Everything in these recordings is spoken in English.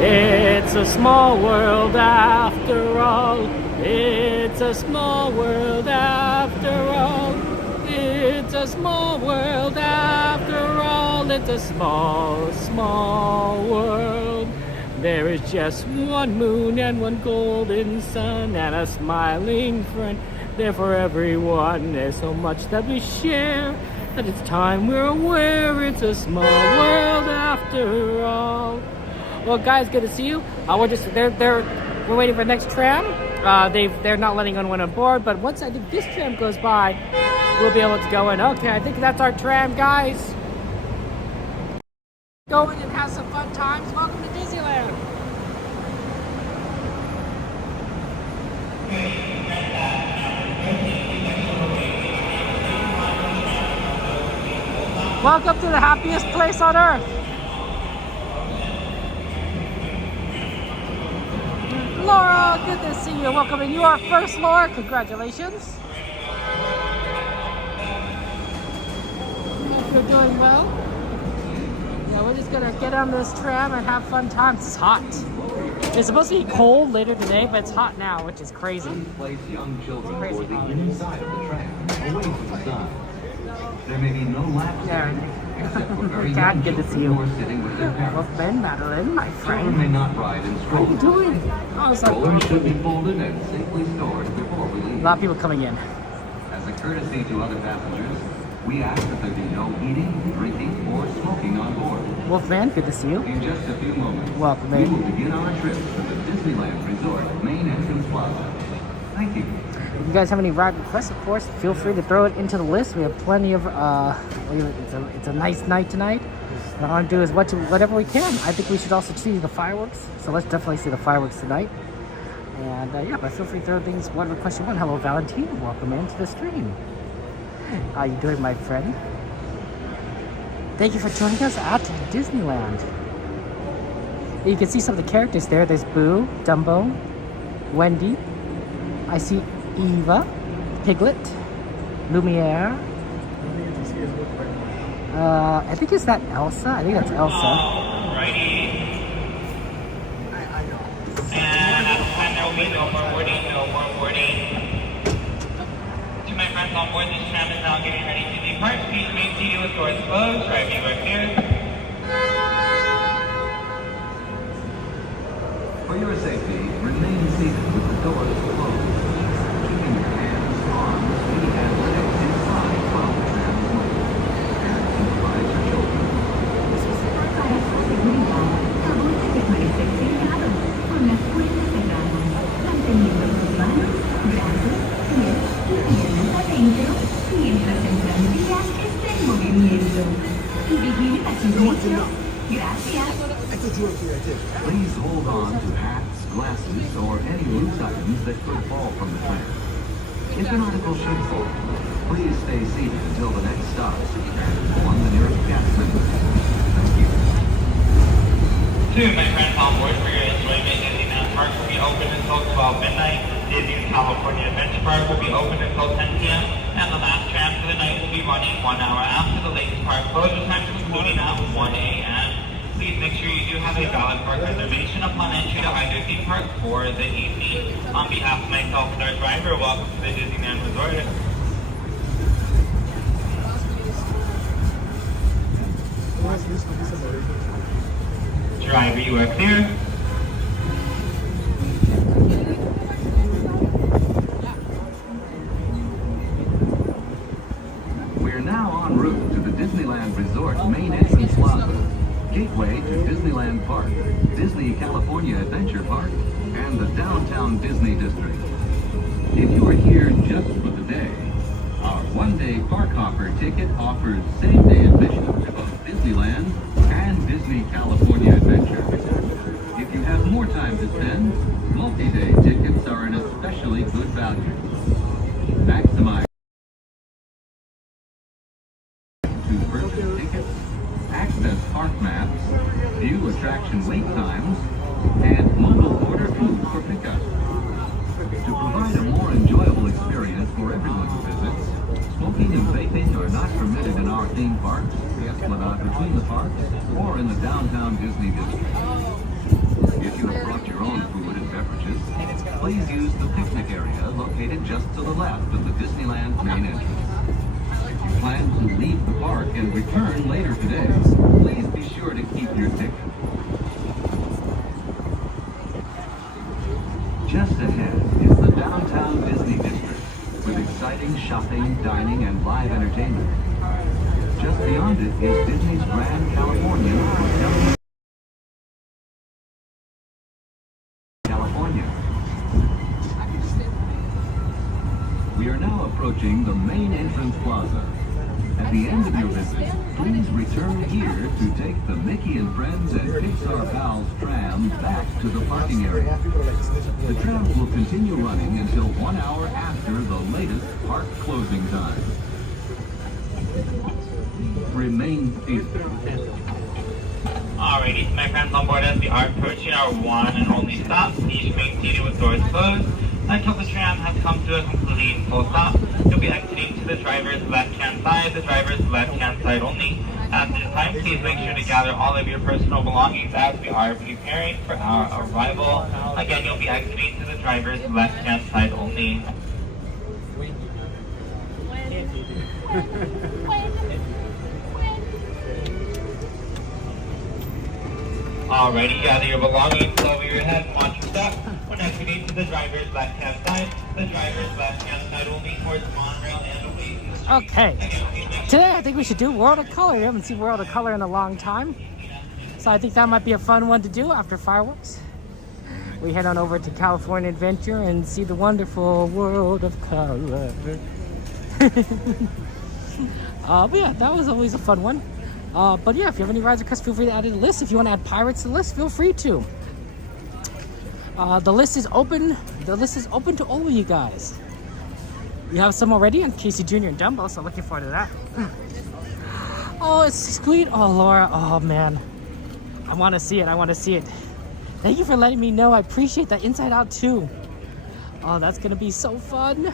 It's a small world after all. It's a small world after all. It's a small world after all. It's a small, small world. There is just one moon and one golden sun and a smiling friend there for everyone. There's so much that we share that it's time we're aware it's a small world after all. Well, guys, good to see you. We're waiting for the next tram. They're not letting anyone on board, but once I think this tram goes by, we'll be able to go in. Okay, I think that's our tram, guys. Go in and have some fun times. Welcome to Disneyland. Welcome to the happiest place on earth. Laura, good to see you. Welcome in. You are first, Laura. Congratulations. Hope you're doing well. Yeah, we're just gonna get on this tram and have fun times. It's hot. It's supposed to be cold later today, but it's hot now, which is crazy. Place young children for the inside of the tram, away from the sun. There may be no laps except for very Dad, good to see you. Sitting with their parents. Well, Ben, Madeline, my friend. Children may not ride in What are you strollers. doing? Oh, it's Strollers should be folded and safely stored before we leave. a lot of people coming in. As a courtesy to other passengers, we ask that there be no eating, drinking, or smoking on board. Wolfman, good to see you. In just a few moments, Welcome we in. will begin our trip to the Disneyland Resort main entrance plaza. Thank you. If you guys have any ride requests, of course, feel free to throw it into the list. We have plenty of, it's a nice night tonight. What I want to do is watch whatever we can. I think we should also see the fireworks. So let's definitely see the fireworks tonight. And yeah, but feel free to throw things, one request you want. Hello, Valentine. Welcome into the stream. How you doing, my friend? Thank you for joining us at Disneyland. You can see some of the characters there. There's Boo, Dumbo, Wendy. I see Eva, Piglet, Lumiere. I think it's that Elsa. I think that's Elsa. Alrighty. And at this time there will be no more boarding, no more boarding. To my friends on board, this tram is now getting ready to depart. Please remain seated with doors closed. Drive anywhere clear. For your safety, remain seated with the doors closed. Keeping your hands, arms, feet, and legs inside while the tram is moving. And supervise your children. Para su seguridad, favor de permanecer sentado, con las puertas cerradas, manteniendo sus manos, brazos, pies y piernas adentro, mientras el tranvía esté en movimiento. Y vigile a sus hechos. Gracias. Please hold on to hats, glasses, or any loose items that could fall from the tram. If an article should fall, please stay seated until the next stop and inform the nearest cast member. Thank you. To my friends on board, for your enjoyment, Disneyland Park will be open until 12 midnight. Disney's California Adventure Park will be open until 10 p.m. And the last tram for the night will be running 1 hour after the latest park closure time, concluding at 1 a.m. Please make sure you do have a valid park reservation upon entry to either theme park for the evening. On behalf of myself and our driver, welcome to the Disneyland Resort. Driver, you are clear. We're now en route to the Disneyland Resort main entrance plaza, gateway to Disneyland Park, Disney California Adventure Park, and the downtown Disney District. If you are here just for the day, our one-day park hopper ticket offers same-day admission to both Disneyland and Disney California Adventure. If you have more time to spend, multi-day tickets are an especially good value. Maximize to purchase tickets, access park maps, view attraction wait times, and mobile order food for pickup. To provide a more enjoyable experience for everyone who visits, smoking and vaping are not permitted in our theme parks, the Esplanade between the parks, or in the downtown Disney District. located just to the left of the Disneyland main entrance. If you plan to leave the park and return later today, please be sure to keep your ticket. Just ahead is the downtown Disney district with exciting shopping, dining, and live entertainment. Just beyond it is Disney's Grand Californian Hotel. California. We are now approaching the main entrance plaza. At the end of your visit, please return here to take the Mickey and Friends and Pixar Pals tram back to the parking area. The trams will continue running until 1 hour after the latest park closing time. Remain seated. Alrighty, my friends on board as we are approaching our one and only stop. Please remain seated with doors closed until the tram has come to a complete full stop. You'll be exiting to the driver's left-hand side, the driver's left-hand side only. At this time, please make sure to gather all of your personal belongings as we are preparing for our arrival. Again, you'll be exiting to the driver's left-hand side only. Alrighty, gather your belongings over your head and watch your step. When exiting to the driver's left-hand side, the driver's left-hand side only towards Monorail and Oasis. Okay, today I think we should do World of Color. We haven't seen World of Color in a long time, so I think that might be a fun one to do after fireworks. We head on over to California Adventure and see the wonderful World of Color. But yeah, that was always a fun one. But yeah, if you have any rides requests, feel free to add it to the list. If you want to add pirates to the list, feel free to. The list is open. The list is open to all of you guys. We have some already on Casey Jr. and Dumbo, so looking forward to that. Oh, it's sweet. Oh, Laura. Oh, man. I want to see it. I want to see it. Thank you for letting me know. I appreciate that. Inside Out 2. Oh, that's going to be so fun.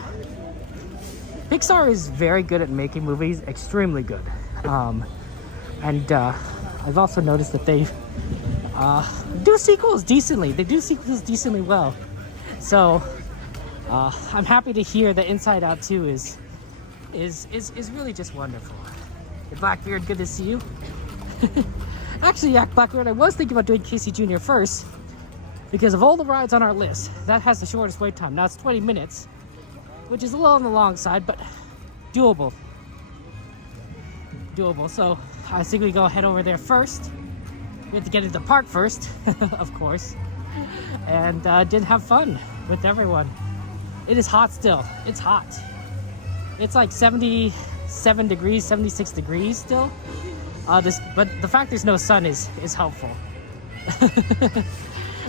Pixar is very good at making movies. Extremely good. And I've also noticed that they do sequels decently. They do sequels decently well. So I'm happy to hear that Inside Out 2 is really just wonderful. Hey, Blackbeard, good to see you. Actually, yeah, Blackbeard, I was thinking about doing Casey Jr. first because of all the rides on our list. That has the shortest wait time. Now it's 20 minutes, which is a little on the long side, but doable. So I think we go head over there first. We have to get into the park first, of course, and did have fun with everyone. It is hot still. It's hot. It's like 77 degrees, 76 degrees still. But the fact there's no sun is helpful.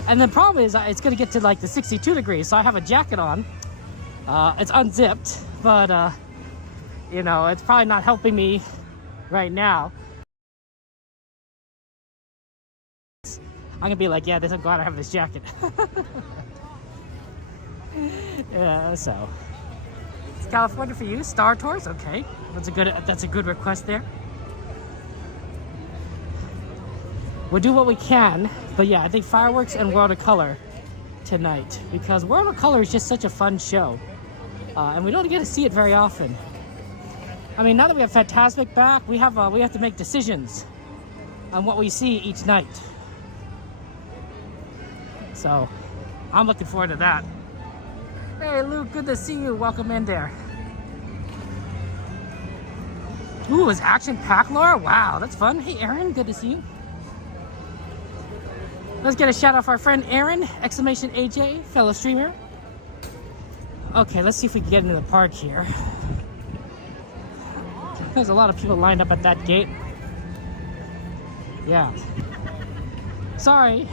And the problem is it's gonna get to like the 62 degrees, so I have a jacket on. It's unzipped, but you know, it's probably not helping me right now. I'm gonna be like, yeah, I'm glad I have this jacket. Yeah, so it's California for you. Star Tours, okay, that's a good request there. We'll do what we can, but yeah, I think fireworks and World of Color tonight, because World of Color is just such a fun show, and we don't get to see it very often. I mean, now that we have Fantasmic back, we have to make decisions on what we see each night. So, I'm looking forward to that. Hey, Luke, good to see you. Welcome in there. Ooh, is action packed, Laura? Wow, that's fun. Hey, Aaron, good to see you. Let's get a shout out for our friend Aaron, exclamation AJ, fellow streamer. Okay, let's see if we can get into the park here. There's a lot of people lined up at that gate. Yeah. Sorry.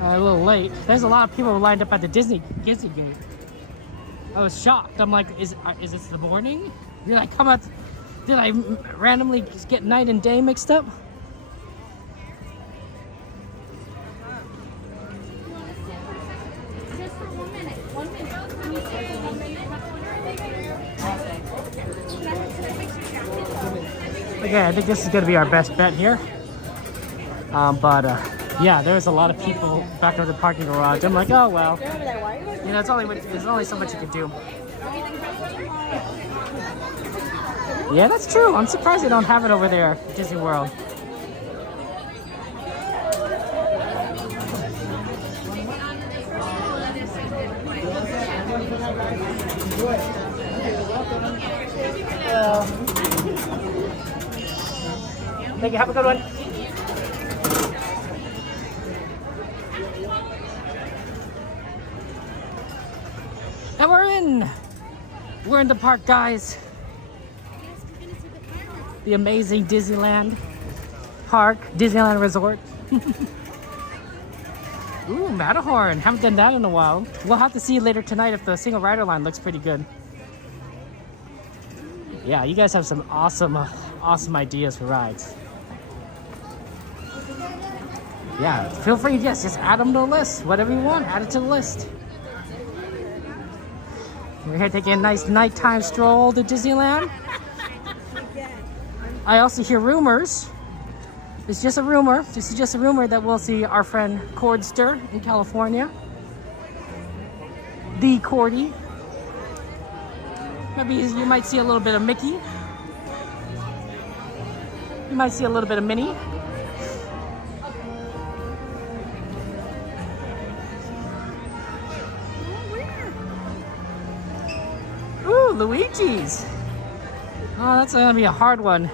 A little late. There's a lot of people lined up at the Disney gate. I was shocked. I'm like, is this the morning? Did I randomly just get night and day mixed up? Just for 1 minute. 1 minute. Okay, I think this is going to be our best bet here. Yeah, there's a lot of people back at the parking garage. I'm like, oh well, you know, there's only so much you can do. Yeah, that's true. I'm surprised they don't have it over there at Disney World. Thank you. Have a good one. And we're in the park, guys. The amazing Disneyland Park, Disneyland Resort. Ooh, Matterhorn. Haven't done that in a while. We'll have to see later tonight if the single rider line looks pretty good. Yeah, you guys have some awesome, awesome ideas for rides. Yeah, feel free, yes, just add them to the list. Whatever you want, add it to the list. We're here taking a nice nighttime stroll to Disneyland. I also hear rumors. It's just a rumor. This is just a rumor that we'll see our friend Cordster in California. The Cordy. Maybe you might see a little bit of Mickey. You might see a little bit of Minnie. Ooh, Luigi's. Oh, that's gonna be a hard one.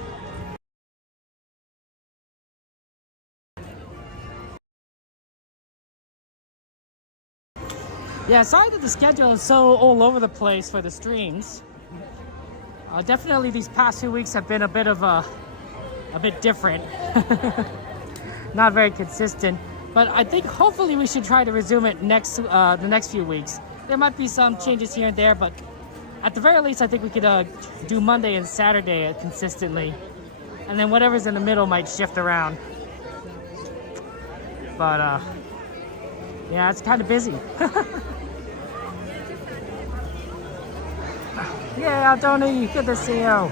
Yeah, sorry that the schedule is so all over the place for the streams. Definitely these past 2 weeks have been a bit different. Not very consistent. But I think hopefully we should try to resume it the next few weeks. There might be some changes here and there, but at the very least I think we could do Monday and Saturday consistently. And then whatever's in the middle might shift around. But yeah, it's kind of busy. Yeah, Tony, good to see you.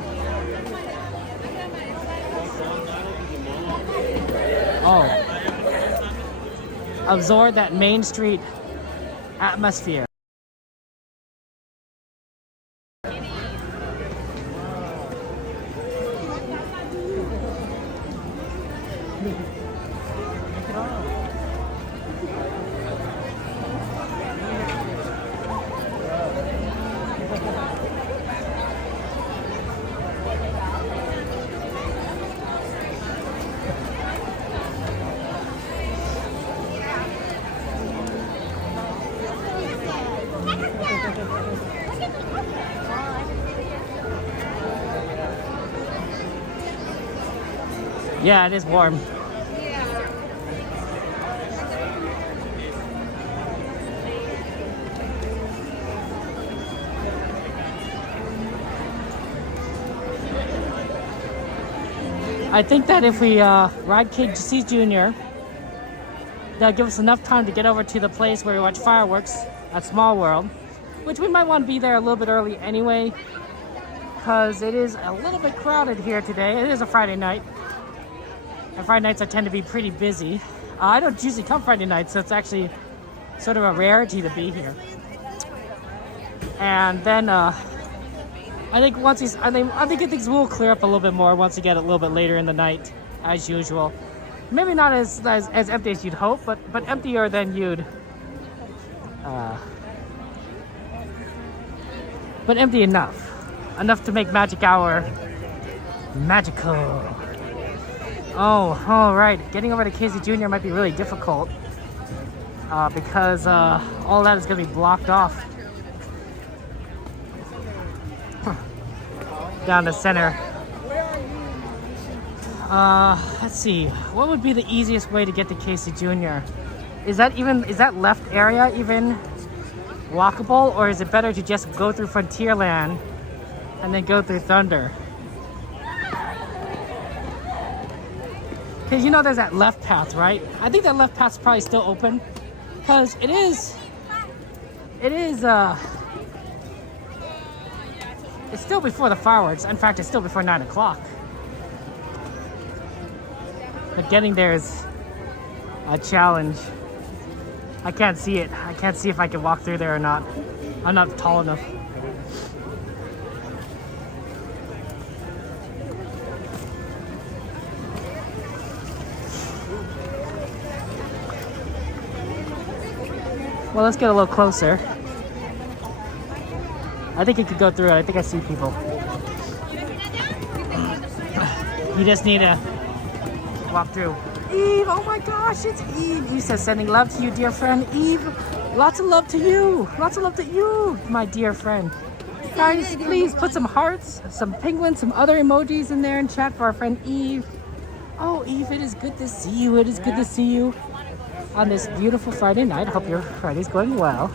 Oh. Absorb that Main Street atmosphere. Yeah, it is warm. I think that if we ride KGC Jr., that'll give us enough time to get over to the place where we watch fireworks at Small World, which we might want to be there a little bit early anyway, because it is a little bit crowded here today. It is a Friday night. And Friday nights I tend to be pretty busy. I don't usually come Friday nights, so it's actually sort of a rarity to be here. And then I think things will clear up a little bit more once we get a little bit later in the night, as usual. Maybe not as empty as you'd hope, but emptier than you'd. But empty enough to make Magic Hour magical. Oh, all right. Getting over to Casey Jr. might be really difficult because all that is going to be blocked off. Down the center. Let's see. What would be the easiest way to get to Casey Jr.? Is that left area even walkable, or is it better to just go through Frontierland and then go through Thunder? Because you know there's that left path, right? I think that left path's probably still open. Because it's still before the fireworks. In fact, it's still before 9 o'clock. But getting there is a challenge. I can't see it. I can't see if I can walk through there or not. I'm not tall enough. Well, let's get a little closer. I think you could go through it. I think I see people. You just need to walk through. Eve, oh my gosh, it's Eve. Eve says, sending love to you, dear friend. Eve, lots of love to you. Lots of love to you, my dear friend. Guys, please put some hearts, some penguins, some other emojis in there in chat for our friend Eve. Oh, Eve, it is good to see you. It is good to see you on this beautiful Friday night. I hope your Friday's going well.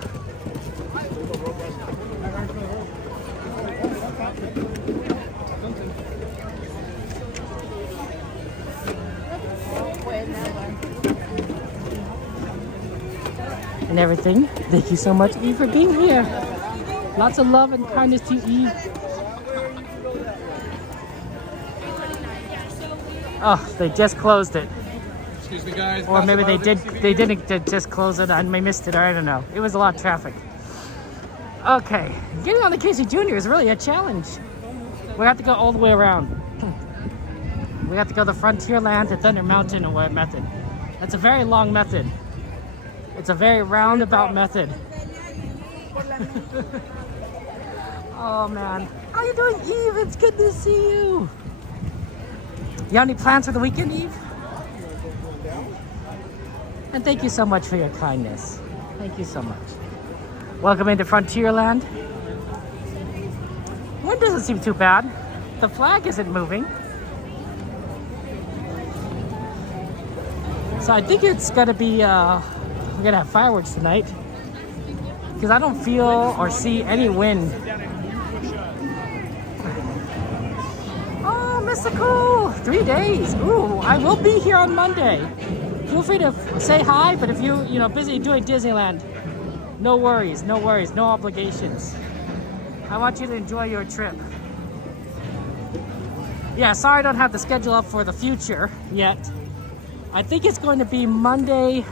And everything. Thank you so much, Eve, for being here. Lots of love and kindness to you, Eve. Oh, they just closed it. Excuse me, guys. Or maybe they didn't just close it. I missed it, or I don't know. It was a lot of traffic. Okay, getting on the Casey Jr. is really a challenge. We have to go all the way around. We have to go the Frontierland to Thunder Mountain or what method. That's a very long method. It's a very roundabout method. Oh man, how you doing, Eve? It's good to see you. You have any plans for the weekend, Eve? And thank you so much for your kindness. Thank you so much. Welcome into Frontierland. Wind doesn't seem too bad. The flag isn't moving. So I think it's gonna be, we're gonna have fireworks tonight. Because I don't feel or see any wind. Oh, mystical! 3 days. Ooh, I will be here on Monday. Feel free to say hi, but if you're busy doing Disneyland, no worries, no obligations. I want you to enjoy your trip. Yeah, sorry I don't have the schedule up for the future yet. I think it's going to be Monday,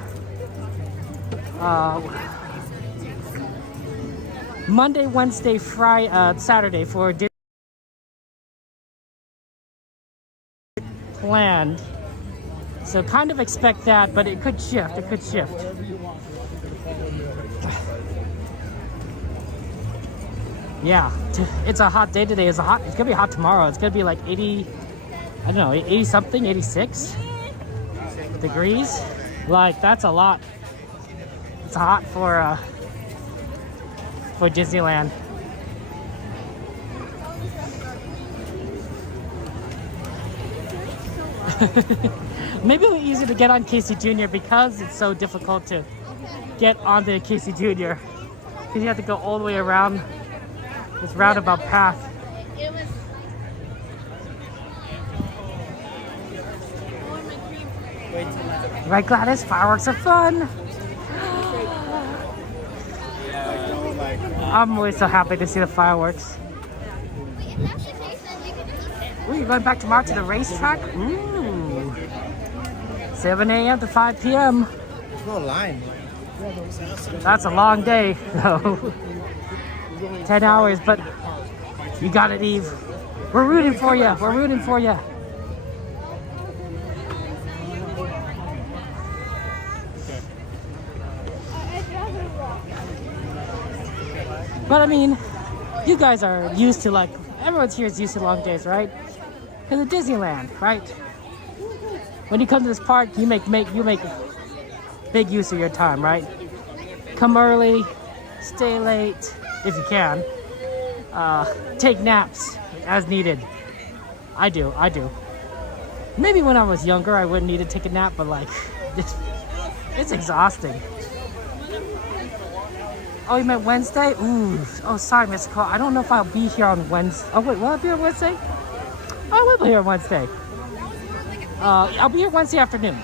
Wednesday, Friday, Saturday for planned. So kind of expect that, but it could shift. Yeah, it's a hot day today. It's gonna be hot tomorrow. It's gonna be like 80, I don't know, 80 something, 86 degrees. Like, that's a lot. It's hot for Disneyland. Maybe it'll be easier to get on Casey Jr. because it's so difficult to get onto Casey Jr. Because you have to go all the way around this roundabout path. Right, Gladys? Fireworks are fun. I'm always so happy to see the fireworks. Ooh, you're going back tomorrow to the racetrack? Ooh. 7 a.m. to 5 p.m. There's no line. That's a long day, though. 10 hours, but you got it, Eve. We're rooting for you. We're rooting for you. But I mean, you guys are used to, like, everyone's here is used to long days, right? Because of Disneyland, right? When you come to this park, you make big use of your time, right? Come early, stay late if you can. Take naps as needed. I do. Maybe when I was younger, I wouldn't need to take a nap, but like, it's exhausting. Oh, you meant Wednesday? Ooh. Oh, sorry, Miss Cole. I don't know if I'll be here on Wednesday. Oh, wait, will I be here on Wednesday? Oh, I will be here on Wednesday. I'll be here Wednesday afternoon.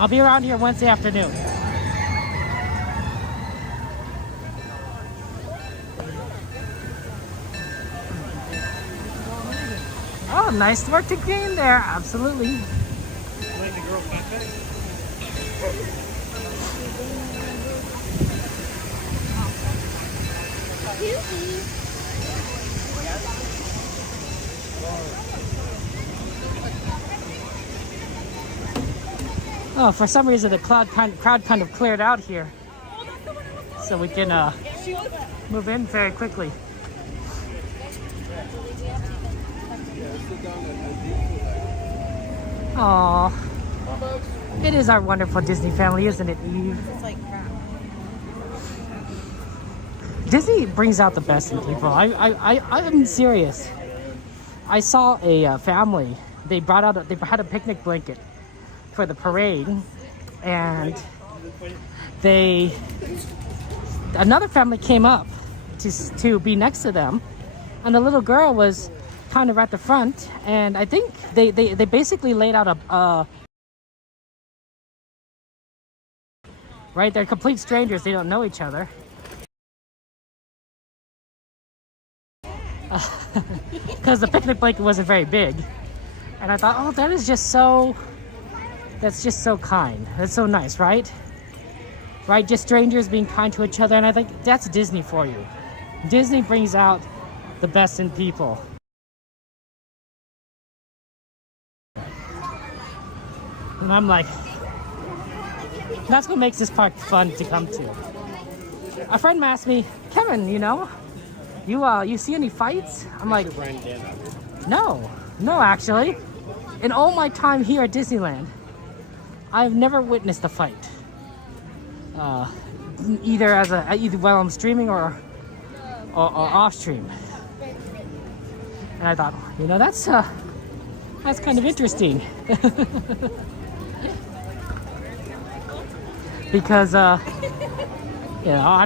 I'll be around here Wednesday afternoon. Oh, nice work to green there. Absolutely. Oh, for some reason the crowd kind of cleared out here, so we can move in very quickly. Aww. It is our wonderful Disney family, isn't it, Eve? Disney brings out the best in people. I'm serious. I saw a family. They had a picnic blanket for the parade, and another family came up to be next to them, and the little girl was kind of at the front, and I think they basically laid out a right, they're complete strangers, they don't know each other, because the picnic blanket wasn't very big, and I thought, oh, that's just so kind, that's so nice, right, just strangers being kind to each other. And I think that's Disney for you. Disney brings out the best in people. And I'm like, that's what makes this park fun to come to. A friend asked me, Kevin, you see any fights? I'm like, no, actually. In all my time here at Disneyland, I've never witnessed a fight. Either while I'm streaming or off stream. And I thought, that's kind of interesting. Because I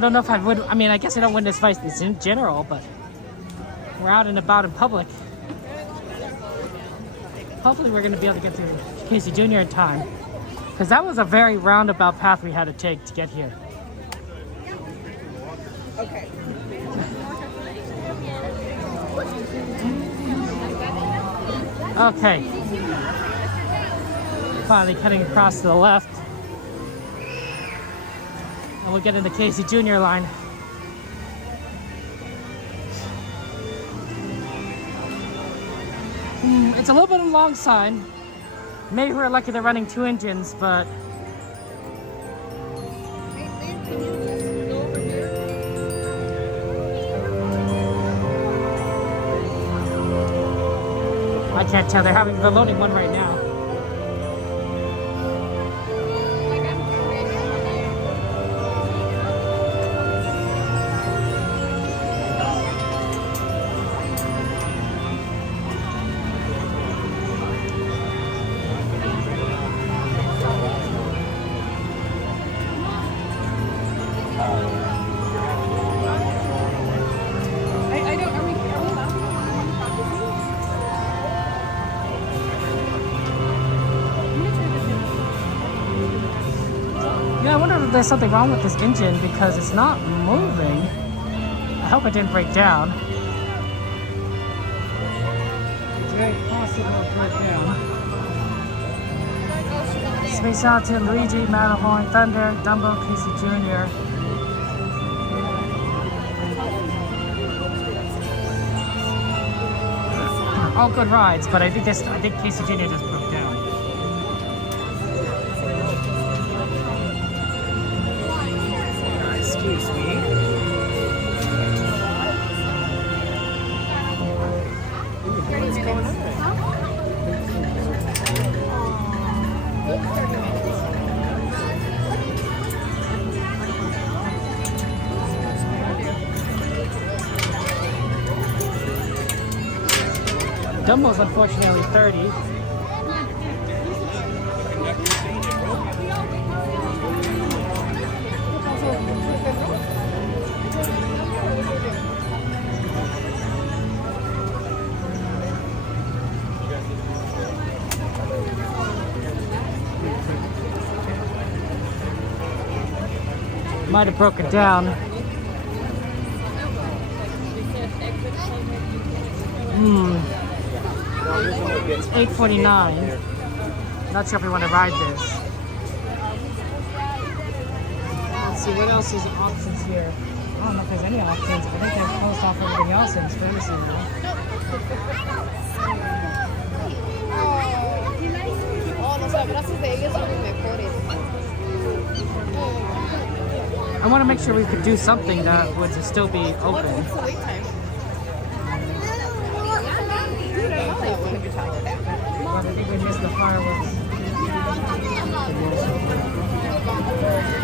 don't know if I would. I mean, I guess I don't witness fights in general, but we're out and about in public. Hopefully we're going to be able to get to Casey Jr. in time, because that was a very roundabout path we had to take to get here. Okay. Okay. Finally cutting across to the left. And we'll get in the Casey Jr. line. It's a little bit on the long side. Maybe we're lucky they're running 2 engines, but I can't tell. They're loading one right now. Yeah, I wonder if there's something wrong with this engine because it's not moving. I hope it didn't break down. It's very possible it broke down. Space Mountain, Luigi, Matterhorn, Thunder, Dumbo, Casey Jr. All good rides, but I think Casey Jr. just broke down. Excuse me. What's going on? Dumbo's unfortunately 30. Might have broken down. It's 8:49. Not sure if we want to ride this. Let's see, what else is options here? I don't know if there's any options. I think they've closed off everything else in space. Oh, los abrazos de ellos son los mejores. I want to make sure we could do something that would still be open. What's the wait time? I think we missed the fireworks.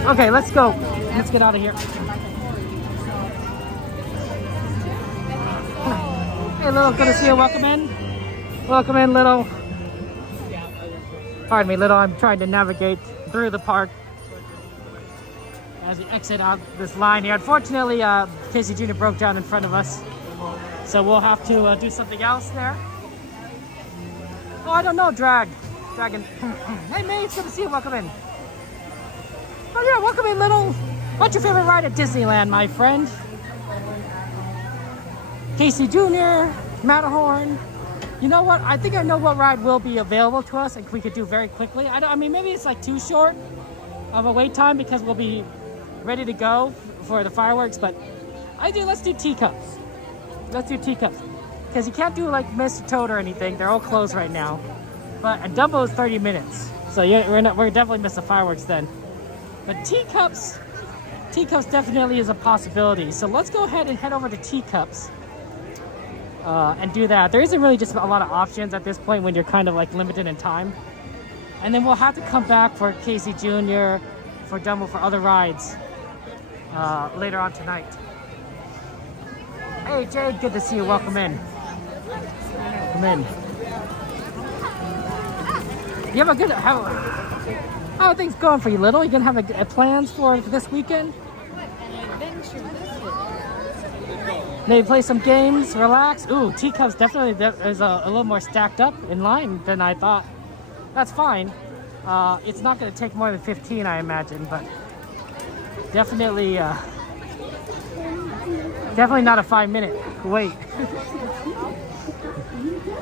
Okay, let's go. Let's get out of here. Hey, Little, good to see you. Welcome in. Welcome in, Little. Pardon me, Little. I'm trying to navigate through the park as we exit out this line here. Unfortunately, Casey Jr. broke down in front of us, so we'll have to do something else there. Oh, I don't know, Dragon. Hey, May, it's good to see you. Welcome in. Oh yeah, welcome in, Little. What's your favorite ride at Disneyland, my friend? Casey Jr., Matterhorn. You know what? I think I know what ride will be available to us and we could do very quickly. I mean, maybe it's like too short of a wait time because we'll be ready to go for the fireworks, but let's do teacups. Let's do teacups. Because you can't do like Mr. Toad or anything. They're all closed right now. But Dumbo is 30 minutes. So yeah, we're definitely miss the fireworks then. But teacups definitely is a possibility. So let's go ahead and head over to teacups and do that. There isn't really just a lot of options at this point when you're kind of like limited in time. And then we'll have to come back for Casey Jr., for Dumbo, for other rides later on tonight. Hey Jade, good to see you. Welcome in. Come in. You have a good... How are things going for you, Little? You gonna have plans for this weekend? Maybe play some games, relax. Ooh, teacups definitely is a little more stacked up in line than I thought. That's fine. It's not gonna take more than 15, I imagine, but definitely not a 5-minute wait.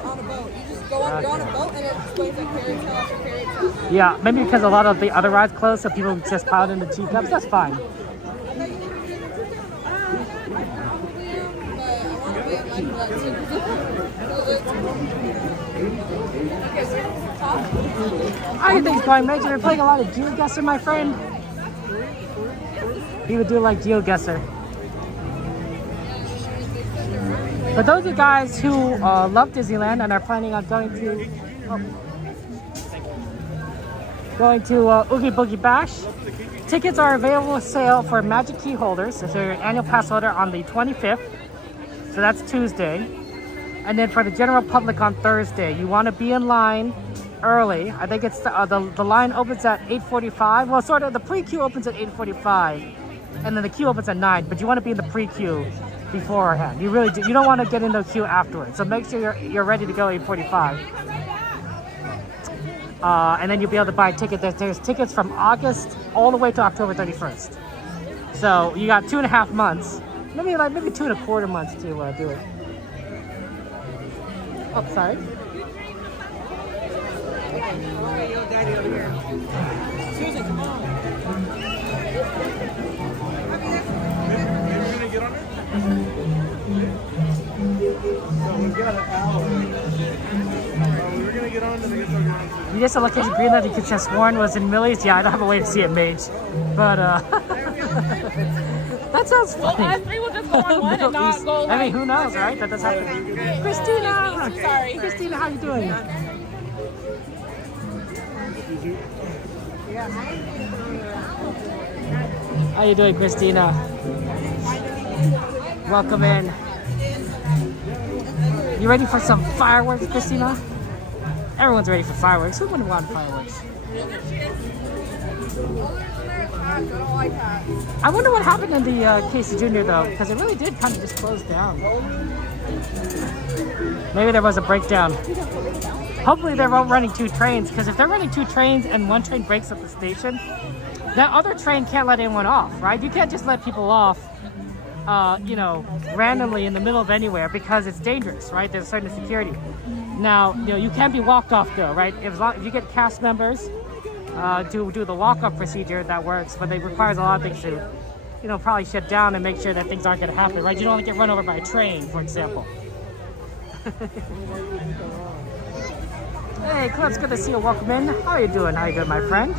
On a boat. You just go on, you're on a boat and it explains like Carousel after Carousel. Yeah, maybe because a lot of the other rides closed, so people just piled into teacups. That's fine. How are things going, Major? We're playing a lot of GeoGuessr, my friend. He would do like GeoGuessr. For those of you guys who love Disneyland and are planning on going to Oogie Boogie Bash, tickets are available for sale for Magic Key holders. If you're an annual pass holder on the 25th, so that's Tuesday. And then for the general public on Thursday, you want to be in line early. I think it's the line opens at 8:45. Well, sort of the pre-queue opens at 8:45, and then the queue opens at 9. But you want to be in the pre-queue beforehand. You really do. You don't want to get in the queue afterwards. So make sure you're ready to go 8:45. And then you'll be able to buy a ticket. There's tickets from August all the way to October 31st. So you got 2.5 months, maybe 2.25 months to do it. Oh, sorry. Daddy over here. Susan, come on. Maybe we're gonna get on it? So we've got an hour. We were gonna get on, then I guess I'll get on. You just located Greenland you could have sworn was in Millie's. Yeah, I don't have a way to see it, Mage. But that sounds funny. Well, us three will just go on one and not go like... I mean, who knows, right? That does happen. Christina! Sorry. Christina, how you doing? How you doing, Christina? Welcome in. You ready for some fireworks, Christina? Everyone's ready for fireworks. Who wouldn't want fireworks? I wonder what happened in the Casey Jr. though, because it really did kind of just close down. Maybe there was a breakdown. Hopefully they're running 2 trains, because if they're running 2 trains and one train breaks at the station, that other train can't let anyone off, right? You can't just let people off, randomly in the middle of anywhere because it's dangerous, right? There's certain security. Now, you can't be walked off though, right? If you get cast members, do the walk-up procedure, that works, but it requires a lot of things to, probably shut down and make sure that things aren't going to happen, right? You don't want to get run over by a train, for example. Hey, Clips, good to see you. Welcome in. How are you doing? My friend?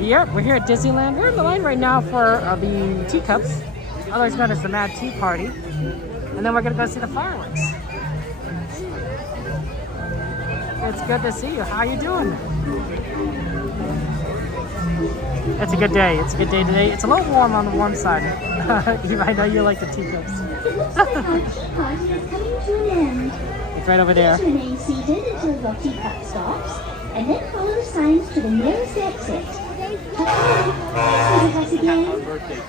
Yep, we're here at Disneyland. We're in the line right now for the teacups, otherwise known as the Mad Tea Party. And then we're gonna go see the fireworks. It's good to see you. How you doing? It's a good day. It's a good day today. It's a little warm on the warm side. I know you like the teacups. It's right over there. Remain seated until your teacup stops, and then follow the signs to the nearest exit. Us again.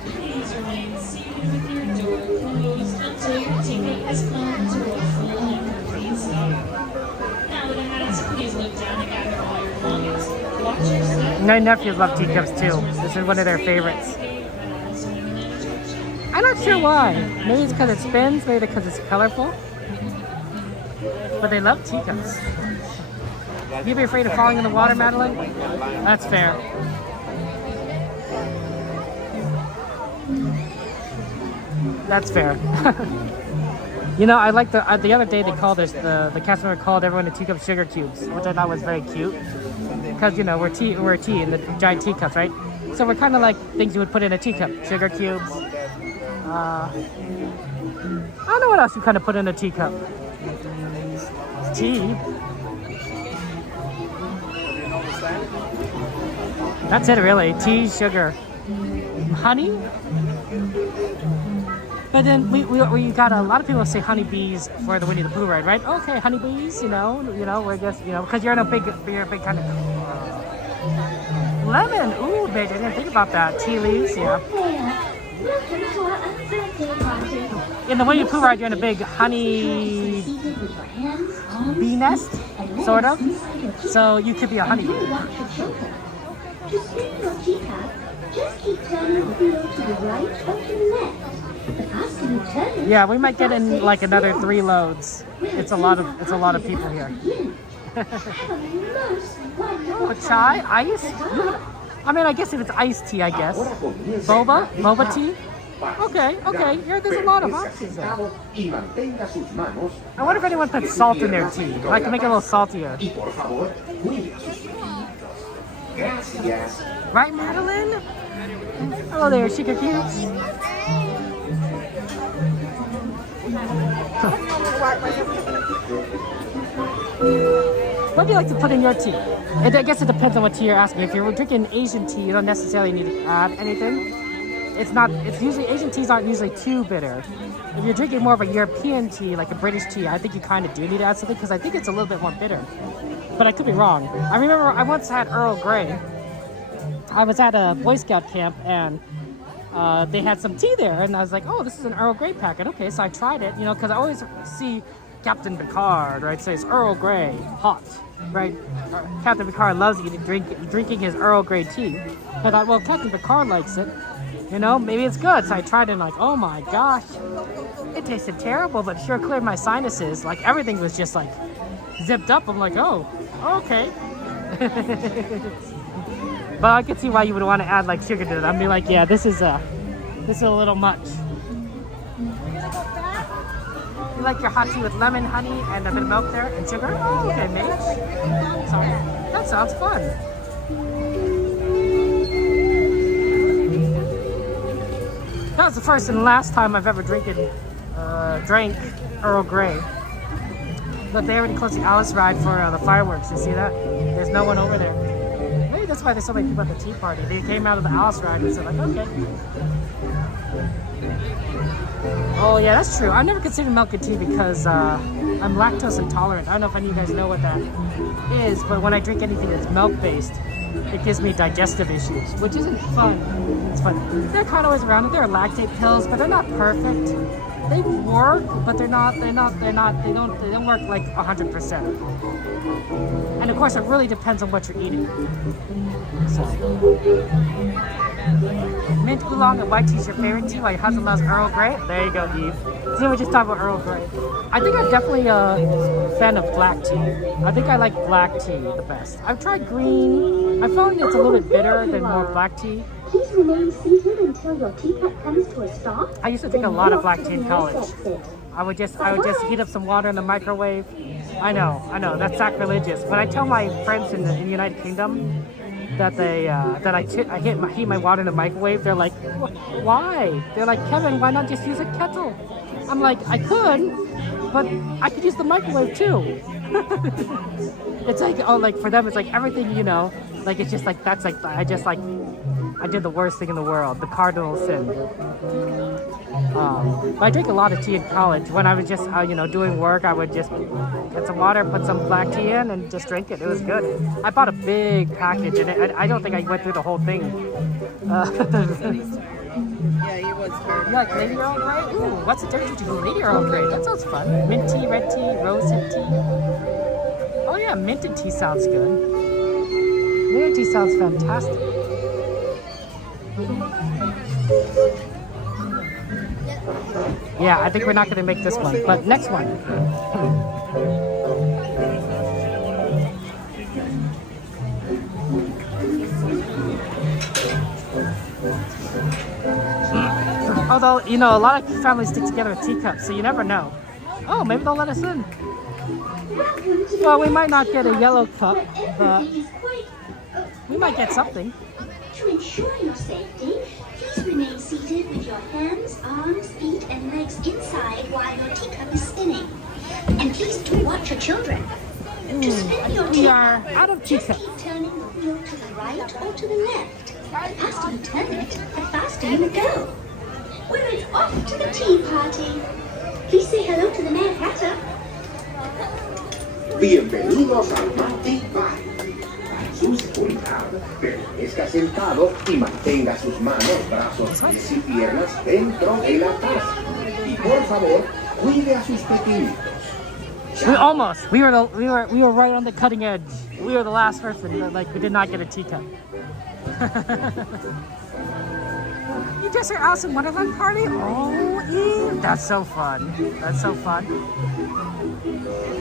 Please remain seated with your door closed until your ticket has come to a full empty stop. Now that ahead, please look down and gather all your belongings. Watch your step. My nephews love teacups too. This is one of their favorites. I'm not sure why. Maybe it's because it spins, maybe because it's colorful. But they love teacups. You'd be afraid of falling in the water, Madeline? That's fair. That's fair. You know, I like the other day they called us, the cast member called everyone a teacup sugar cubes, which I thought was very cute. Because, you know, we're tea in the giant teacups, right? So we're kind of like things you would put in a teacup. Sugar cubes. I don't know what else you kind of put in a teacup. Tea. That's it, really. Tea, sugar, honey. But then we got a lot of people say honeybees for the Winnie the Pooh ride, right? Okay, honeybees. You know, we're just because you're a big kind of lemon. Ooh, babe, I didn't think about that. Tea leaves, yeah. In the Winnie the Pooh ride, you're in a big honey bee nest, sort of. So you could be a honeybee. To spin your teacup, just keep turning the wheel to the right or to the left. The faster you turn it, Yeah, we might get in like another 3 loads. It's a lot of people here. Oh, chai, ice. I mean, I guess if it's iced tea, I guess. Boba tea. Okay. Yeah, there's a lot of options there. I wonder if anyone puts salt in their tea. I can make it a little saltier. Right, Madeline? Hello there, sugar cubes. What do you like to put in your tea? I guess it depends on what tea you're asking. If you're drinking Asian tea, you don't necessarily need to add anything. It's usually, Asian teas aren't usually too bitter. If you're drinking more of a European tea, like a British tea, I think you kind of do need to add something because I think it's a little bit more bitter. But I could be wrong. I remember I once had Earl Grey. I was at a Boy Scout camp and they had some tea there, and I was like, oh, this is an Earl Grey packet. Okay, so I tried it, because I always see Captain Picard, right, says Earl Grey, hot, right? Captain Picard loves drinking his Earl Grey tea. I thought, well, Captain Picard likes it, maybe it's good. So I tried it and like, oh my gosh, it tasted terrible, but sure cleared my sinuses. Like everything was just like zipped up. I'm like, oh, okay. But I could see why you would want to add like sugar to it. I'd be like, yeah, this is a little much. You like your hot tea with lemon, honey, and a bit of milk there, and sugar? Oh, okay, mate. Sorry. That sounds fun. That was the first and last time I've ever drank Earl Grey. But they already closed the Alice ride for the fireworks. You see that? There's no one over there. Maybe that's why there's so many people at the tea party. They came out of the Alice ride and said like, okay. Oh yeah, that's true. I've never considered milk and tea because I'm lactose intolerant. I don't know if any of you guys know what that is, but when I drink anything that's milk-based, it gives me digestive issues, which isn't fun. It's fun. They're kind of always around. There are lactate pills, but they're not perfect. They work, but they don't work like 100%. And of course, it really depends on what you're eating. So, mint oolong and white tea is your favorite tea, while your husband loves Earl Grey. There you go, Eve. See, we just talked about Earl Grey. I think I'm definitely a fan of black tea. I think I like black tea the best. I've tried green. I found it's a little bit bitter than more black tea. Please remain seated until your teacup comes to a stop. I used to drink a lot of black tea in college. I would just heat up some water in the microwave. I know, that's sacrilegious. When I tell my friends in the United Kingdom that they I heat my water in the microwave, they're like, why? They're like, Kevin, why not just use a kettle? I'm like, I could, but I could use the microwave too. It's like, oh, like for them, it's like everything, you know, like it's just like that's like I did the worst thing in the world, the cardinal sin. But I drank a lot of tea in college. When I was just, you know, doing work, I would just get some water, put some black tea in, and just drink it. It was good. I bought a big package, and I don't think I went through the whole thing. Yeah, he was very. You like Lady Earl Grey? Ooh, what's the difference between Lady Earl Grey? That sounds fun. Mint tea, red tea, rose hip tea. Oh yeah, minted tea sounds good. Minted tea sounds fantastic. Yeah, I think we're not going to make this one, but next one. Although, you know, a lot of families stick together with teacups, so you never know. Oh, maybe they'll let us in. Well, we might not get a yellow cup, but we might get something. To ensure your safety, please remain seated with your hands, arms, feet, and legs inside while your teacup is spinning. And please do watch your children. To spin your We are teacup, out of just teacup. keep turning the wheel to the right or to the left. The faster you turn it, the faster you will go. Well, it's off to the tea party. Please say hello to the Mad Hatter. Bienvenidos al Party Party. Para su seguridad, permanezca sentado y mantenga sus manos, brazos, pies y piernas dentro de la taza. Y por favor, cuide a sus pequeñitos. We almost. We were right on the cutting edge. We were the last person. Like we did not get a teacup. You just your Alice in Wonderland party? Oh, Eve. That's so fun. That's so fun.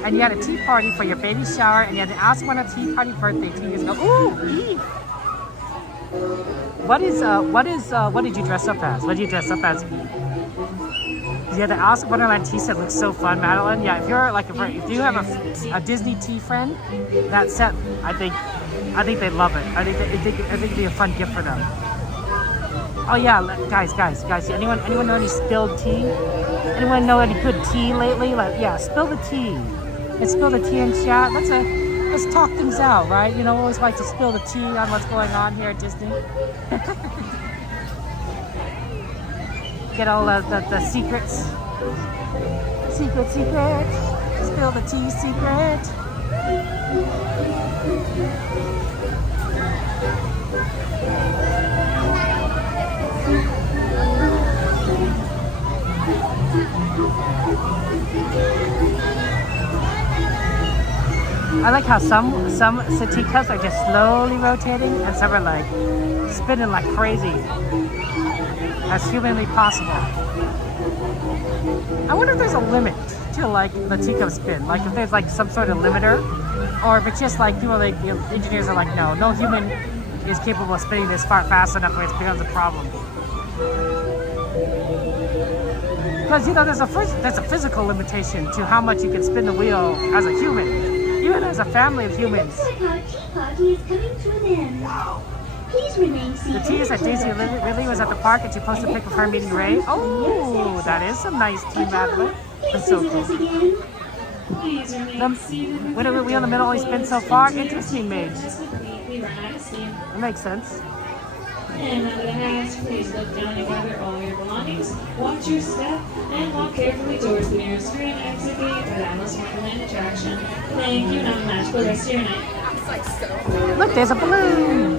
And you had a tea party for your baby shower, and you had an Alice in Wonderland tea party birthday 2 years ago. Ooh, Eve. What did you dress up as? What did you dress up as? Yeah, the Alice in Wonderland tea set looks so fun, Madeline. Yeah, if you have a Disney tea friend, that set, I think they'd love it. I think it'd be a fun gift for them. Oh yeah, guys. Anyone know any spilled tea? Anyone know any good tea lately? Like, yeah, spill the tea. Let's spill the tea in chat. Let's talk things out, right? You know, we always like to spill the tea on what's going on here at Disney. Get all the secrets. Secret. Spill the tea secret. I like how some teacups are just slowly rotating and some are like spinning like crazy as humanly possible. I wonder if there's a limit to like the teacup spin, like if there's like some sort of limiter, or if it's just like people like engineers are like, no human is capable of spinning this fast enough where it becomes a problem. Because you know there's a physical limitation to how much you can spin the wheel as a human, even as a family of humans. Looks like our tea party is coming to an end. Please remain seated. The tea is that Daisy Ridley was at the park and she posted a pic of her meeting Ray. Oh, that is some nice tea, Madeline. That's so cool. Please remain seated. When the wheel in the middle only spins so far, interesting, Mage. We ran out of steam. That makes sense. And under the hats, please look down and gather all your belongings. Watch your step and walk carefully towards the nearest screen exit gate for the Alice in Wonderland attraction. Thank you. Now magical rest of your night. It's like so. Look, there's a balloon.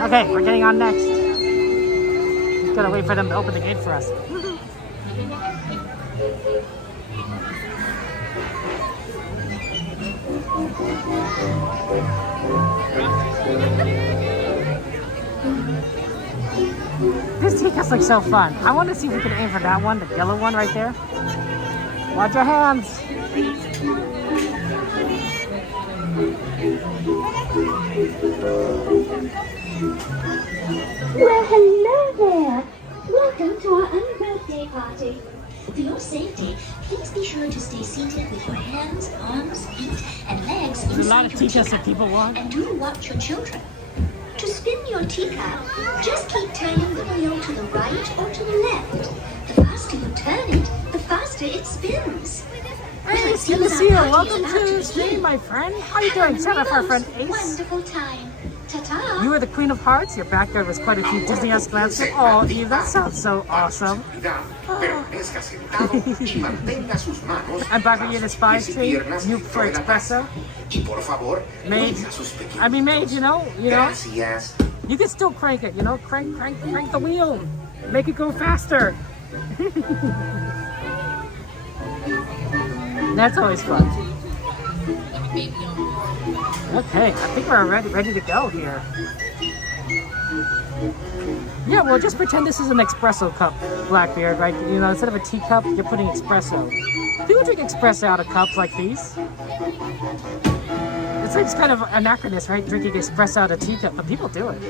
Okay, we're getting on next. Just gotta wait for them to open the gate for us. These teacups look so fun. I want to see if we can aim for that one, the yellow one right there. Watch your hands. Well, hello there. Welcome to our unbirthday party. For your safety, please be sure to stay seated with your hands, arms, feet, and legs There's a lot of inside your teacups that teacup. people want. And do watch your children. To spin your teacup, just keep turning the wheel to the right or to the left. The faster you turn it, the faster it spins. Hey, it's good to see you. Welcome to the stream, my friend. How you doing? Shout out for our friend Ace. Wonderful time. Ta-ta. You were the Queen of Hearts. Your backyard was quite a few Disney-esque landscapes. Oh, Eve, that sounds so awesome. Permanezca sentado y mantenga sus manos, I'm back again in brazos, Spice pies y Tree. piernas You dentro for de la espresso. taza. Y por favor, Made. cuida sus pequeños I mean, made, you know. Gracias. You can still crank it, you know. Crank the wheel. Make it go faster. That's always fun. Okay, I think we're ready to go here. Yeah, well, just pretend this is an espresso cup, Blackbeard, right? You know, instead of a teacup, you're putting espresso. People drink espresso out of cups like these. It seems kind of anachronous, right? Drinking espresso out of a teacup, but people do it.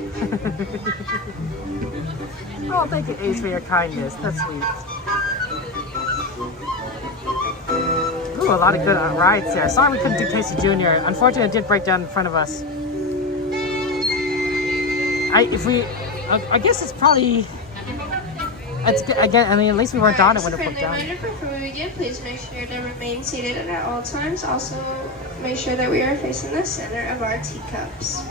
Oh, thank you, Ace, for your kindness. That's sweet. Ooh, a lot of good rides here. Sorry we couldn't do Casey Jr. Unfortunately, it did break down in front of us. I guess it's probably. Again, I mean, at least we weren't on it when it broke down. Reminder before we begin, please make sure to remain seated at all times. Also, make sure that we are facing the center of our teacups.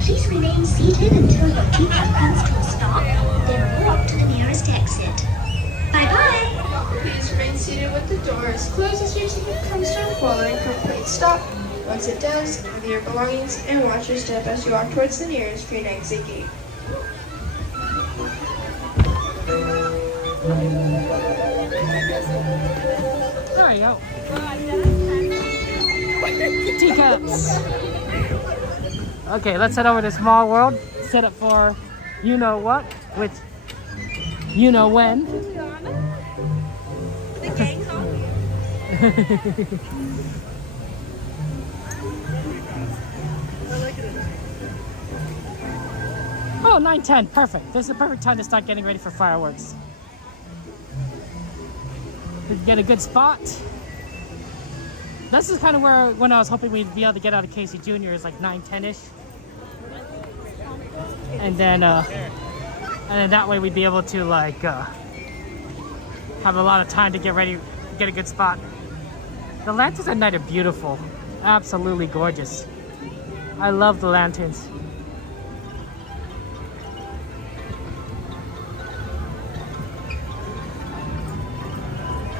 Please remain seated until your teacup comes to a stop, then walk to the nearest exit. Bye-bye! Please remain seated with the doors closed as your teacup comes to a full and complete stop. Once it does, gather your belongings and watch your step as you walk towards the nearest green exit gate. There you go. Teacups. Okay, let's head over to Small World. Set up for you know what, which you know when. The gang's on Oh, 9:10, perfect. This is the perfect time to start getting ready for fireworks. We can get a good spot. This is kind of where, when I was hoping we'd be able to get out of Casey Jr. is like 9:10ish. And then that way we'd be able to like have a lot of time to get ready, get a good spot. The lanterns at night are beautiful, absolutely gorgeous. I love the lanterns.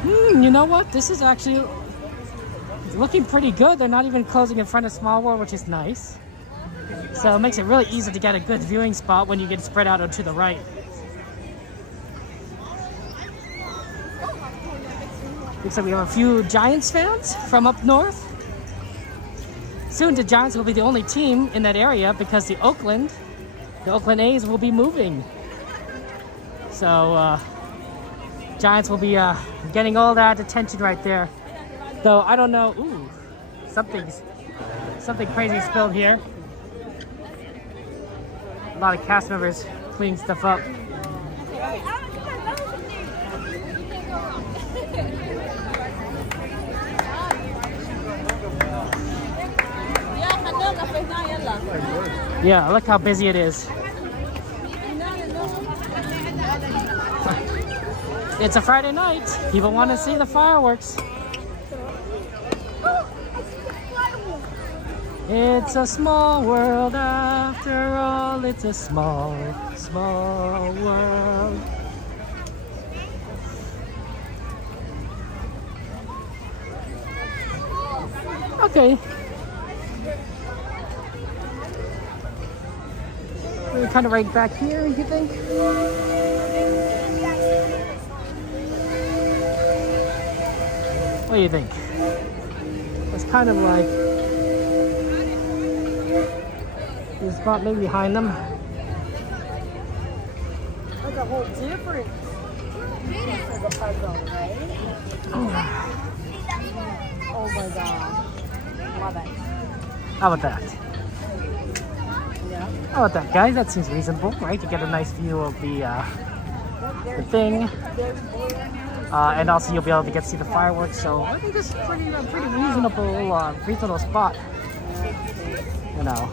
You know what? This is actually looking pretty good. They're not even closing in front of Small World, which is nice. So it makes it really easy to get a good viewing spot when you get spread out to the right. Looks like we have a few Giants fans from up north. Soon the Giants will be the only team in that area because the Oakland A's will be moving. So Giants will be getting all that attention right there. Though I don't know. Ooh, something crazy spilled here. A lot of cast members cleaning stuff up. Yeah, look how busy it is. It's a Friday night. People want to see the fireworks. It's a small world after all. It's a small, small world. Okay. We're kind of right back here, you think? What do you think? It's kind of like the spot maybe behind them. Like a whole different piece of the puzzle, right? Oh my god. Love it. How about that? Yeah. How about that, guys? That seems reasonable, right? To get a nice view of the thing. And also you'll be able to get to see the fireworks, so I think this is pretty reasonable spot. You know,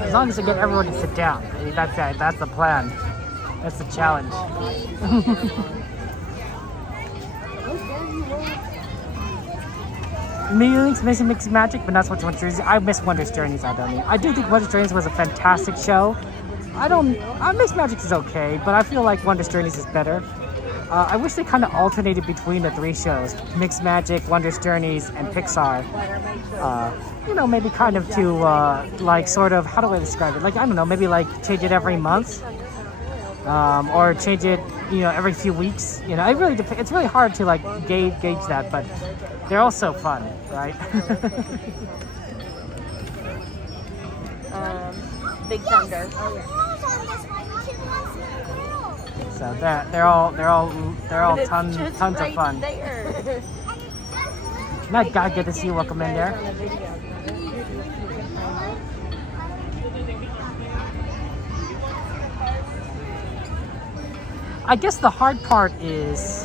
as long as they get everyone to sit down. I mean, that's the plan. That's the challenge. Meetings missing Mixed Magic, but not so much Wondrous Journeys. I miss Wondrous Journeys. I do think Wondrous Journeys was a fantastic show. Mixed Magic is okay, but I feel like Wondrous Journeys is better. I wish they kind of alternated between the three shows, Mixed Magic, Wondrous Journeys, and Pixar. You know, maybe kind of to like sort of, how do I describe it? Like, I don't know, maybe like change it every month, or change it, you know, every few weeks. You know, it really it's really hard to like gauge that, but they're all so fun, right? Big Thunder. So they're all tons of fun. Not God, good to see you. Welcome in there. I guess the hard part is.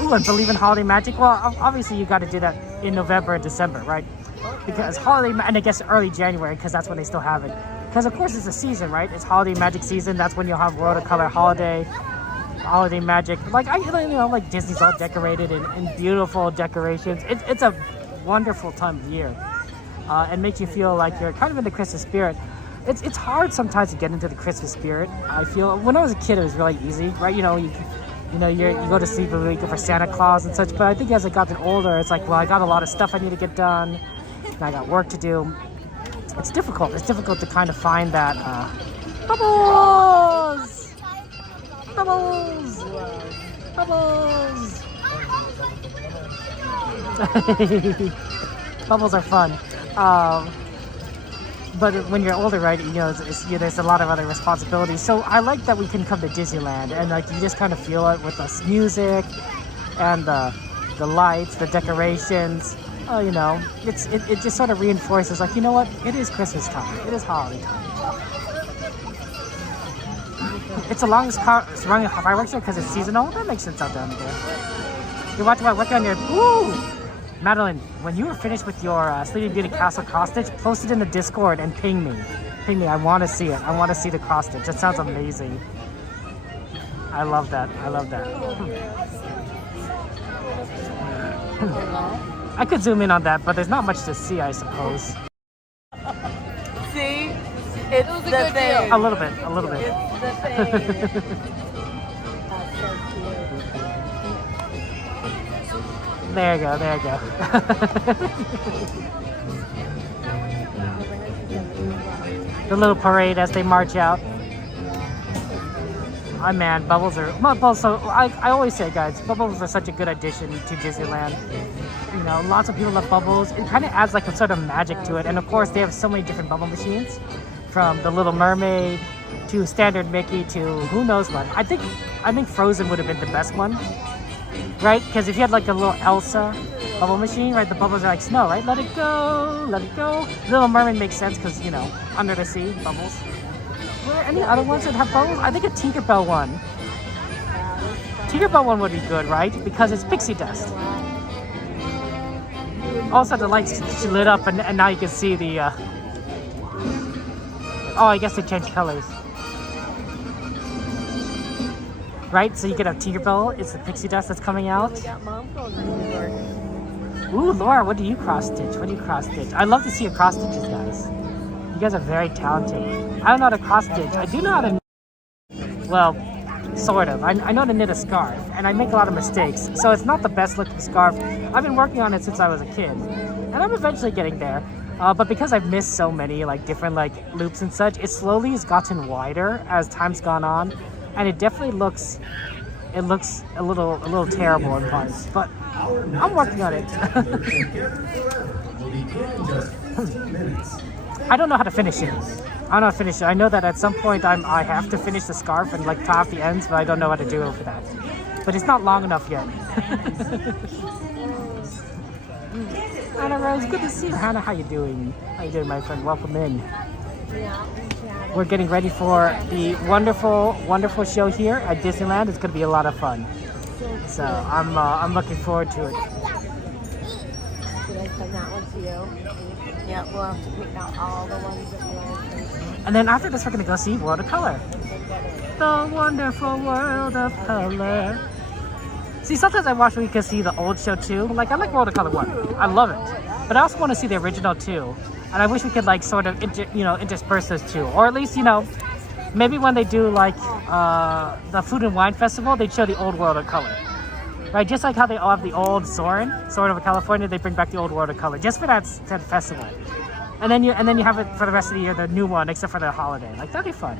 Ooh, and believe in holiday magic. Well, obviously you got to do that in November and December, right? Because and I guess early January, because that's when they still have it. Because of course it's a season, right? It's holiday magic season. That's when you'll have World of Color holiday magic. Like like Disney's all decorated in beautiful decorations. It's a wonderful time of year, and makes you feel like you're kind of in the Christmas spirit. It's hard sometimes to get into the Christmas spirit. I feel when I was a kid, it was really easy, right? You go to sleep every week for Santa Claus and such. But I think as I gotten older, it's like, well, I got a lot of stuff I need to get done, and I got work to do. It's difficult. It's difficult to kind of find that bubbles. Bubbles are fun. But when you're older, right, there's a lot of other responsibilities. So I like that we can come to Disneyland and like you just kind of feel it with the music and the lights, the decorations. It just sort of reinforces like, you know what, it is Christmas time. It is holiday time. It's the longest running fireworks show because it's seasonal. That makes sense out there. You're watching my work on your. Woo! Madeline, when you were finished with your Sleeping Beauty Castle cross stitch, post it in the Discord and ping me. I want to see it. I want to see the cross stitch. That sounds amazing. I love that. I could zoom in on that, but there's not much to see, I suppose. See? It's the thing. A little bit. It's the thing. There you go. The little parade as they march out. Bubbles are... So I always say, guys, bubbles are such a good addition to Disneyland. Lots of people love bubbles. It kind of adds like a sort of magic to it. And of course, they have so many different bubble machines. From the Little Mermaid to standard Mickey to who knows what. I think Frozen would have been the best one, right? Because if you had like a little Elsa bubble machine, right? The bubbles are like snow, right? Let it go, let it go. Little Mermaid makes sense because, you know, under the sea, bubbles. Were there any other ones that have bubbles? I think a Tinkerbell one. Tinkerbell one would be good, right? Because it's pixie dust. Also, the lights she lit up, and now you can see the. Oh, I guess they changed colors. Right? So you get a Tinkerbell. It's the pixie dust that's coming out. Ooh, Laura, what do you cross stitch? What do you cross stitch? I love to see your cross stitches, guys. You guys are very talented. I don't know how to cross stitch. I do know how to. Well, sort of. I know to knit a scarf, and I make a lot of mistakes. So it's not the best looking scarf. I've been working on it since I was a kid, and I'm eventually getting there. But because I've missed so many like different like loops and such, it slowly has gotten wider as time's gone on, and it definitely looks a little terrible in parts. But I'm working on it. I don't know how to finish it. I don't know how to finish it. I know that at some point I have to finish the scarf and like tie off the ends, but I don't know how to do it for that. But it's not long enough yet. Hannah Rose, good to see you. Hannah, how you doing? How you doing, my friend? Welcome in. We're getting ready for the wonderful, wonderful show here at Disneyland. It's going to be a lot of fun. So I'm looking forward to it. Did I send that one to you? Yeah, we'll have to pick out all the ones that we want to take. And then after this, we're going to go see World of Color. The wonderful world of color. See, sometimes I watch we can see the old show too. Like, I like World of Color 1. I love it. But I also want to see the original too. And I wish we could like sort of, intersperse those two. Or at least, maybe when they do like the Food and Wine Festival, they'd show the old World of Color. Right, just like how they all have the old Soarin', sort of California, they bring back the old World of Color just for that festival. And then you have it for the rest of the year, the new one, except for the holiday. Like, that'd be fun.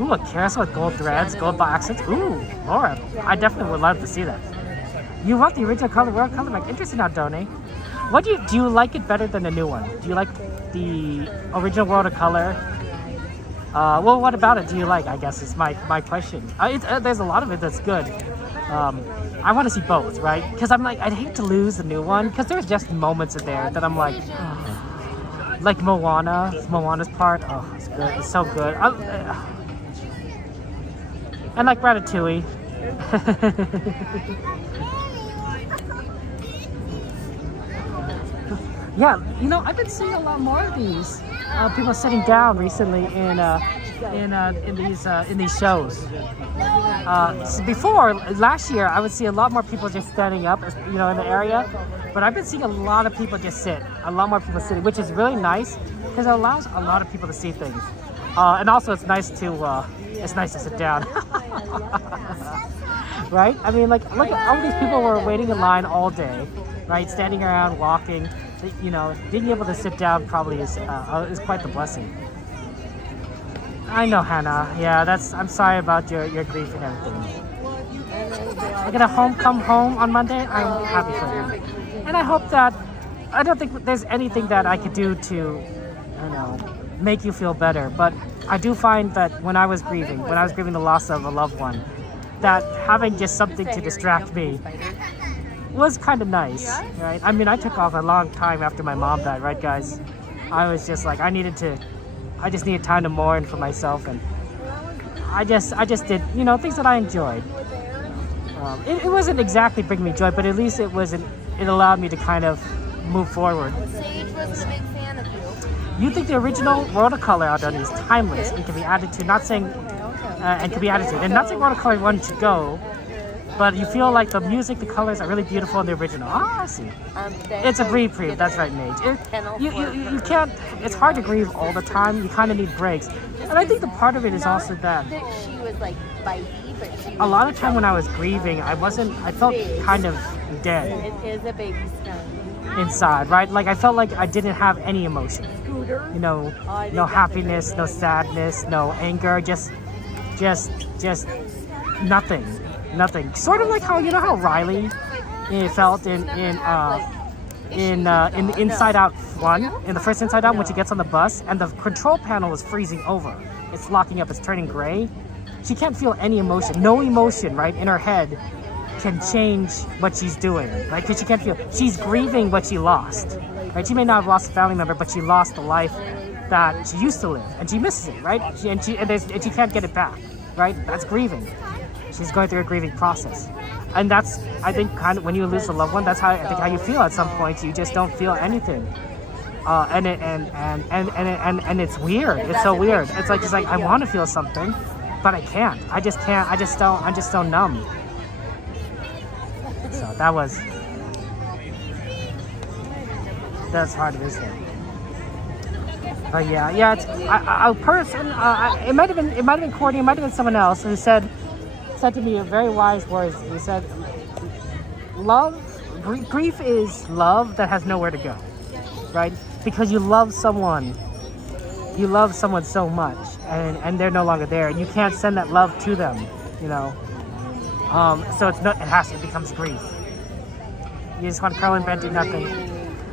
Ooh, a carousel with gold threads, gold accents. Ooh, Laura, I definitely would love to see that. You want the original color, World Color? Like, interesting now, Donnie. What do you like it better than the new one? Do you like the original World of Color? Well, what about it do you like, I guess, is my question. There's a lot of it that's good. I want to see both, right? Because I'm like, I'd hate to lose the new one, because there's just moments in there that I'm like, oh. Like Moana's part, oh, it's good, it's so good. And like Ratatouille. Yeah, I've been seeing a lot more of these people sitting down recently in these shows. Before last year, I would see a lot more people just standing up, in the area. But I've been seeing a lot of people just sit. A lot more people sitting, which is really nice because it allows a lot of people to see things. And also, it's nice to sit down. Right? I mean, like, look at all these people were waiting in line all day, right? Standing around, walking. Being able to sit down probably is quite the blessing. I know, Hannah. Yeah, I'm sorry about your grief and everything. We're gonna come home on Monday. I'm happy for you. And I hope that, I don't think there's anything that I could do to, make you feel better. But I do find that when I was grieving the loss of a loved one, that having just something to distract me was kind of nice, right? I mean, I took off a long time after my mom died, right, guys? I was just like, I just needed time to mourn for myself, and I just did, things that I enjoyed. It wasn't exactly bringing me joy, but at least it allowed me to kind of move forward. Sage was a big fan of you. You think the original World of Color Aldoni is timeless and can be added to, and not saying World of Color 1 should go, but you feel like the music, the colors are really beautiful in the original. Ah, I see. It's a reprieve. That's right, Mage. You can't. It's hard to grieve all the time. You kind of need breaks. And I think the part of it is also that she was like bitey, but she. A lot of time when I was grieving, I felt kind of dead. It is a baby stone. Inside, right? Like I felt like I didn't have any emotion. No happiness, no sadness, no anger. Just nothing. Sort of like how Riley felt in in the Inside Out one, in the first Inside Out when she gets on the bus and the control panel is freezing over. It's locking up, it's turning gray. She can't feel any emotion, no emotion, right, in her head can change what she's doing, right? Because she can't feel, she's grieving what she lost, right? She may not have lost a family member, but she lost the life that she used to live, and she misses it, right? And she can't get it back, right? That's grieving. She's going through a grieving process, and that's, I think, kind of when you lose a loved one, that's how I think how you feel at some point. You just don't feel anything, and it's weird. It's so weird. It's like I want to feel something, but I can't. I just can't. I'm just so numb. So that's hard to visit. But yeah, it's a person. It might have been Courtney. It might have been someone else who said to me very wise words. He said, grief is love that has nowhere to go, right? Because you love someone so much, and they're no longer there, and you can't send that love to them, you know. So it becomes grief. You just want to curl in bed, do nothing.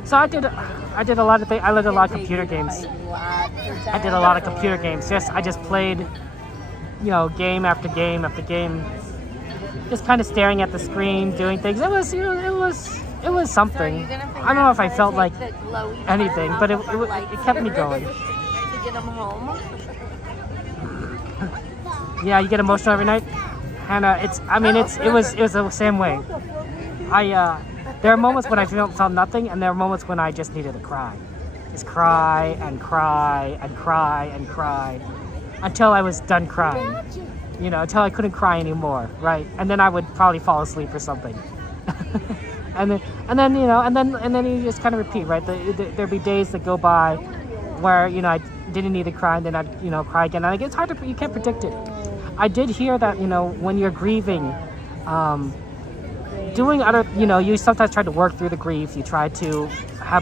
So I did a lot of things. I played a lot of computer games. I did a lot of computer games. I just played, you know, game after game after game, just kind of staring at the screen, doing things. It was something. I don't know if I felt like anything, but it kept me going. To get them home. Yeah, you get emotional every night, and it was the same way. There are moments when I felt nothing, and there are moments when I just needed to cry. Just cry and cry and cry and cry until I was done crying. You know, until I couldn't cry anymore, right? And then I would probably fall asleep or something. and then you just kind of repeat, right? There'd be days that go by where, you know, I didn't need to cry, and then I'd, you know, cry again. And it's hard to, you can't predict it. I did hear that, you know, when you're grieving, doing other, you know, you sometimes try to work through the grief. You try to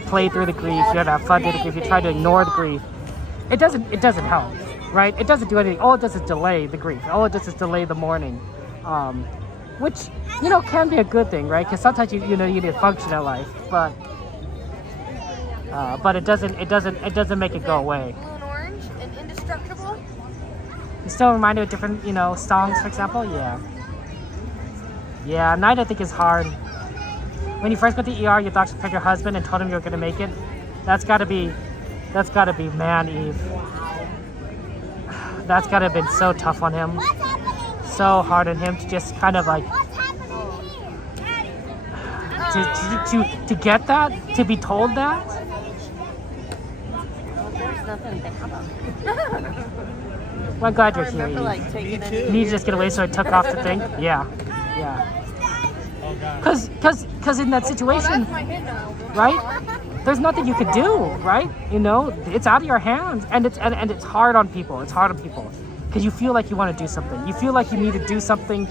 play through the grief. You have to have fun through the grief. You try to ignore the grief. It doesn't help, right? It doesn't do anything. All it does is delay the grief. All it does is delay the mourning, which, you know, can be a good thing, right? Because sometimes you need to function in life, but it doesn't make it go away. Blue and orange and indestructible. You still reminded of different, you know, songs, for example. Yeah, night I think is hard. When you first went to ER, your doctor picked your husband and told him you were gonna make it. That's gotta be, man, Eve. That's gotta have been so tough on him. So hard on him to just kind of like, to get that, to be told that. There's nothing to happen. Well, I'm glad you're here, remember, Eve. like, taking it. You need to just get away, so I took off the thing. Yeah. Cause in that situation, right? There's nothing you could do, right? You know, it's out of your hands, and it's hard on people. It's hard on people because you feel like you want to do something. You feel like you need to do something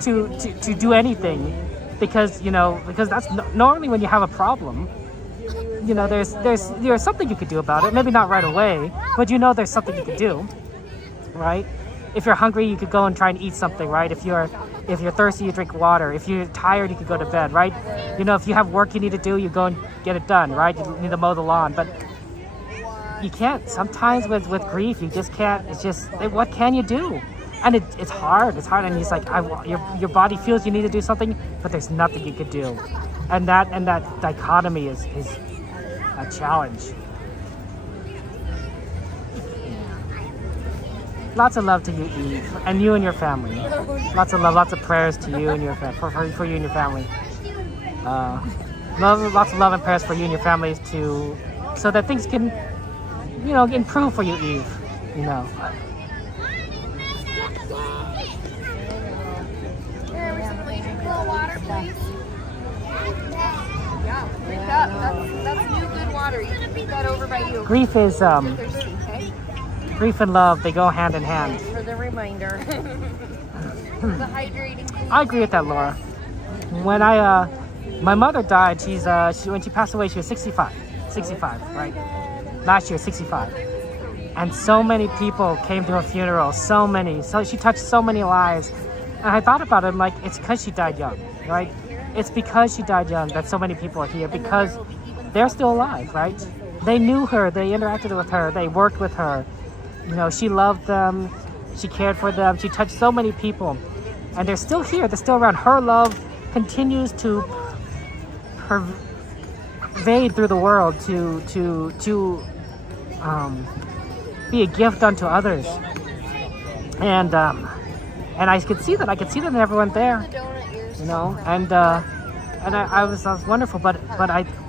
to do anything, because that's normally when you have a problem. You know, there's something you could do about it. Maybe not right away, but you know there's something you could do, right? If you're hungry, you could go and try and eat something, right? If you're thirsty, you drink water. If you're tired, you could go to bed, right? You know, if you have work you need to do, you go and get it done, right? You need to mow the lawn, but you can't. Sometimes with grief, you just can't. It's just, what can you do? And it's hard. It's hard, and he's like, your body feels you need to do something, but there's nothing you could do, and that dichotomy is a challenge. Lots of love to you, Eve, and you and your family. Lots of love, lots of prayers to you and your for you and your family. Lots of love and prayers for you and your families so that things can, you know, improve for you, Eve. You know. Water, please. Yeah, drink up. That's new good water. You can drink that over by you. Grief is Thirsty, okay? Grief and love, they go hand in hand. Thanks for the reminder. The hydrating. I agree with that, Laura. When my mother died, when she passed away, she was 65, right? Last year, 65. And so many people came to her funeral, so she touched so many lives. And I thought about it, I'm like, it's because she died young, right? it's because she died young that so many people are here, because they're still alive, right? They knew her, they interacted with her, they worked with her. You know, she loved them, she cared for them, she touched so many people. And they're still here, they're still around. Her love continues to pervade through the world, to be a gift unto others. And I could see that. I could see that in everyone there, you know. And I was wonderful. But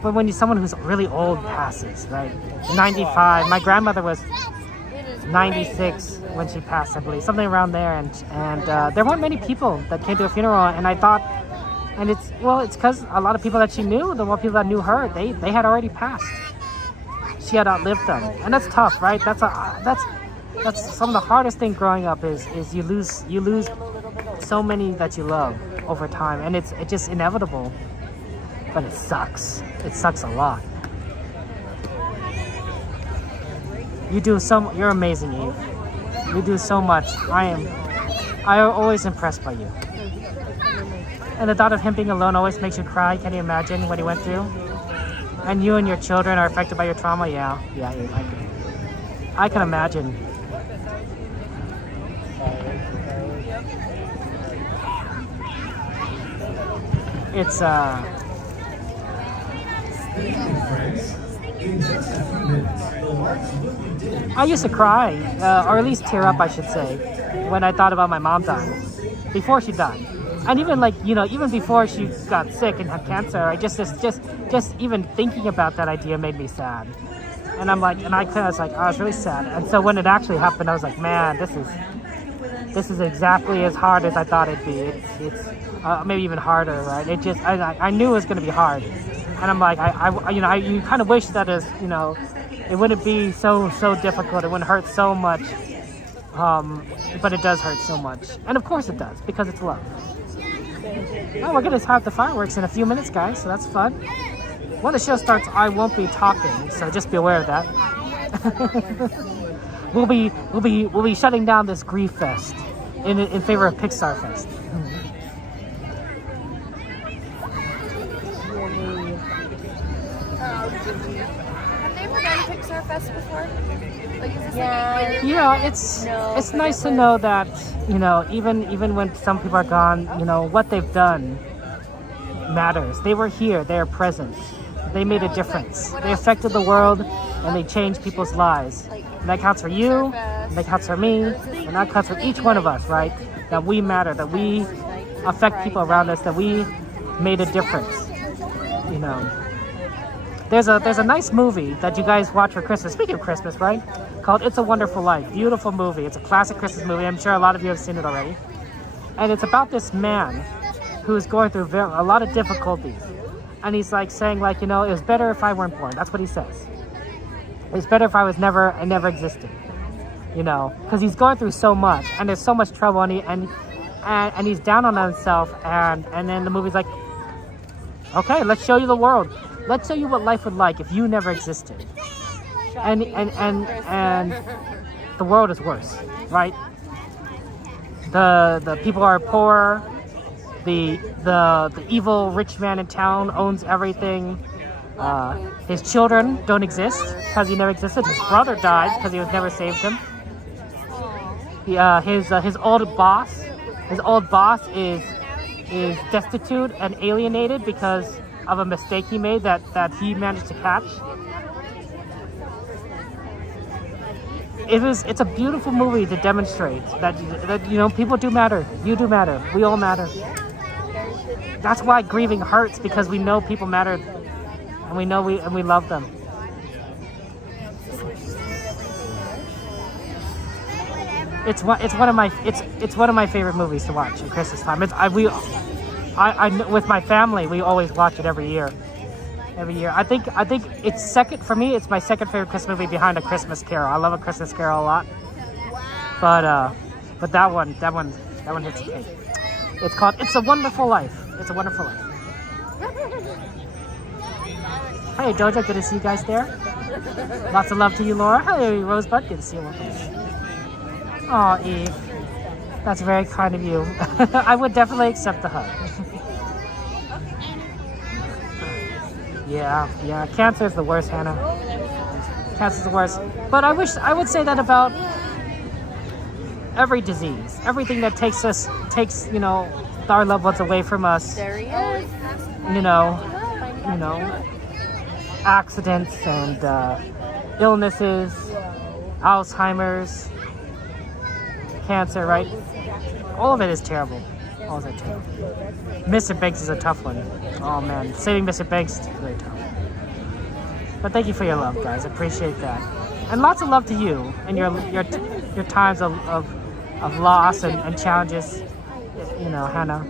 when someone who's really old passes, right? 95. My grandmother was 96 when she passed, I believe, something around there. And there weren't many people that came to her funeral. And I thought, and it's because a lot of people that she knew, the more people that knew her, they had already passed. She had outlived them, and that's tough, right? That's some of the hardest thing growing up is you lose so many that you love over time, and it's just inevitable. But it sucks. It sucks a lot. You're amazing, Eve. You do so much. I am always impressed by you. And the thought of him being alone always makes you cry. Can you imagine what he went through? And you and your children are affected by your trauma. Yeah, I can imagine. It's I used to cry, or at least tear up, I should say, when I thought about my mom dying, before she died. And even even before she got sick and had cancer, I just even thinking about that idea made me sad. And I was really sad. And so when it actually happened, I was like, man, this is exactly as hard as I thought it'd be. It's maybe even harder, right? I knew it was going to be hard. And I'm like, you kind of wish that it wouldn't be so difficult. It wouldn't hurt so much. But it does hurt so much. And of course it does, because it's love. Oh, we're going to have the fireworks in a few minutes, guys, so that's fun. When the show starts, I won't be talking, so just be aware of that. We'll be shutting down this grief fest in favor of Pixar Fest. Have they ever done Pixar Fest before? It's nice to know that, even when some people are gone, what they've done matters. They were here, they are present. They made a difference. They affected the world, and they changed people's lives. And that counts for you, and that counts for me, and that counts for each one of us, right? That we matter, that we affect people around us, that we made a difference, There's a nice movie that you guys watch for Christmas. Speaking of Christmas, right? Called It's a Wonderful Life. Beautiful movie. It's a classic Christmas movie. I'm sure a lot of you have seen it already. And it's about this man who's going through a lot of difficulties. And he's saying it was better if I weren't born. That's what he says. It's better if I never existed. Because he's going through so much, and there's so much trouble, and he's down on himself, and then the movie's like, okay, let's show you the world. Let's show you what life would like if you never existed. And the world is worse, right? The people are poor. The evil rich man in town owns everything. His children don't exist because he never existed. His brother died because he was never saved him. His old boss is destitute and alienated because of a mistake he made that he managed to catch. It's a beautiful movie to demonstrate that people do matter. You do matter. We all matter. That's why grieving hurts, because we know people matter, and we know we love them. It's one of my favorite movies to watch at Christmas time. With my family, we always watch it every year. I think it's second for me. It's my second favorite Christmas movie behind A Christmas Carol. I love A Christmas Carol a lot, but that one hits the cake. It's called It's a Wonderful Life. It's a Wonderful Life. Hey Doja, good to see you guys there. Lots of love to you, Laura. Hey Rosebud, good to see you. Oh, Eve, that's very kind of you. I would definitely accept the hug. Yeah. Cancer is the worst, Hannah. Cancer is the worst. But I would say that about every disease. Everything that takes you know, our loved ones away from us. There he is. You know, accidents and illnesses, Alzheimer's, cancer, right? All of it is terrible. All of it terrible. Mr. Banks is a tough one. Oh man, saving Mr. Banks is really tough. But thank you for your love, guys. I appreciate that. And lots of love to you and your times of loss and challenges. You know, Hannah.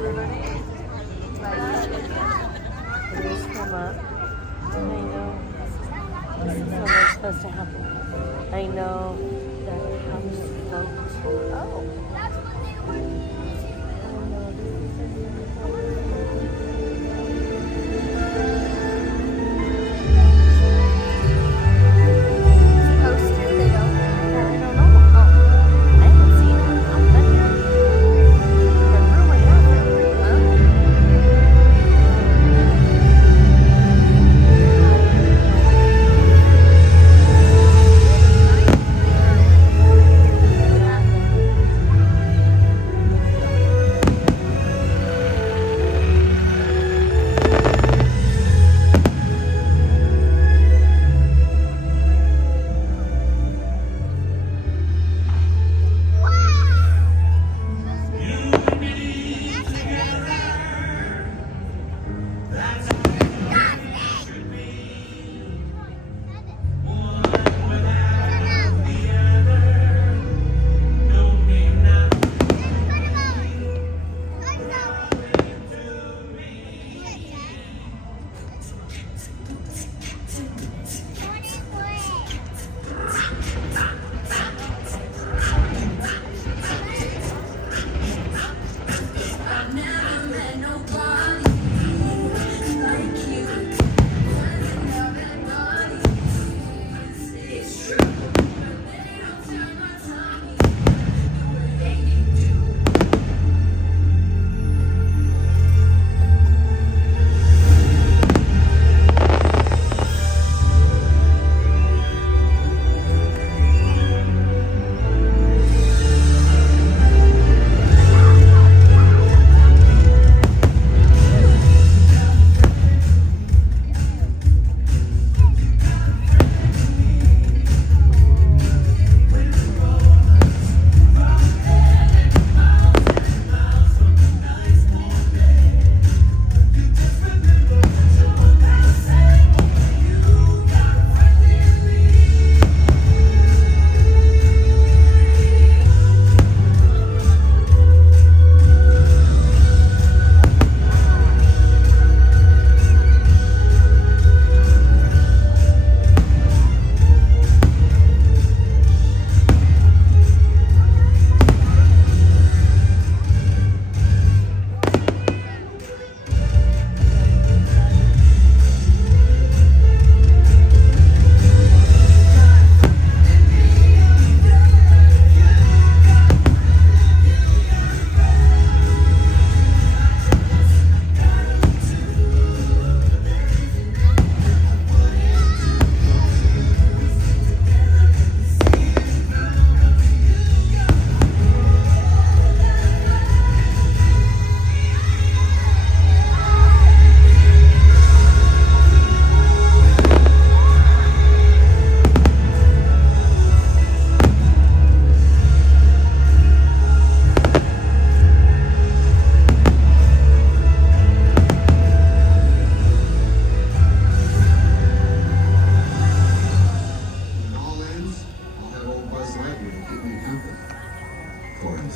Just come up. I know. This is never supposed to happen. I know that house floats. Oh.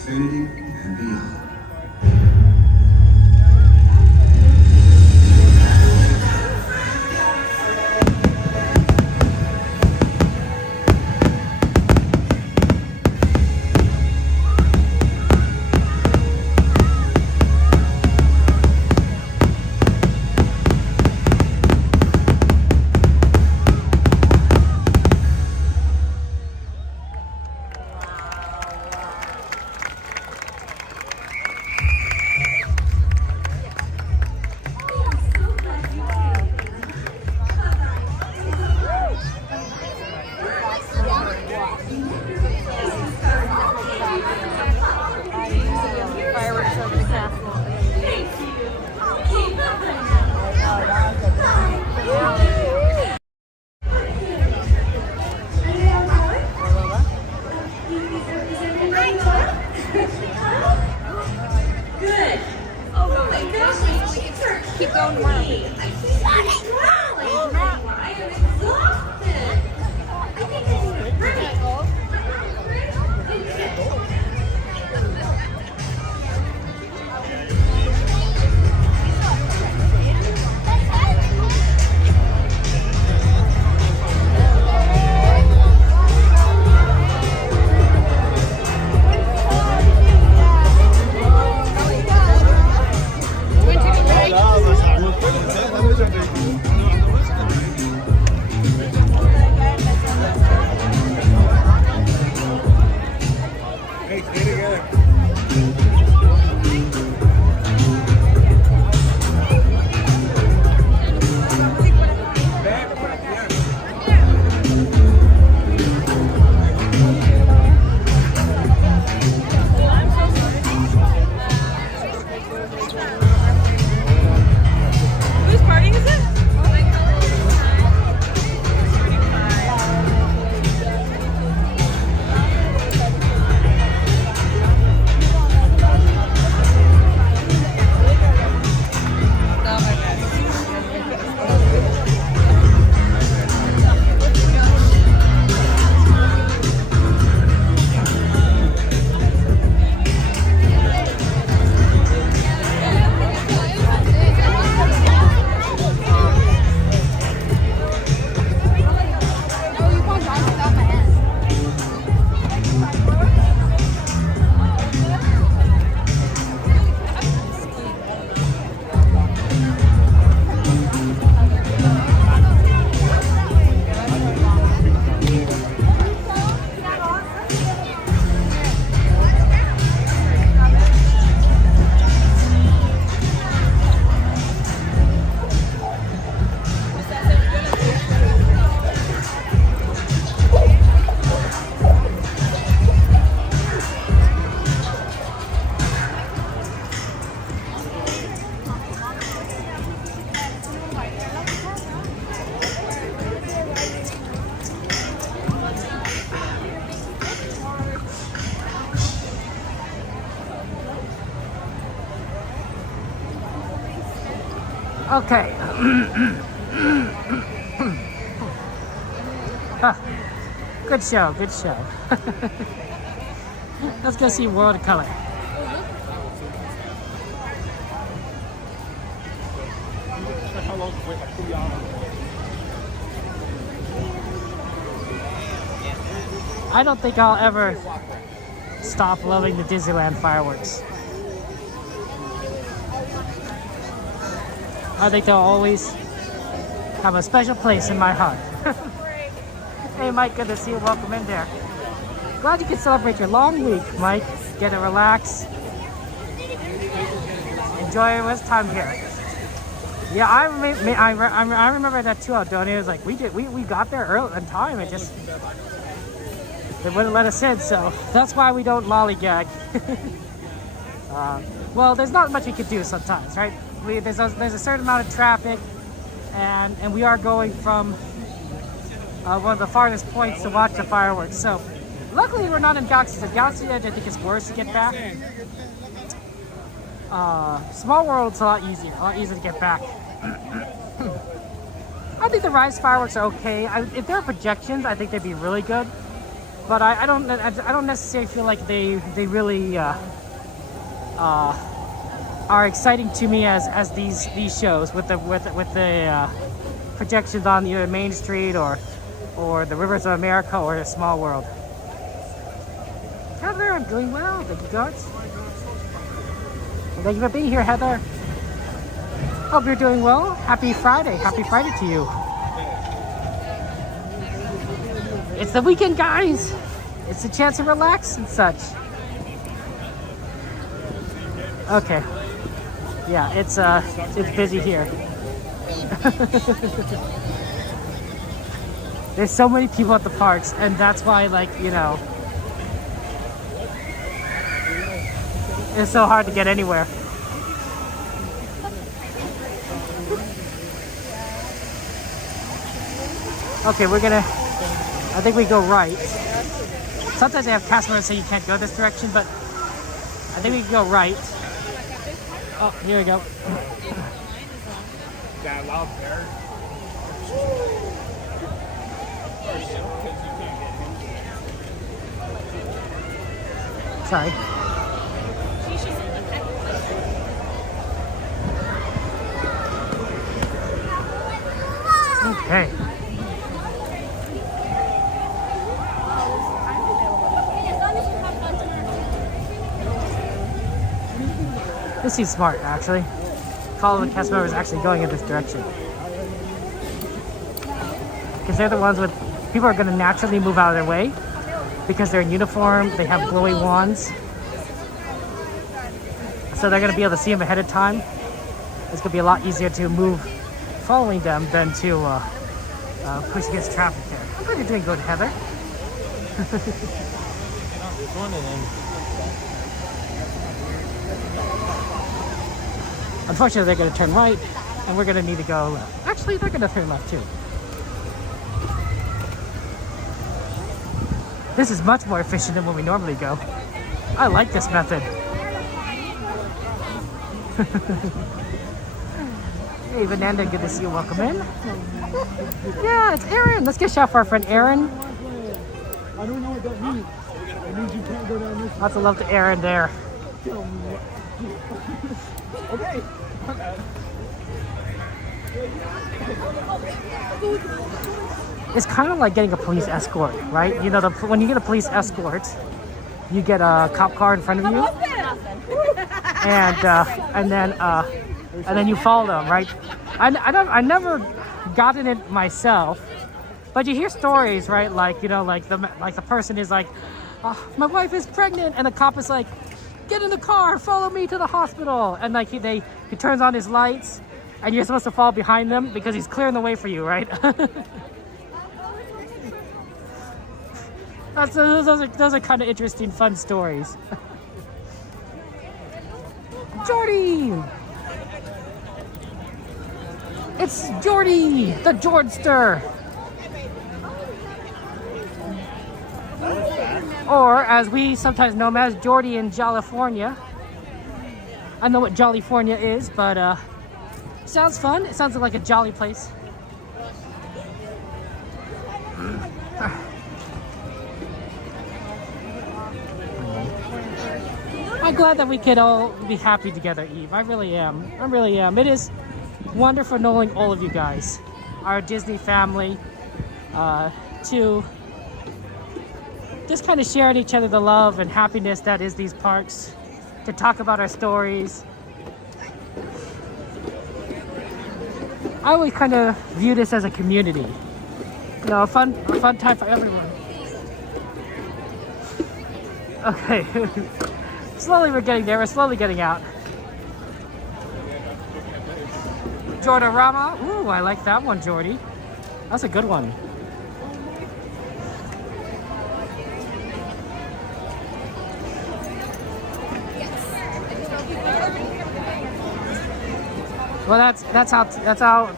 infinity and beyond. Whose party is it? Okay. Good show, good show. Let's go see World of Color. I don't think I'll ever stop loving the Disneyland fireworks. I think they'll always have a special place in my heart. Hey Mike, good to see you. Welcome in there. Glad you can celebrate your long week, Mike. Get to relax. Enjoy your time here. Yeah, I remember that too, Aldonia. It was like we got there early on time. It just they wouldn't let us in, so that's why we don't lollygag. Well, there's not much we could do sometimes, right? There's a certain amount of traffic, and we are going from one of the farthest points to watch the fireworks. So luckily we're not in Galaxy's Edge. Galaxy's Edge, I think it's worse to get back. Small World's a lot easier to get back. I think the Rise fireworks are okay. If there are projections, I think they'd be really good. But I don't necessarily feel like they really are exciting to me as these shows with the projections on either Main Street or the Rivers of America or the Small World. Heather, I'm doing well. Thank you, guys. Thank you for being here, Heather. Hope you're doing well. Happy Friday. Happy Friday to you. It's the weekend, guys. It's a chance to relax and such. Okay. Yeah, it's busy here. There's so many people at the parks, and that's why, like, you know, it's so hard to get anywhere. Okay, I think we go right. Sometimes they have cast members say you can't go this direction, but I think we can go right. Oh, here we go. Sorry. Okay. This seems smart, actually. All of the cast members actually going in this direction. Because they're the ones with... People are going to naturally move out of their way. Because they're in uniform, they have glowing wands. so they're gonna be able to see them ahead of time. It's gonna be a lot easier to move following them than to push against traffic there. I'm glad you're doing good, Heather. Unfortunately, they're gonna turn right, and we're gonna need to go left. Actually, they're gonna turn left too. This is much more efficient than when we normally go. I like this method. Hey, Vananda, good to see you. Welcome in. Yeah, it's Aaron. Let's get a shot for our friend Aaron. I don't know what that means. It means you can't go down this. Lots of love to Aaron there. Okay. It's kind of like getting a police escort, right? You know, when you get a police escort, you get a cop car in front of you, and then you follow them, right? I never gotten it myself, but you hear stories, right? Like, you know, like the person is like, oh, my wife is pregnant, and the cop is like, get in the car, follow me to the hospital, and like he turns on his lights, and you're supposed to follow behind them because he's clearing the way for you, right? Those are kind of interesting, fun stories. Jordy! It's Jordy, the Jordster! Or, as we sometimes know him as, Jordy in Jollifornia. I know what Jollifornia is, but sounds fun. It sounds like a jolly place. I'm glad that we could all be happy together, Eve. I really am. I really am. It is wonderful knowing all of you guys, our Disney family, to just kind of sharing each other the love and happiness that is these parks, to talk about our stories. I always kind of view this as a community, you know, a fun time for everyone. Okay. Slowly we're getting there. We're slowly getting out. Jordorama. Ooh, I like that one, Jordy. That's a good one. Well, that's how.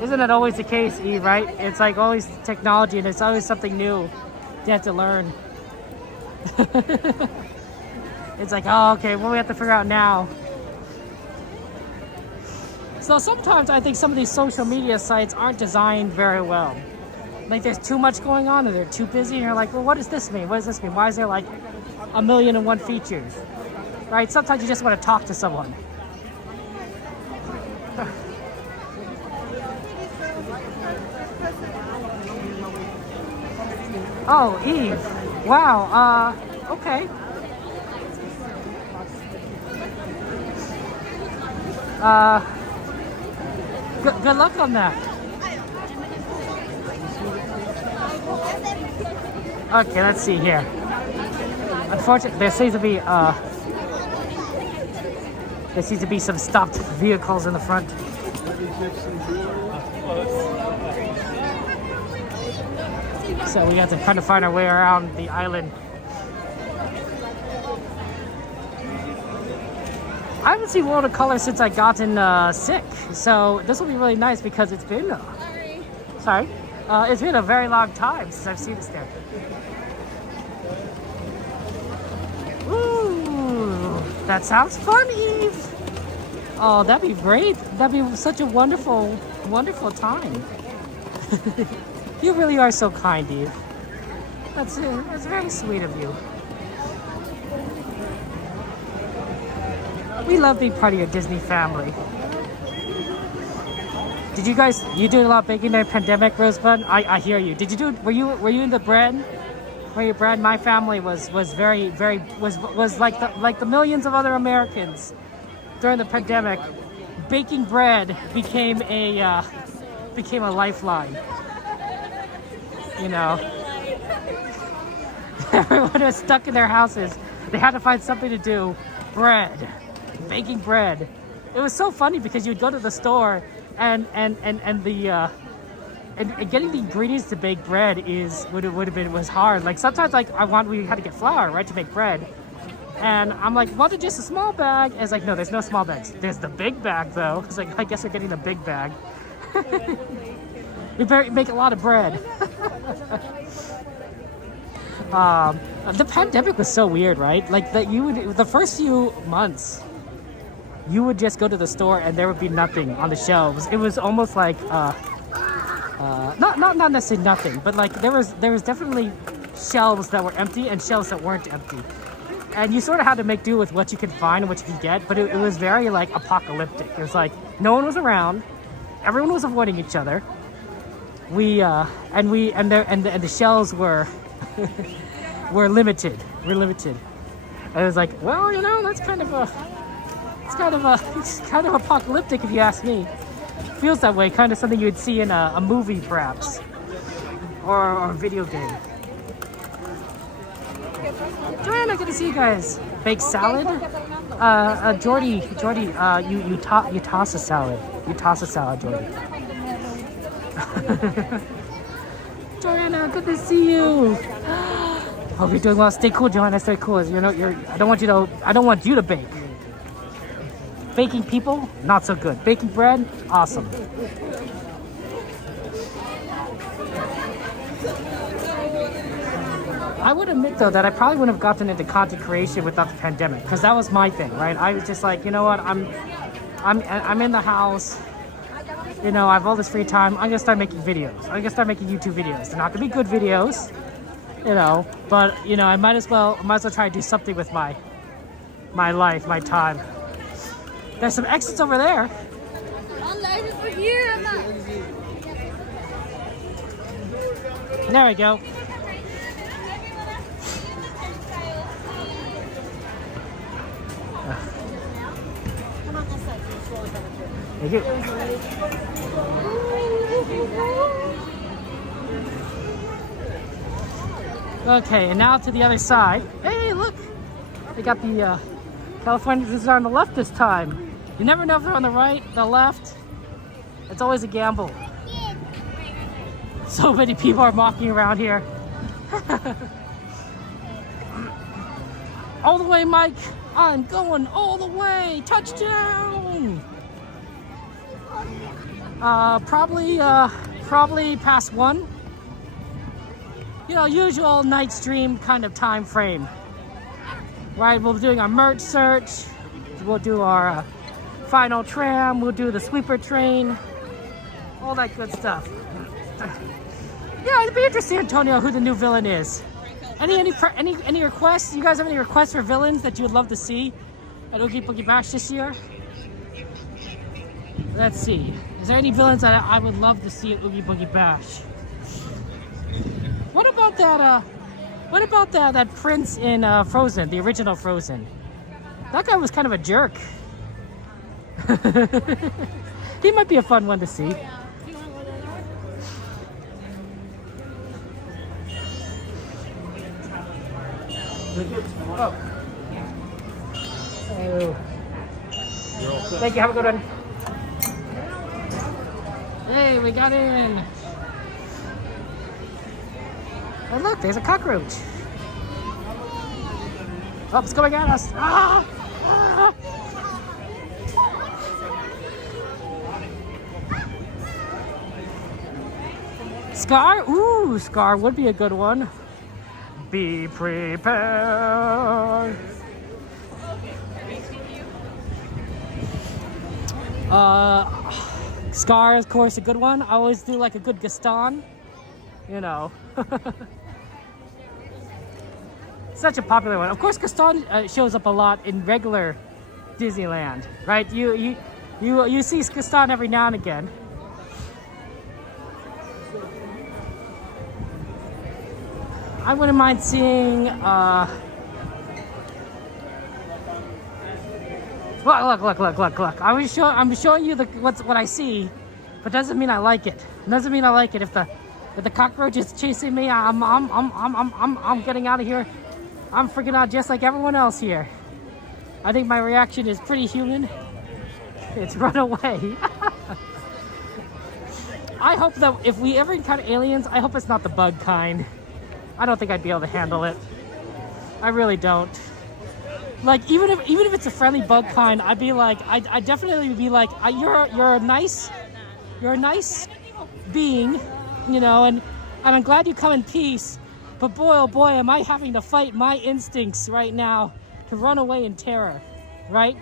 Isn't it always the case, Eve? Right? It's like always technology, and it's always something new you have to learn. It's like, oh, okay, what do we have to figure out now? So sometimes I think some of these social media sites aren't designed very well. Like there's too much going on and they're too busy and you're like, well, what does this mean? What does this mean? Why is there like 1,000,001 features? Right? Sometimes you just want to talk to someone. Oh, Eve. Wow. Okay. Good luck on that. Okay, let's see here. Unfortunately, there seems to be some stopped vehicles in the front. So we have to kind of find our way around the island. I haven't seen World of Color since I gotten sick, so this will be really nice because it's been it's been a very long time since I've seen this there. Ooh, that sounds fun, Eve. Oh, that'd be great. That'd be such a wonderful, wonderful time. You really are so kind, Eve. That's very sweet of you. We love being part of your Disney family. Did you doing a lot of baking during the pandemic, Rosebud? I hear you. Were you in the bread? Where your bread? My family was very like the millions of other Americans during the pandemic. Baking bread became a lifeline. You know, everyone was stuck in their houses. They had to find something to do. bread, baking bread. It was so funny because you'd go to the store and getting the ingredients to bake bread was hard. Like sometimes like we had to get flour, right, to make bread. And I'm like, wanted just a small bag. And it's like, no, there's no small bags. There's the big bag though. It's like, I guess we're getting the big bag. We better make a lot of bread. The pandemic was so weird, right? Like that the first few months, you would just go to the store and there would be nothing on the shelves. It was almost like not necessarily nothing, but like there was definitely shelves that were empty and shelves that weren't empty. And you sort of had to make do with what you could find and what you could get, but it was very like apocalyptic. It was like no one was around, everyone was avoiding each other. And the shelves were were limited. We're limited. And it was like, well, you know, that's kind of apocalyptic if you ask me. Feels that way, kind of something you would see in a movie perhaps, or a video game. Joanna, good to see you guys. Baked salad. Jordy, you toss a salad. You toss a salad, Jordy. Joanna, good to see you. Hope you're doing well. Stay cool, Joanna. Stay cool. You know, I don't want you to bake. Baking people, not so good. Baking bread, awesome. I would admit though that I probably wouldn't have gotten into content creation without the pandemic, because that was my thing, right? I was just like, you know what, I'm in the house, you know, I have all this free time. I'm gonna start making videos. I'm gonna start making YouTube videos. They're not gonna be good videos, you know, but you know, I might as well try to do something with my life, my time. There's some exits over there. There we go. Thank you. Okay, and now to the other side. Hey, look! They got the California Resort on the left this time. You never know if they're on the right, the left. It's always a gamble. So many people are walking around here. All the way, Mike. I'm going all the way. Touchdown. Probably past 1. You know, usual night stream kind of time frame. Right, we'll be doing our merch search. We'll do our final tram. We'll do the sweeper train. All that good stuff. Yeah, it'd be interesting, Antonio, who the new villain is. Any requests? You guys have any requests for villains that you would love to see at Oogie Boogie Bash this year? Let's see. Is there any villains that I would love to see at Oogie Boogie Bash? What about that? What about that prince in Frozen, the original Frozen? That guy was kind of a jerk. He might be a fun one to see. Oh. Thank you. Have a good one. Hey, we got in. Oh, look, there's a cockroach. Oh, it's going at us. Ah! Ah! Scar? Ooh, Scar would be a good one. Be prepared. Scar, of course, a good one. I always do like a good Gaston. You know. Such a popular one. Of course, Gaston shows up a lot in regular Disneyland, right? You see Gaston every now and again. I wouldn't mind seeing. Look! I'm showing you what I see, but doesn't mean I like it. Doesn't mean I like it. If the cockroach is chasing me, I'm getting out of here. I'm freaking out just like everyone else here. I think my reaction is pretty human. It's run away. I hope that if we ever encounter aliens, I hope it's not the bug kind. I don't think I'd be able to handle it. I really don't. Like, even if it's a friendly bug kind, I'd be like, I definitely would be like, you're a nice being, you know, and I'm glad you come in peace. But boy, oh boy, am I having to fight my instincts right now to run away in terror, right?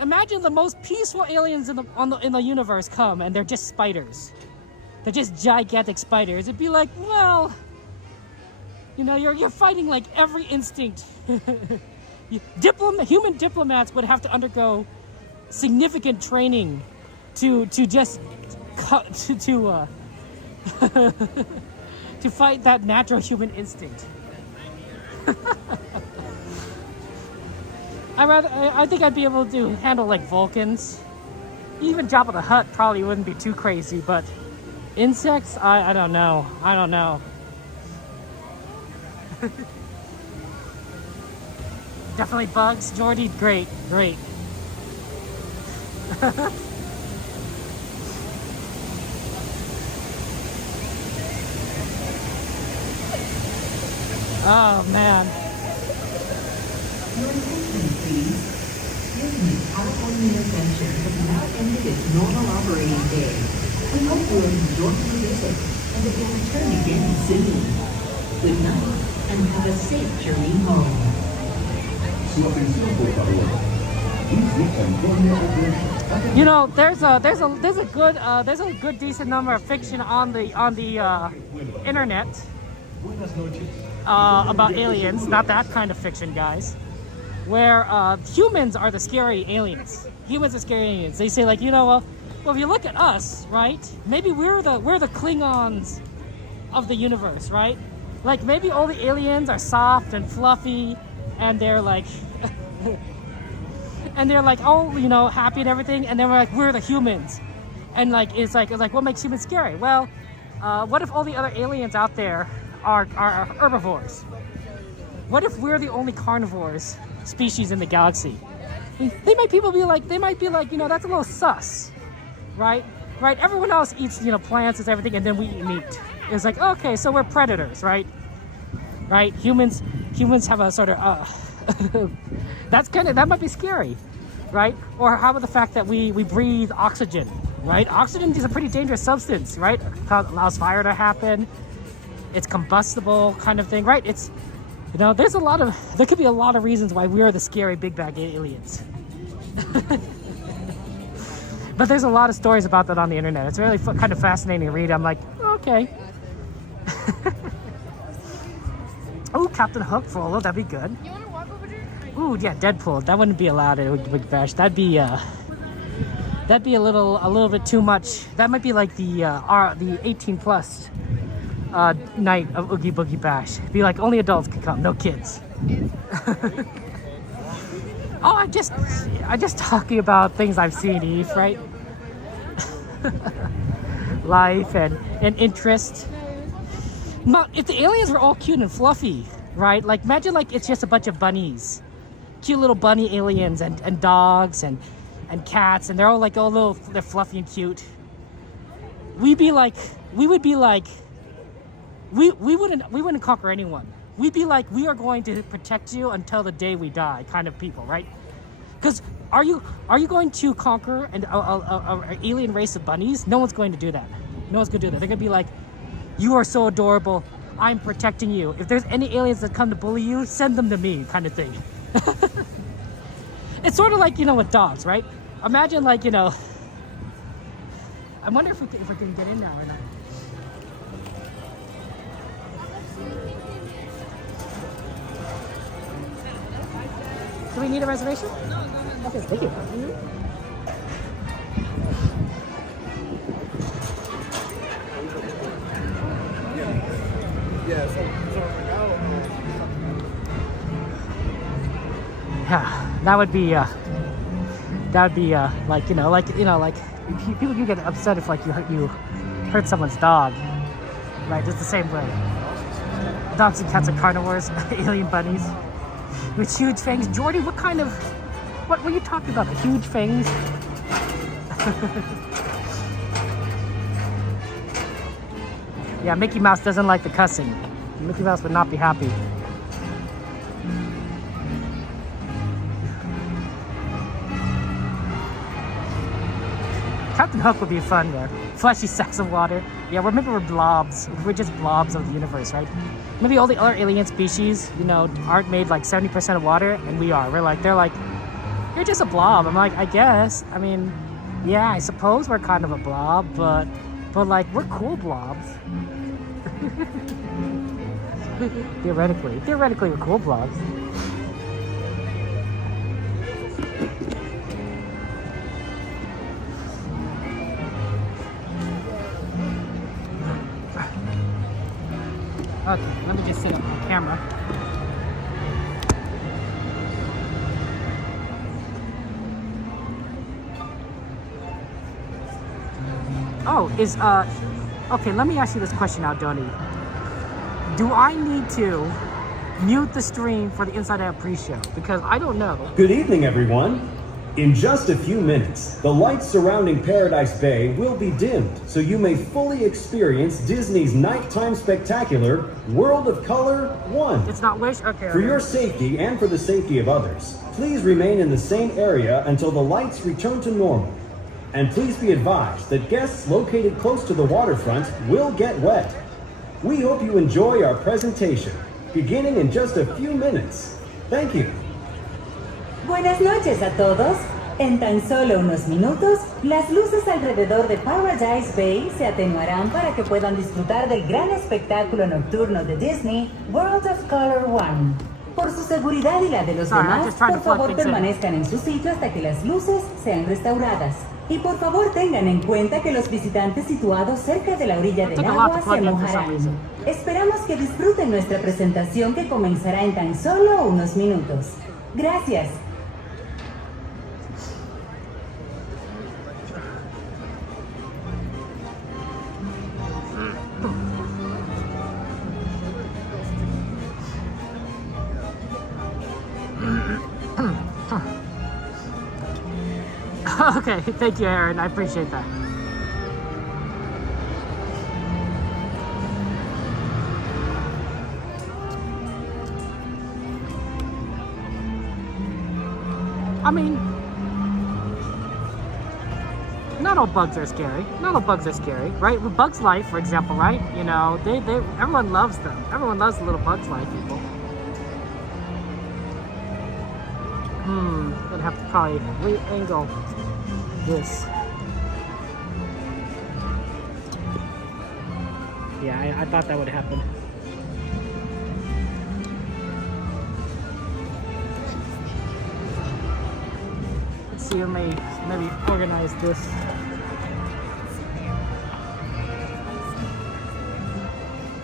Imagine the most peaceful aliens in the universe come, and they're just spiders. They're just gigantic spiders. It'd be like, well, you know, you're fighting like every instinct. Human diplomats would have to undergo significant training to just to fight that natural human instinct. I think I'd be able to handle like Vulcans. Even Jabba the Hutt probably wouldn't be too crazy, but insects, I don't know. I don't know. Definitely bugs. Jordy, great. Oh man. Your attention, please. Disney California Adventure has now ended its normal operating day. We hope you will enjoy your visit and that you'll return again soon. Good night and have a safe journey home. Su atención, por favor. Disney California Adventure. You know, there's a good decent number of fiction on the internet about aliens. Not that kind of fiction, guys. Where humans are the scary aliens. Humans are scary aliens. They say, like, you know, well, if you look at us, right? Maybe we're the Klingons of the universe, right? Like, maybe all the aliens are soft and fluffy, and they're like, oh, you know, happy and everything. And then we're the humans, and like it's like what makes humans scary? Well, what if all the other aliens out there are herbivores? What if we're the only carnivores species in the galaxy? They might be like, you know, that's a little sus, right? Everyone else eats, you know, plants and everything, and then we eat meat. It's like, okay, so we're predators, right? Humans have a sort of that might be scary, right? Or how about the fact that we breathe oxygen, right? Oxygen is a pretty dangerous substance, right? It allows fire to happen. It's combustible kind of thing, right? It's, you know, there could be a lot of reasons why we're the scary big bag aliens. But there's a lot of stories about that on the internet. It's really kind of fascinating to read. I'm like, okay. Oh, Captain Hook, Frollo, that'd be good. You want to walk over there? Ooh, yeah, Deadpool. That wouldn't be allowed at OOGIE BOOGIE Bash. That'd be a little bit too much. That might be like the 18 plus night of OOGIE BOOGIE Bash. Be like, only adults can come, no kids. Oh, I'm just talking about things I've seen, Eve, right? Life and interest. If the aliens were all cute and fluffy, right? Like, imagine like it's just a bunch of bunnies, cute little bunny aliens and dogs and cats, and they're all like they're fluffy and cute. We wouldn't conquer anyone. We'd be like, we are going to protect you until the day we die, kind of people, right? Because are you going to conquer an alien race of bunnies? No one's going to do that. No one's going to do that. They're going to be like, you are so adorable, I'm protecting you. If there's any aliens that come to bully you, send them to me, kind of thing. It's sort of like, you know, with dogs, right? Imagine, like, you know, I wonder if we can get in now or not. Do we need a reservation? No. Okay, thank you. Yeah, that would be like people do get upset if like you hurt someone's dog, right? It's the same way. Dogs and cats are carnivores, alien bunnies with huge fangs. Jordy, what kind of What were you talking about? The huge fangs? Yeah, Mickey Mouse doesn't like the cussing. Mickey Mouse would not be happy. Captain Hook would be fun there. Fleshy sacks of water. Yeah, maybe we're blobs. We're just blobs of the universe, right? Maybe all the other alien species, you know, aren't made like 70% of water, and we are. They're like, you're just a blob. I'm like, I guess. I mean, yeah, I suppose we're kind of a blob, but like, we're cool blobs. Theoretically, we're cool blobs. Okay, let me just set up my camera. Oh, okay, let me ask you this question now, Donnie. Do I need to mute the stream for the Inside Out pre-show? Because I don't know. Good evening, everyone. In just a few minutes, the lights surrounding Paradise Bay will be dimmed, so you may fully experience Disney's nighttime spectacular, World of Color 1. It's not Wish? Okay. For your safety and for the safety of others, please remain in the same area until the lights return to normal. And please be advised that guests located close to the waterfront will get wet. We hope you enjoy our presentation, beginning in just a few minutes. Thank you. Buenas noches a todos. En tan solo unos minutos, las luces alrededor de Paradise Bay se atenuarán para que puedan disfrutar del gran espectáculo nocturno de Disney, World of Color 1. Por su seguridad y la de los demás, por favor permanezcan en su sitio hasta que las luces sean restauradas. Y por favor tengan en cuenta que los visitantes situados cerca de la orilla del agua se mojarán. Esperamos que disfruten nuestra presentación que comenzará en tan solo unos minutos. Gracias. Okay, thank you, Aaron. I appreciate that. I mean, not all bugs are scary. Not all bugs are scary, right? With Bugs Life, for example, right? You know, everyone loves them. Everyone loves the little Bugs Life people. Gonna have to probably re-angle this. Yeah, I thought that would happen. Let's see, maybe organize this.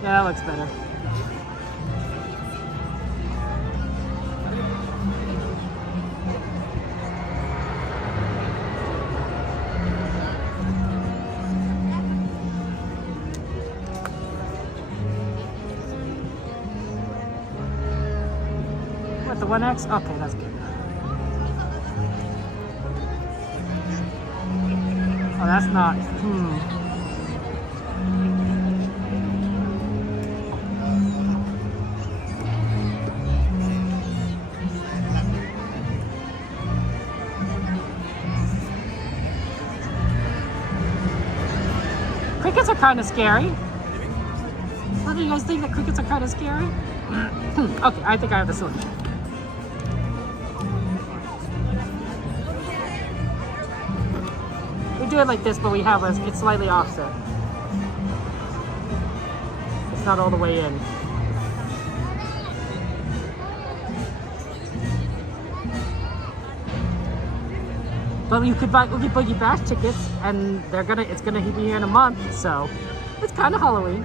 Yeah, that looks better. The 1X? Okay, that's good. Oh, that's not. Crickets are kind of scary. What do you guys think, that crickets are kind of scary? Okay, I think I have the solution. We do it like this, but we have it's slightly offset. It's not all the way in. But you could buy Oogie Boogie Bash tickets, and it's gonna be here in a month, so it's kind of Halloween.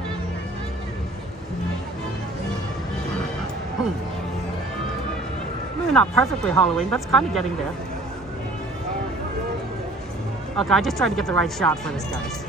Maybe not perfectly Halloween, but it's kind of getting there. Okay, I just tried to get the right shot for this, guys.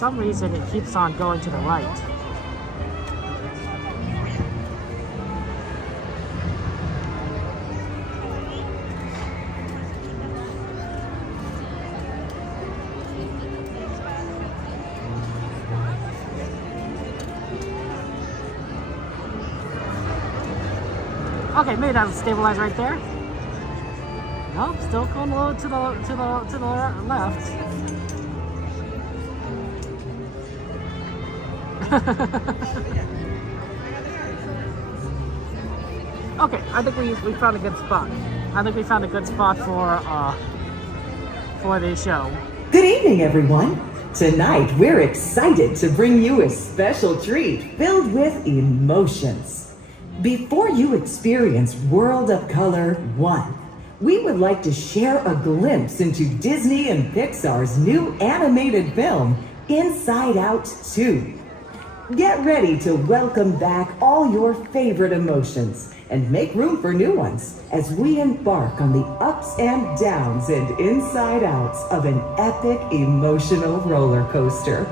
some reason it keeps on going to the right. Okay, maybe that'll stabilize right there. Nope, still going a little to the left. Okay, I think we found a good spot. I think we found a good spot for the show. Good evening, everyone. Tonight, we're excited to bring you a special treat filled with emotions. Before you experience World of Color 1, we would like to share a glimpse into Disney and Pixar's new animated film, Inside Out 2. Get ready to welcome back all your favorite emotions and make room for new ones as we embark on the ups and downs and inside outs of an epic emotional roller coaster.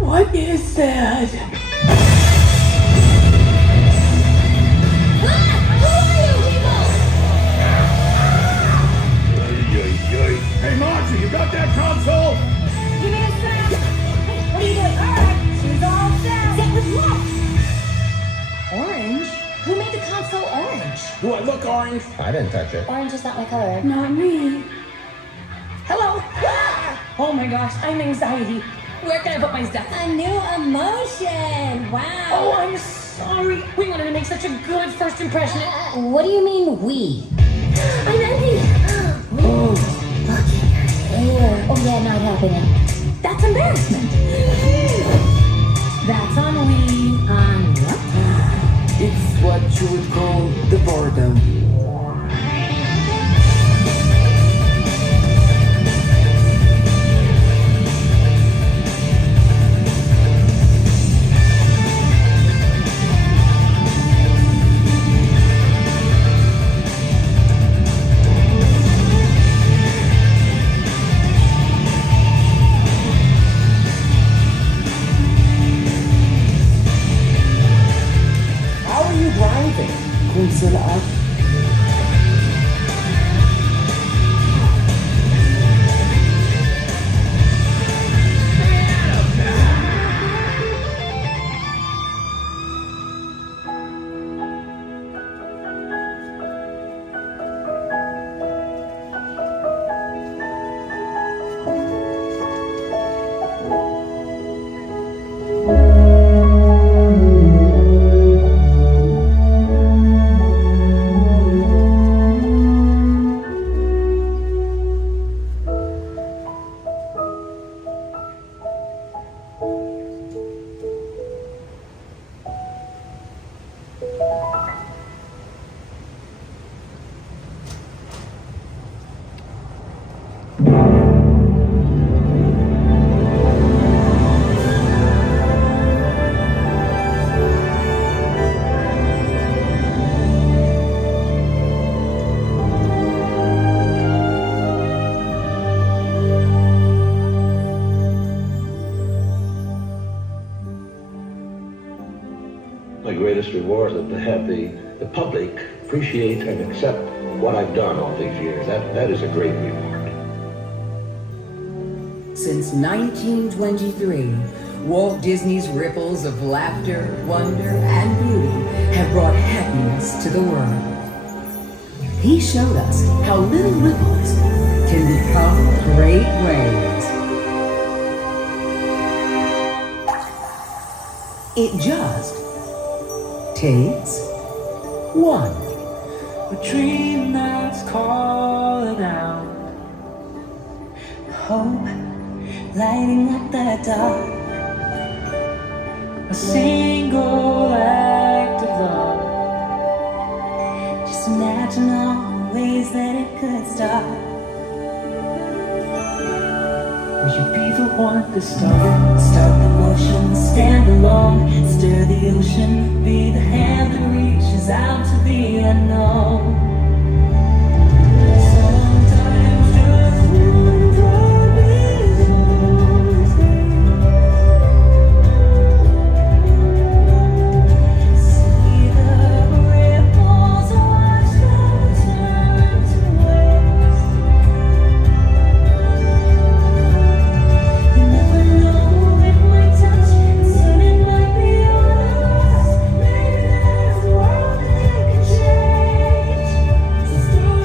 What is that? Hey, Margie, you got that console? Give me a sec. What are you doing? All right, she's all set. Set with what? Orange? Who made the console orange? Do I look orange? I didn't touch it. Orange is not my color. Not me. Hello? Oh my gosh, I'm anxiety. Where can I put my stuff? A new emotion. Wow. Oh, I'm sorry. We wanted to make such a good first impression. What do you mean we? I'm ready. Oh, look here. Oh yeah, not happening. That's embarrassment. That's on we. On what? It's what you would call the boredom. Kung saan this reward, to have the public appreciate and accept what I've done all these years. That is a great reward. Since 1923, Walt Disney's ripples of laughter, wonder, and beauty have brought happiness to the world. He showed us how little ripples can become great waves. It just takes one. A dream that's calling out, hope lighting up the dark. a single act of love. Just imagine all the ways that it could start. Would you be the one to start? Start the motion, stand alone, stir the ocean, be the hand that reaches out to the unknown. Sometimes just one promise. See the ripples wash down, turn to waves. You never know, it might touch, and soon it might be all of us. Maybe there's a world that you can change. So start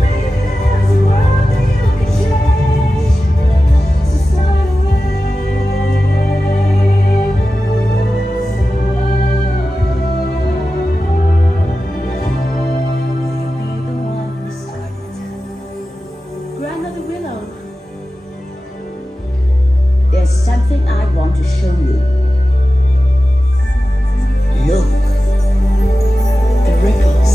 maybe there's a world that you can change. So start Grandmother Willow. There's something I want to show you. Look. The ripples.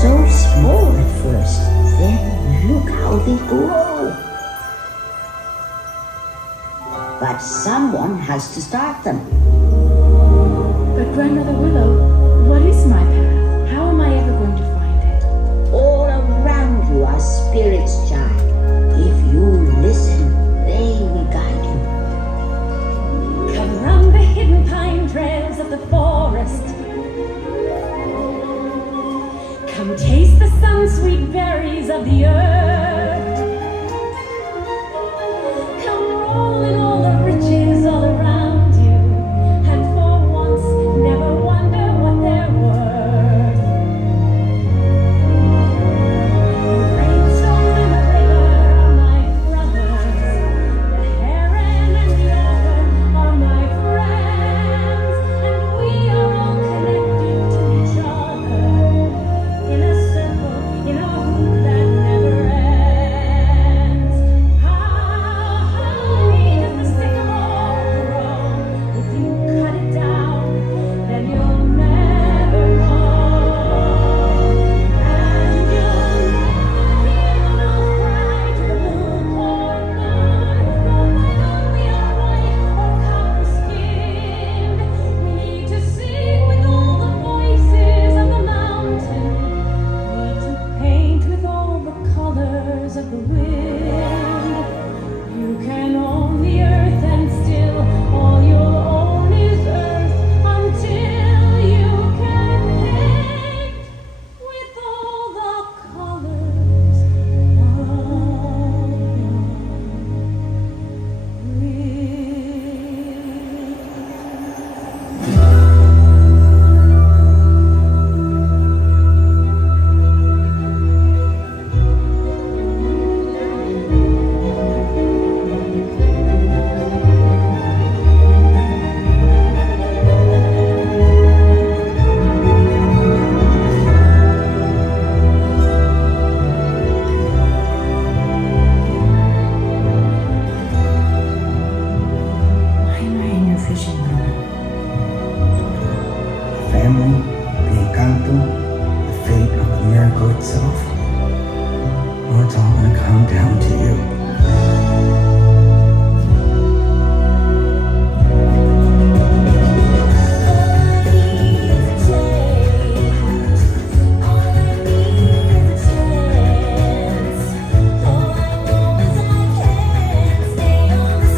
So small at first, then look how they grow. But someone has to start them. But Grandmother Willow, what is my path? How am I ever going to find it? All around you are spirits, child. If you listen, they will guide you. come round the hidden pine trails of the forest. Come taste the sun-sweet berries of the earth. Come roll in all the riches all around you, and for once never wonder what they're worth. The rainstone and the river are my brothers. The heron and the otter are my friends, and we are all connected to each other in a circle, in a hoop that never ends. How high does the sycamore grow? If you cut it down, then you'll never know. And you'll never hear the wolf cry to the moon or moon, no matter we are white or copper-skinned. We need to sing with all the voices of the mountain. Need to paint with all the colors of the wind. You can own the earth, and still all you'll own is earth until you can paint with all the colors of the Why am I in your fishing rod? The family, the encanto, the fate of the miracle itself. Well, it's all gonna come down to you. All I know is I can't stay on the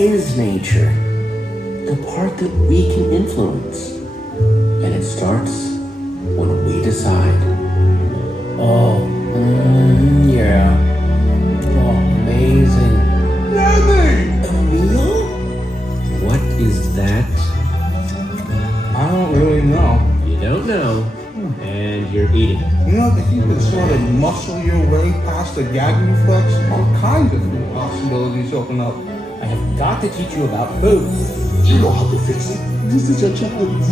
is nature, the part that we can influence. And it starts when we decide. Oh, yeah. Oh, amazing. Emil? What is that? I don't really know. You don't know, and you're eating it. You know, if you can sort of muscle your way past the gag reflex, all kinds of new possibilities open up. I have got to teach you about food. You know how to fix it. This is your chance.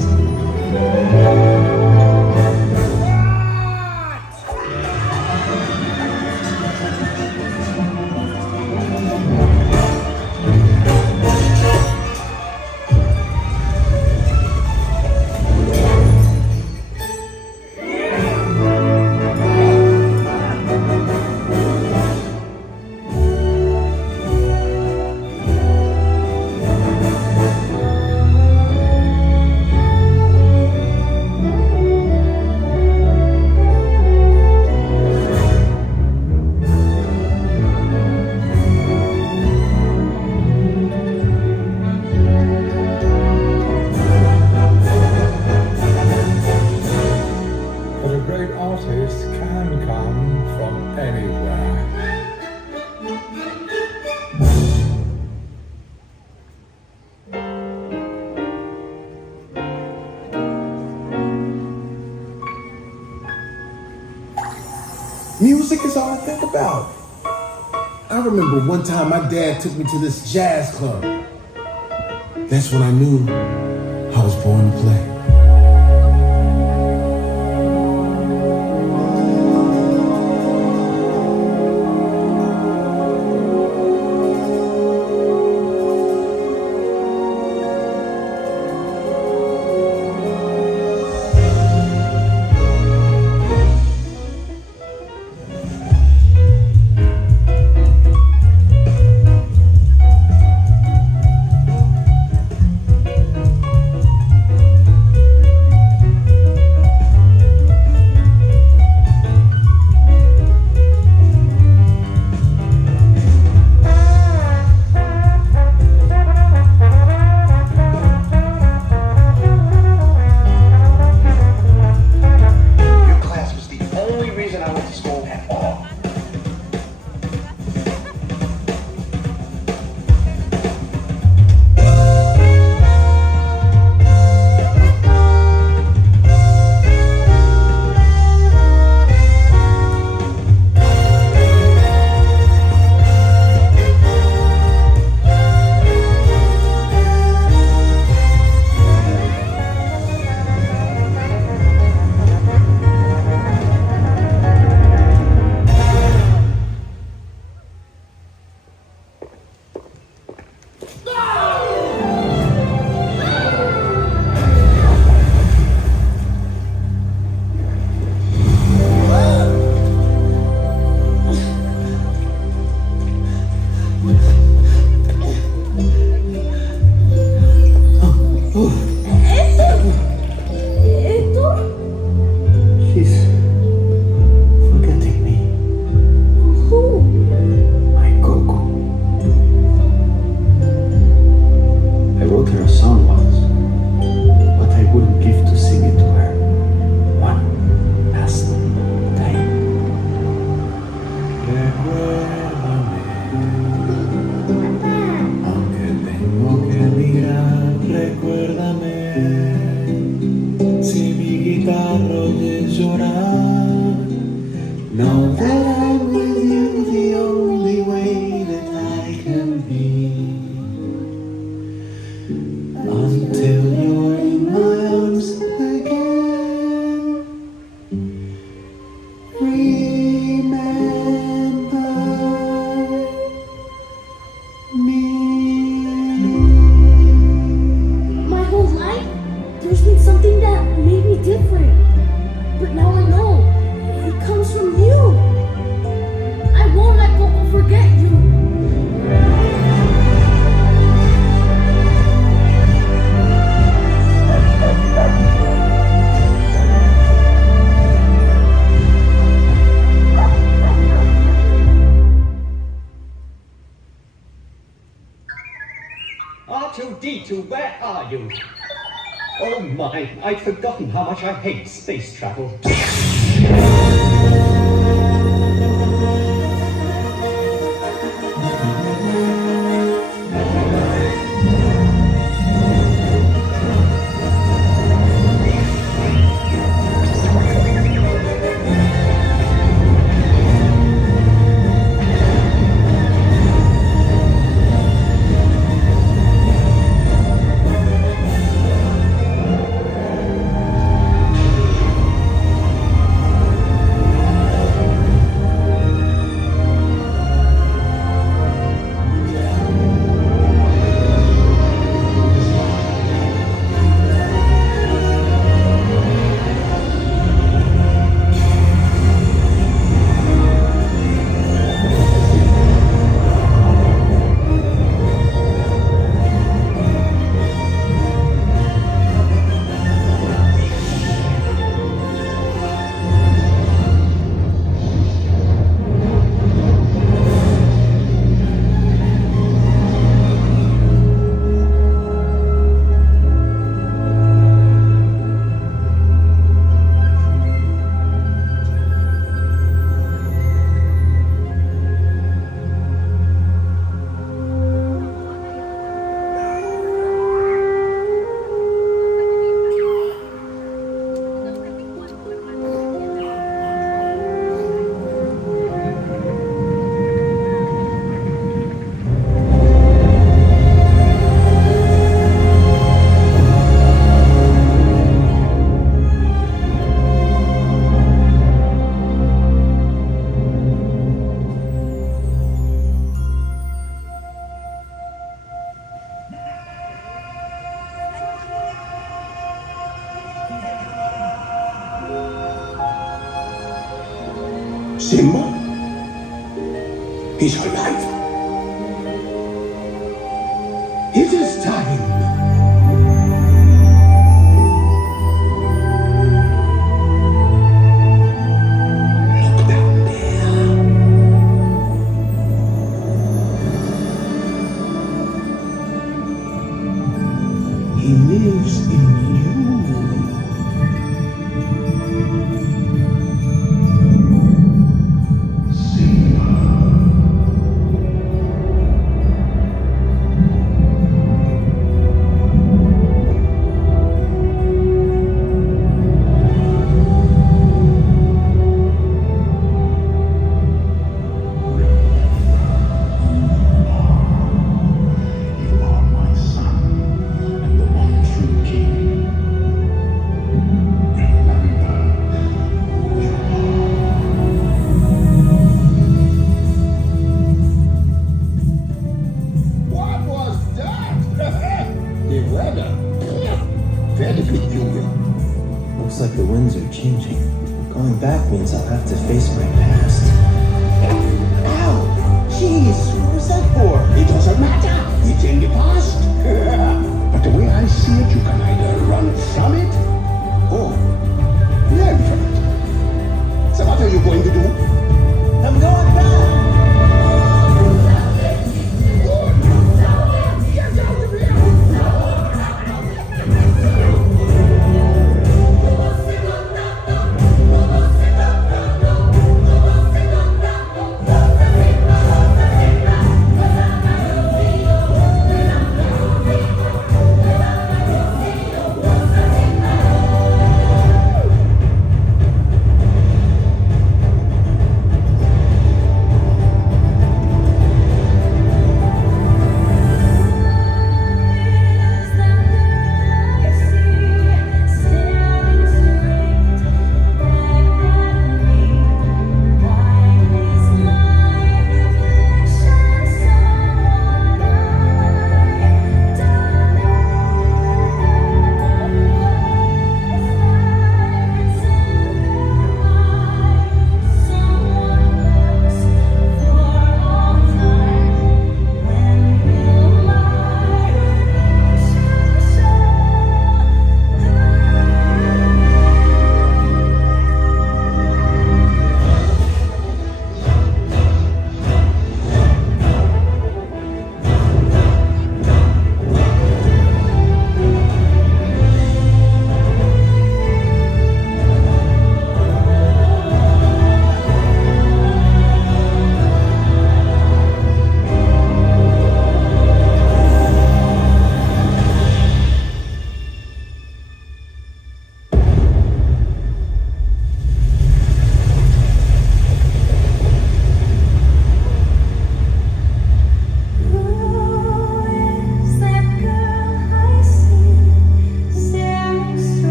Music is all I think about. I remember one time my dad took me to this jazz club. That's when I knew I was born to play. Know that I'm with you the only way that I can be. Until you're in my arms again. Remember me. My whole life, there's been something that made me different. But now I know. It comes from you. R2, where are you? Oh my, I'd forgotten how much I hate space travel. Simba? He's alive. It is time. Look down there. He lives in you. Looks like the winds are changing. Going back means I'll have to face my past. Ow! Jeez, what was that for? It doesn't matter. It's in the past. But the way I see it, you can either run from it or learn from it. So what are you going to do? I'm going back!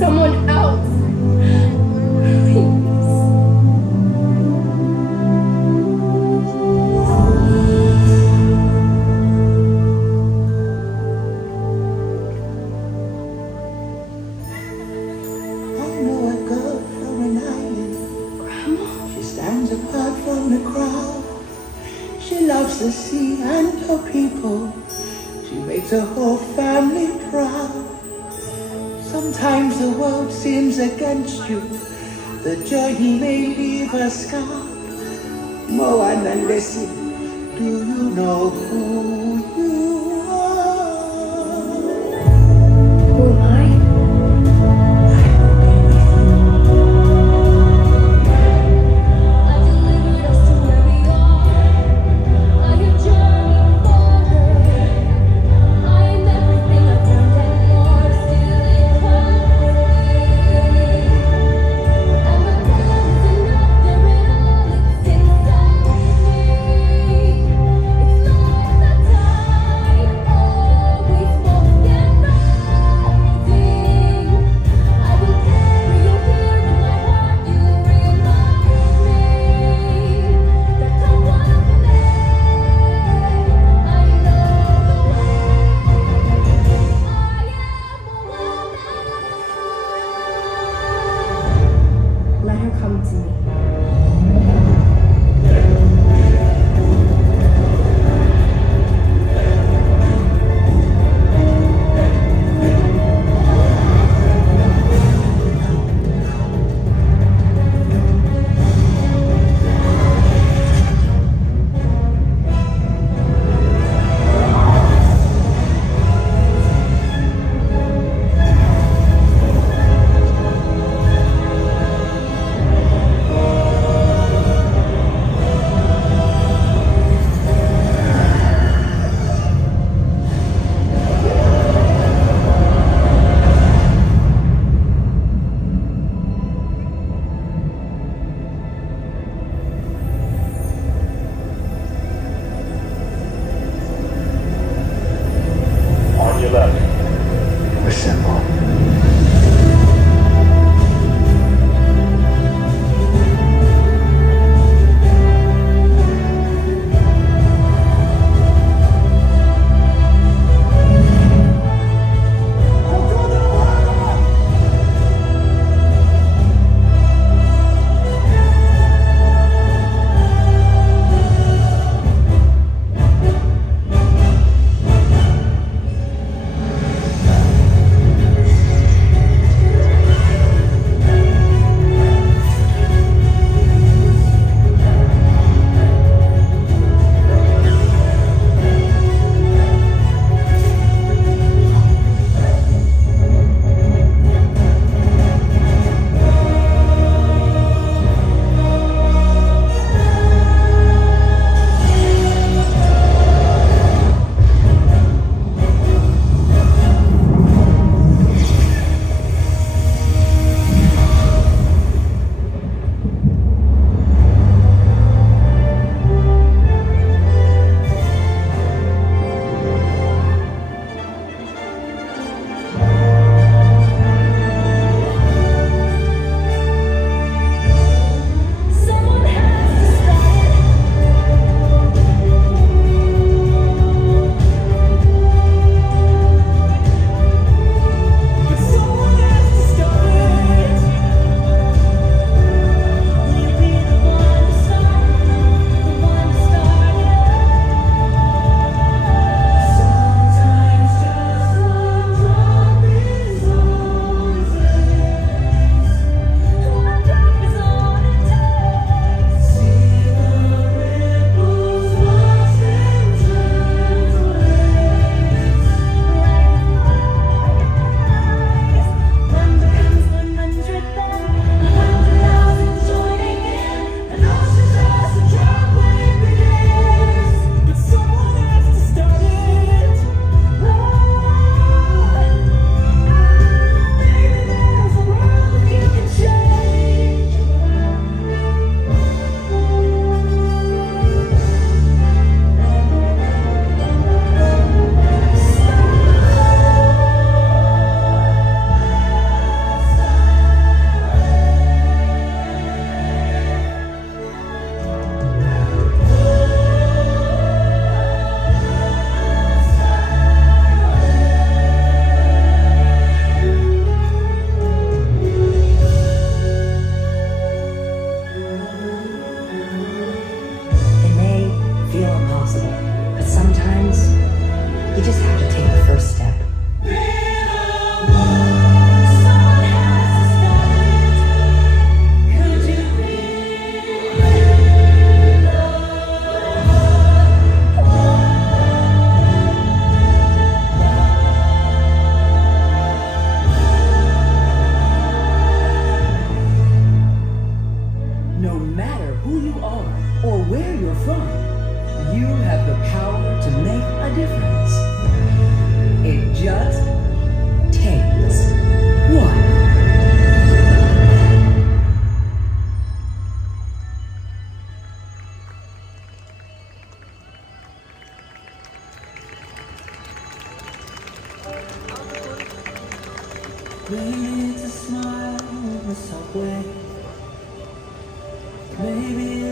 someone else. Please. I know a girl from an island. Grandma? She stands apart from the crowd. She loves the sea and her people. She makes her whole family proud. Sometimes the world seems against you. The journey may leave a scar. Moana, listen, do you know who you are? Who am I?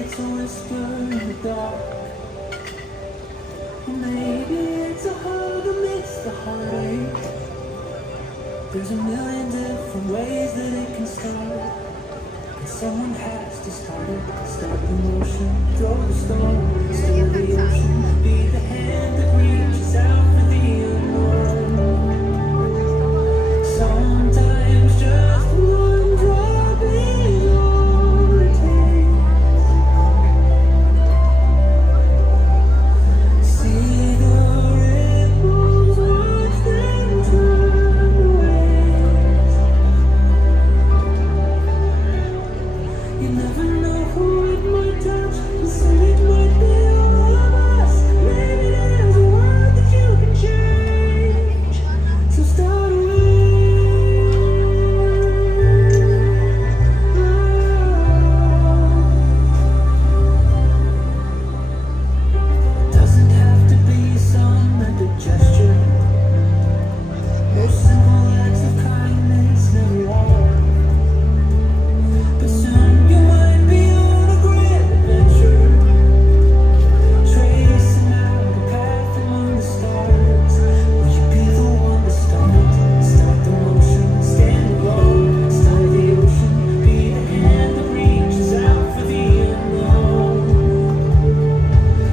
it's a whisper in the dark. Maybe it's a hug amidst the heartache. There's a million different ways that it can start. And someone has to start it. Start the motion, throw the stone, still the ocean. Be the hand that reaches out for the unknown. Sometimes just one drop is all it takes. See the ripples, watch them turn away. You never know who it might touch, and soon it might be all of us. Maybe there's a world that you can change. So start away. Doesn't have to be some epic gesture. Most simple acts of kindness never are. But soon you might be on a great adventure, tracing out a path among the stars. Will you be the one to start it? Start the motion, stand alone, start the ocean. Be the hand that reaches out for the unknown.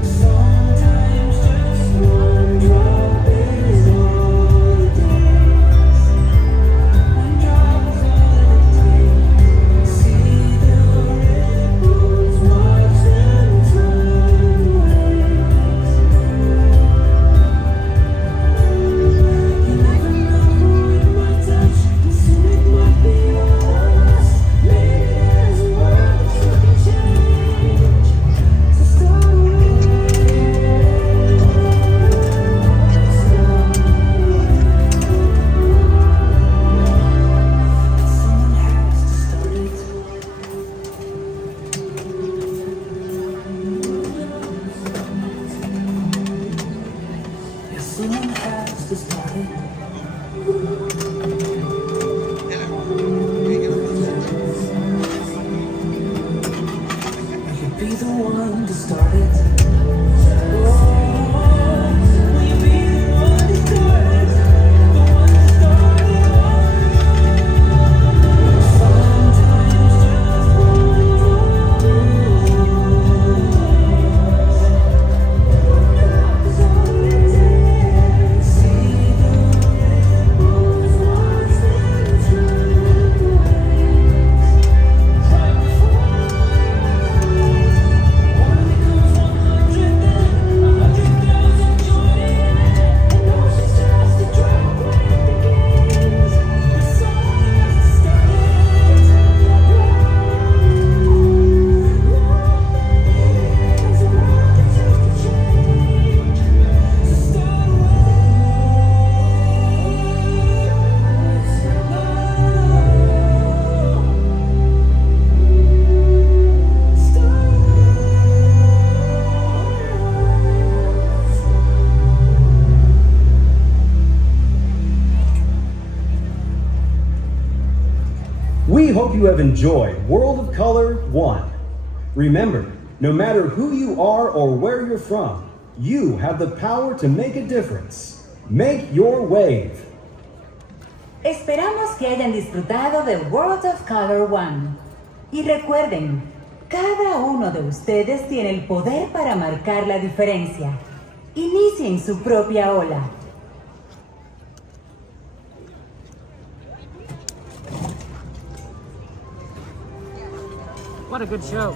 Sometimes just one drop is all it takes. One drop is all it takes. See the ripples, watch them turn waves. You never know who it might touch, and soon it might be all of us. Maybe there's a world that you can change. So start away. Someone has to start it. Yeah, someone has to start it. Will you be the one to start it? Will you be the one to start it? The one to start it all. Sometimes just one drop is all it takes. See the ripples, watch them turn waves. Right before our eyes, one becomes 100, then 100,000 join in. And ocean's just a drop when it begins. But someone has to start it. There's a world that you can change. So start We hope you have enjoyed World of Color 1. Remember, no matter who you are or where you're from, you have the power to make a difference. Make your wave. Esperamos que hayan disfrutado de World of Color 1. Y recuerden, cada uno de ustedes tiene el poder para marcar la diferencia. Inicien su propia ola. What a good show.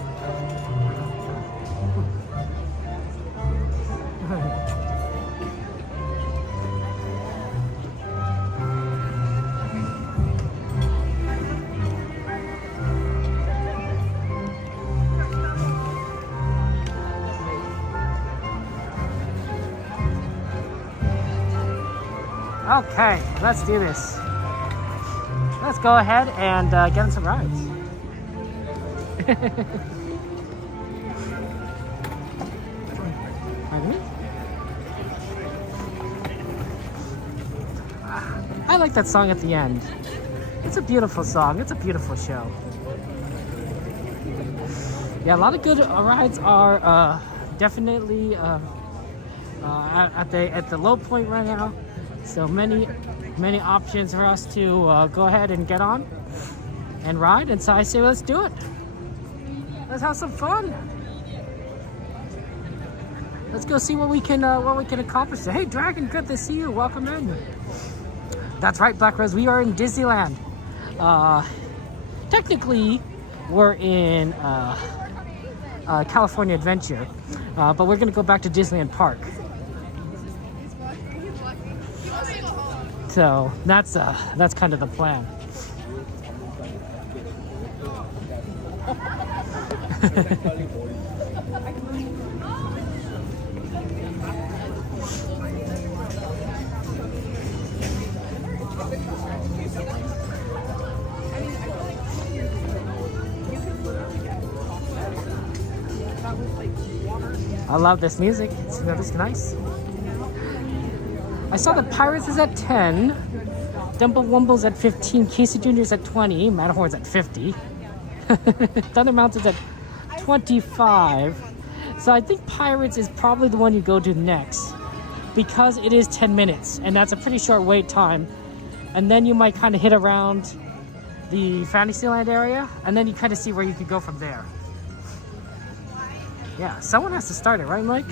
Okay, let's do this. Let's go ahead and get on some rides. I like that song at the end. It's a beautiful song. It's a beautiful show. Yeah, a lot of good rides are definitely at the low point right now. So many options for us to go ahead and get on and ride. And so I say, let's do it. Let's have some fun. Let's go see what we can accomplish. Hey, Dragon, good to see you. Welcome in. That's right, Black Rose. We are in Disneyland. Technically, we're in California Adventure, but we're gonna go back to Disneyland Park. So that's kind of the plan. I love this music. It's nice. I saw that Pirates is at 10, Dumbo Wumble's at 15, Casey Jr.'s at 20, Matterhorn's at 50, Thunder Mountain's at 25. So I think Pirates is probably the one you go to next because it is 10 minutes and that's a pretty short wait time. And then you might kind of hit around the Fantasyland area and then you kind of see where you could go from there. Yeah, someone has to start it, right, Mike?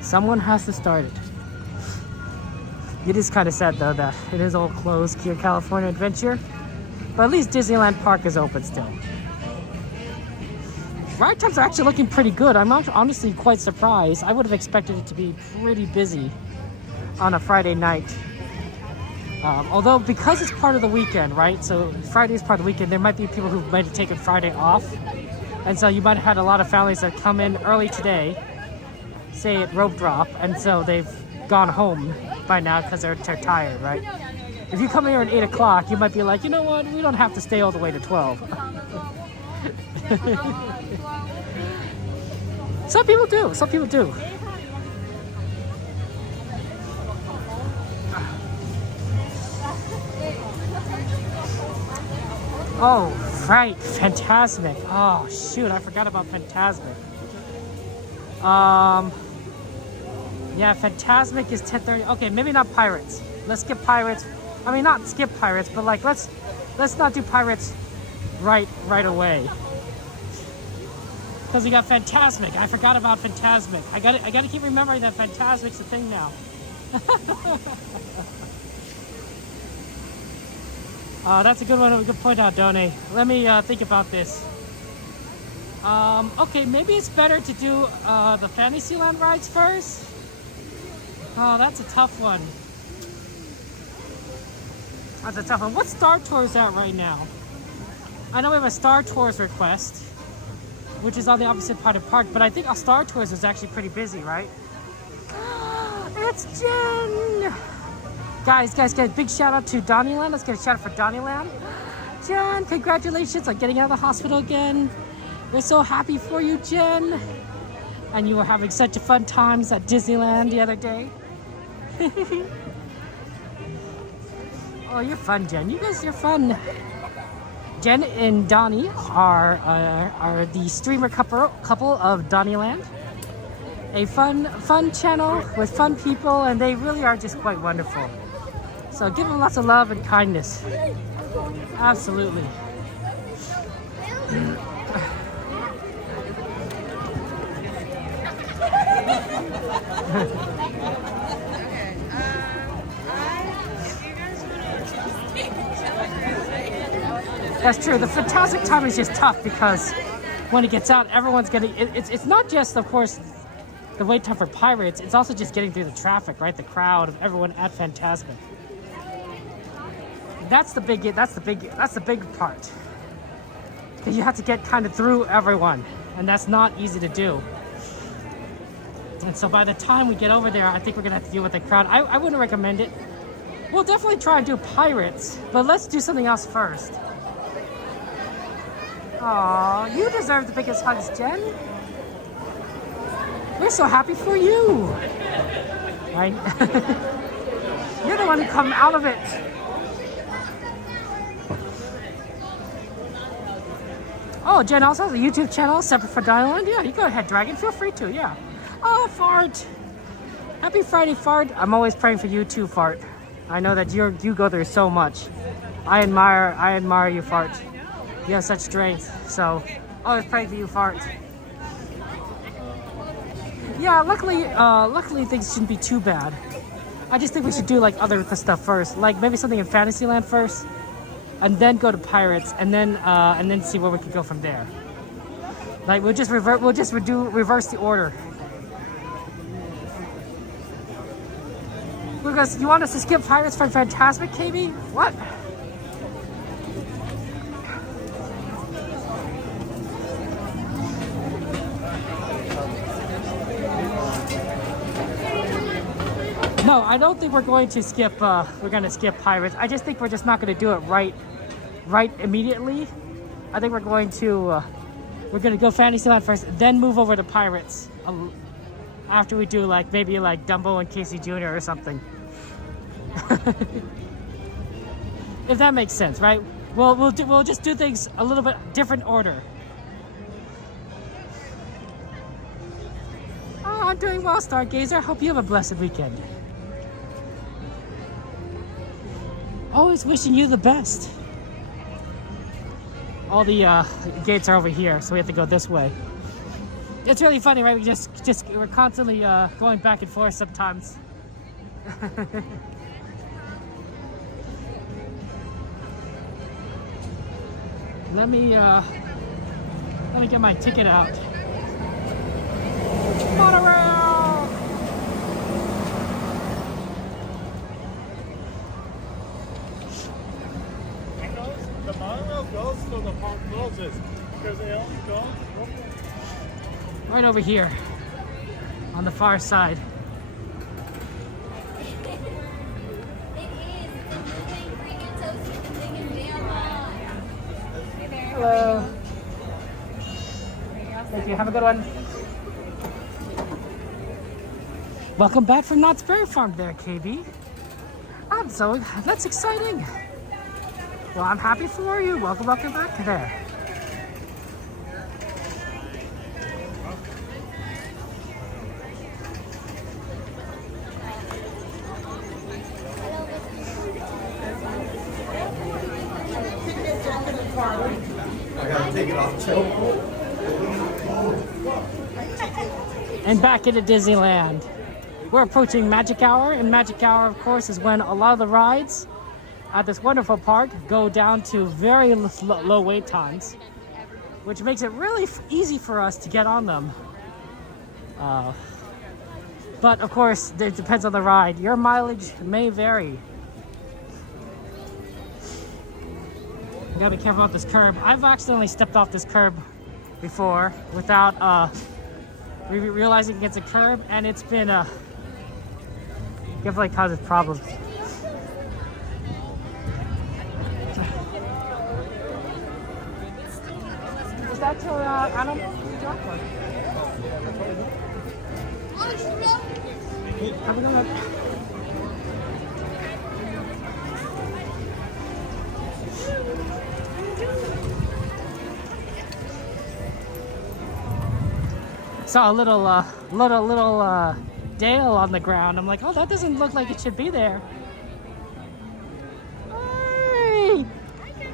Someone has to start it. It is kind of sad, though, that it is all closed here, California Adventure. But at least Disneyland Park is open still. Ride times are actually looking pretty good. I'm honestly quite surprised. I would have expected it to be pretty busy on a Friday night. Although, because it's part of the weekend, right? So Friday is part of the weekend. There might be people who might have taken Friday off. And so you might have had a lot of families that come in early today, say at rope drop, and so they've gone home by now because they're tired, right? If you come here at 8 o'clock, you might be like, you know what? We don't have to stay all the way to 12. Some people do. Some people do. Oh, right, Fantasmic. Oh, shoot, I forgot about Fantasmic. Yeah, Fantasmic is 10:30. Okay, maybe not Pirates. Let's skip Pirates. I mean, not skip Pirates, but like let's not do Pirates right away. Because we got Fantasmic. I forgot about Fantasmic. I got to keep remembering that Fantasmic's a thing now. That's a good one. A good point out, Donnie. Let me think about this. Okay, maybe it's better to do the Fantasyland rides first. Oh, that's a tough one. That's a tough one. What Star Tours out right now? I know we have a Star Tours request, which is on the opposite part of the park, but I think our Star Tours is actually pretty busy, right? It's Jen! Guys, big shout out to Donnyland. Let's get a shout out for Donnyland. Jen, congratulations on getting out of the hospital again. We're so happy for you, Jen. And you were having such a fun times at Disneyland the other day. Oh, you're fun, Jen. You guys, you're fun. Jen and Donnie are the streamer couple of Donnyland. A fun channel with fun people, and they really are just quite wonderful. So give them lots of love and kindness. Absolutely. That's true. The Fantastic time is just tough because when it gets out, everyone's getting. It's not just, of course, the wait time for Pirates. It's also just getting through the traffic, right? The crowd of everyone at Fantastic. That's the big part. You have to get kind of through everyone, and that's not easy to do. And so by the time we get over there, I think we're gonna have to deal with the crowd. I wouldn't recommend it. We'll definitely try and do Pirates, but let's do something else first. Aw, you deserve the biggest hugs, Jen. We're so happy for you. Right? You're the one who come out of it. Oh, Jen also has a YouTube channel separate for Disneyland. Yeah, you go ahead, Dragon. Feel free to. Yeah. Oh, Fart. Happy Friday, Fart. I'm always praying for you too, Fart. I know that you go through so much. I admire you, Fart. You have such strength. So, always praying for you, Fart. Yeah, luckily things shouldn't be too bad. I just think we should do like other stuff first, like maybe something in Fantasyland first, and then go to Pirates, and then see where we can go from there. Like we'll just reverse the order. Because you want us to skip Pirates for Fantasmic, KB? What? No, I don't think we're going to skip. We're going to skip Pirates. I just think we're just not going to do it right immediately. I think we're going to go Fantasyland first, then move over to Pirates after we do like maybe like Dumbo and Casey Jr. or something. If that makes sense, right? We'll just do things a little bit different order. Oh, I'm doing well, Stargazer. Hope you have a blessed weekend. Always wishing you the best. All the gates are over here, so we have to go this way. It's really funny, right? We're constantly going back and forth sometimes. Let me get my ticket out. Monorail! The monorail goes so the park closes because they only go Right over here on the far side. Hello. Thank you. Have a good one. Welcome back from Knott's Berry Farm there, KB. That's exciting. Well, I'm happy for you. Welcome back there. I gotta take it off too. And back into Disneyland. We're approaching Magic Hour, and Magic Hour, of course, is when a lot of the rides at this wonderful park go down to very low wait times, which makes it really easy for us to get on them. But of course, it depends on the ride. Your mileage may vary. You gotta be careful about this curb. I've accidentally stepped off this curb before without realizing it's a curb, and it's been definitely causes problems. Is that till Adam? Have a good one. Saw a little Dale on the ground. I'm like, oh, that doesn't look like it should be there. Hey,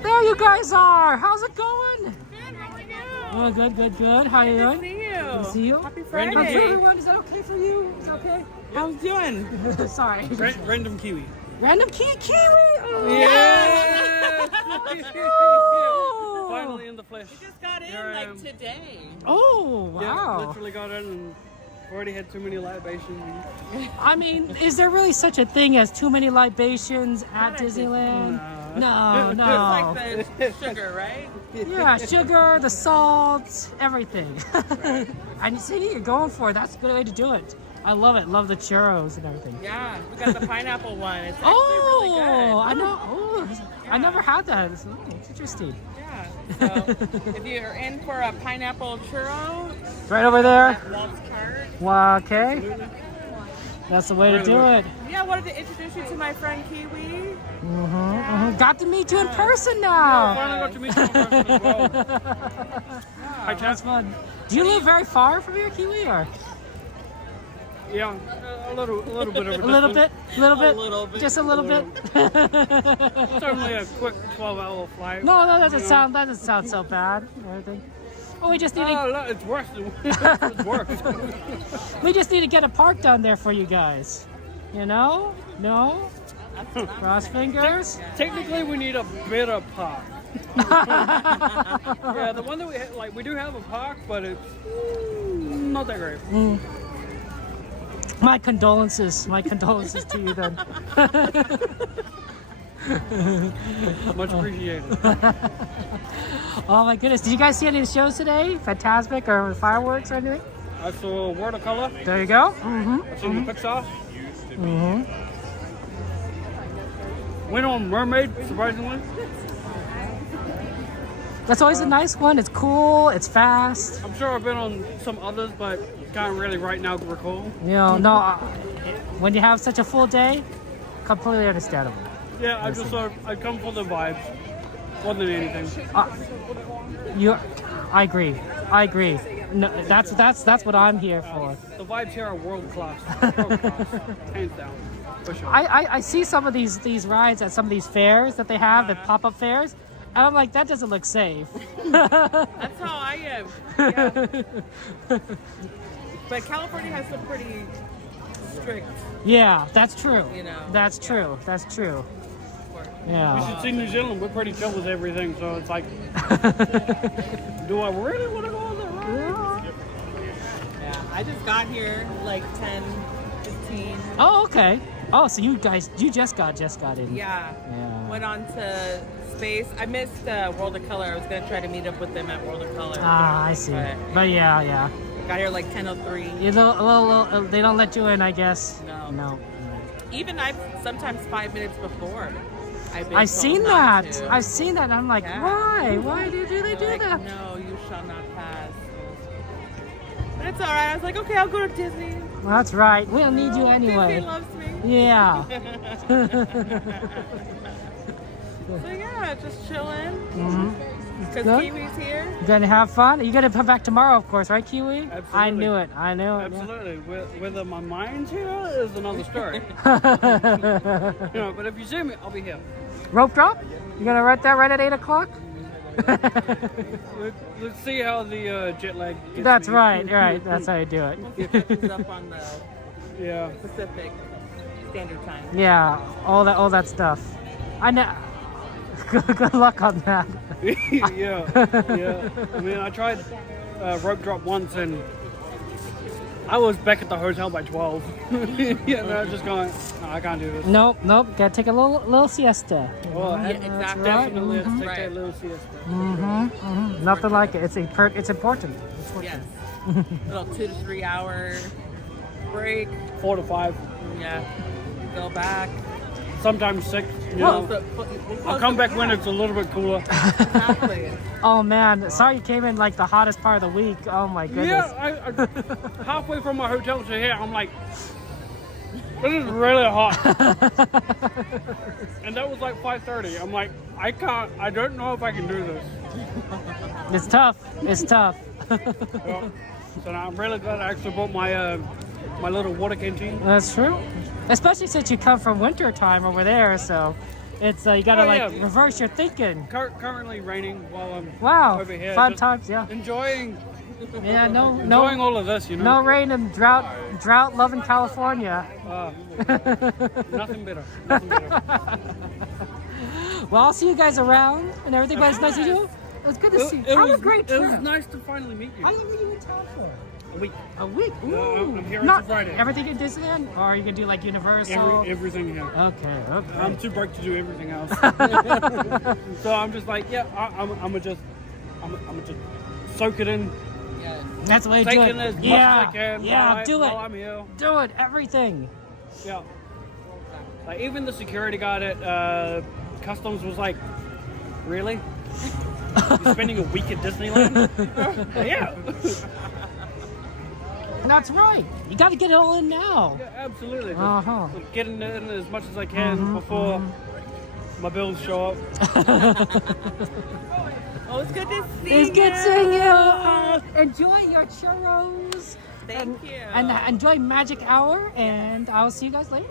there you guys are. How's it going? Oh, good. How are you doing? Good to see you. Happy Friday. How's everyone? Is that okay for you? Is it okay? How's you doing? Sorry. Random kiwi. Random kiwi? Oh, yeah! Oh. Finally in the flesh. We just got in like today. Oh, wow. Yeah, literally got in and already had too many libations. I mean, is there really such a thing as too many libations at Disneyland? No. It's like the sugar, right? Yeah, sugar, the salt, everything. And you see, you're going for it. That's a good way to do it. I love it. Love the churros and everything. Yeah, we got the pineapple one. It's actually really good. I know. Oh, I never had that. It's interesting. Yeah. So if you're in for a pineapple churro, right over there. Walt's cart. Well, okay. That's the way to do it. Yeah, I wanted to introduce you to my friend Kiwi. Got to meet you in person Yeah, now. finally got to meet you in person as well. Hi, That's fun. Do you live very far from here, Kiwi, or? Yeah, a little bit of A little bit, just a little bit. It's only a quick 12-hour flight. No, that doesn't sound so bad. and Everything. Well, we just need to. Oh, no, it's worse. It's worse. We just need to get a park down there for you guys. You know? No? Cross fingers? Technically, we need a better park. Yeah, the one that we have, like, we do have a park, but it's not that great. My condolences to you then. Much appreciated. Oh my goodness. Did you guys see any of the shows today? Fantasmic or fireworks or anything? I saw Watercolor. There you go. I seen the Pixar. Went on Mermaid, surprisingly. That's always a nice one. It's cool. It's fast. I'm sure I've been on some others, but can't really right now recall. You know, no. When you have such a full day, completely understandable. Yeah, I come for the vibes more than anything. I agree. No, that's what I'm here for. The vibes here are world class. Hands down. For sure. I see some of these rides at some of these fairs that they have, the pop-up fairs, and I'm like, that doesn't look safe. That's how I am. Yeah. But California has some pretty strict. Yeah, that's true. You know. That's true. Yeah. You should see New Zealand. We're pretty chill with everything, so it's like, do I really want to go on that ride? Yeah, I just got here like 10, 15. Oh, okay. Oh, so you just got in. Yeah. Went on to space. I missed World of Color. I was gonna try to meet up with them at World of Color. Ah, I see. But yeah. Got here like 10:03. They don't let you in, I guess. No. Even I've sometimes 5 minutes before. I've seen that. I've seen that. And I'm like, why? Why do they do that? No, you shall not pass. But it's all right. I was like, okay, I'll go to Disney. Well, that's right. We don't need you anyway. Disney loves me. Yeah. So yeah, just chilling. Because Kiwi's here. You gonna have fun? You gotta come back tomorrow, of course, right, Kiwi? Absolutely. I knew it. Absolutely. Yeah. Whether my mind's here is another story. But if you see me, I'll be here. Rope drop? You gonna write that right at 8 o'clock? Let's see how the jet lag gets That's me. right. That's how you do it. We'll see if it catches up on the Pacific Standard Time. Yeah, all that stuff. I know. Good luck on that. yeah. I mean, I tried rope drop once and I was back at the hotel by 12. I was just going, no, I can't do this. Nope. Gotta take a little siesta. Well, exactly. Definitely have to take that little siesta. Nothing like it. It's important. Yes. Little 2 to 3 hour break. 4 to 5. Yeah. Go back. Sometimes 6. I'll come back when it's a little bit cooler. Exactly. Oh man, sorry you came in like the hottest part of the week. Oh my goodness. Yeah, I halfway from my hotel to here, I'm like, this is really hot. And that was like 5:30. I'm like, I don't know if I can do this. It's tough. So now I'm really glad I actually bought my my little water canteen. That's true. Especially since you come from winter time over there, so it's you gotta reverse your thinking. Currently raining while I'm over here. Fun times, yeah. Enjoying all of this, No rain and drought loving California. Nothing better. Well, I'll see you guys around and everything. But it's nice to you. It was good to see you. It was a great trip. It was nice to finally meet you. How long were you in town for? A week. Ooh. I'm here until Friday. Everything in Disneyland? Or are you going to do like Universal? Everything here. Okay. I'm too broke to do everything else. So I'm just like, I'm gonna just soak it in. Yeah. That's the way to Take do it. in as much as I can do it. while I'm here. Do it. Everything. Yeah. Like even the security guard at Customs was like, really? You're spending a week at Disneyland? Yeah. That's right. You got to get it all in now. Yeah, absolutely. Uh-huh. Getting in as much as I can before my bills show up. Oh, it's good to see It's you. good seeing you. Enjoy your churros. Thank you. And enjoy Magic Hour, and I'll see you guys later.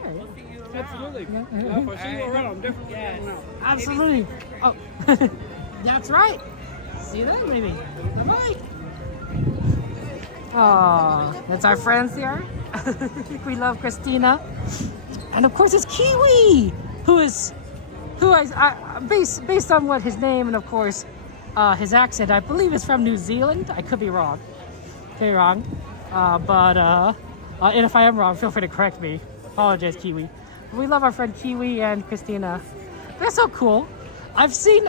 Absolutely. Yeah, if I see you around, I'm definitely getting out. Absolutely. Oh, that's right. See you then, maybe. Bye-bye. Oh, that's our friends here. We love Christina. And of course it's Kiwi, who is based on what his name and of course his accent, I believe is from New Zealand. I could be wrong. And if I am wrong, feel free to correct me. Apologize, Kiwi. We love our friend Kiwi and Christina. They're so cool. I've seen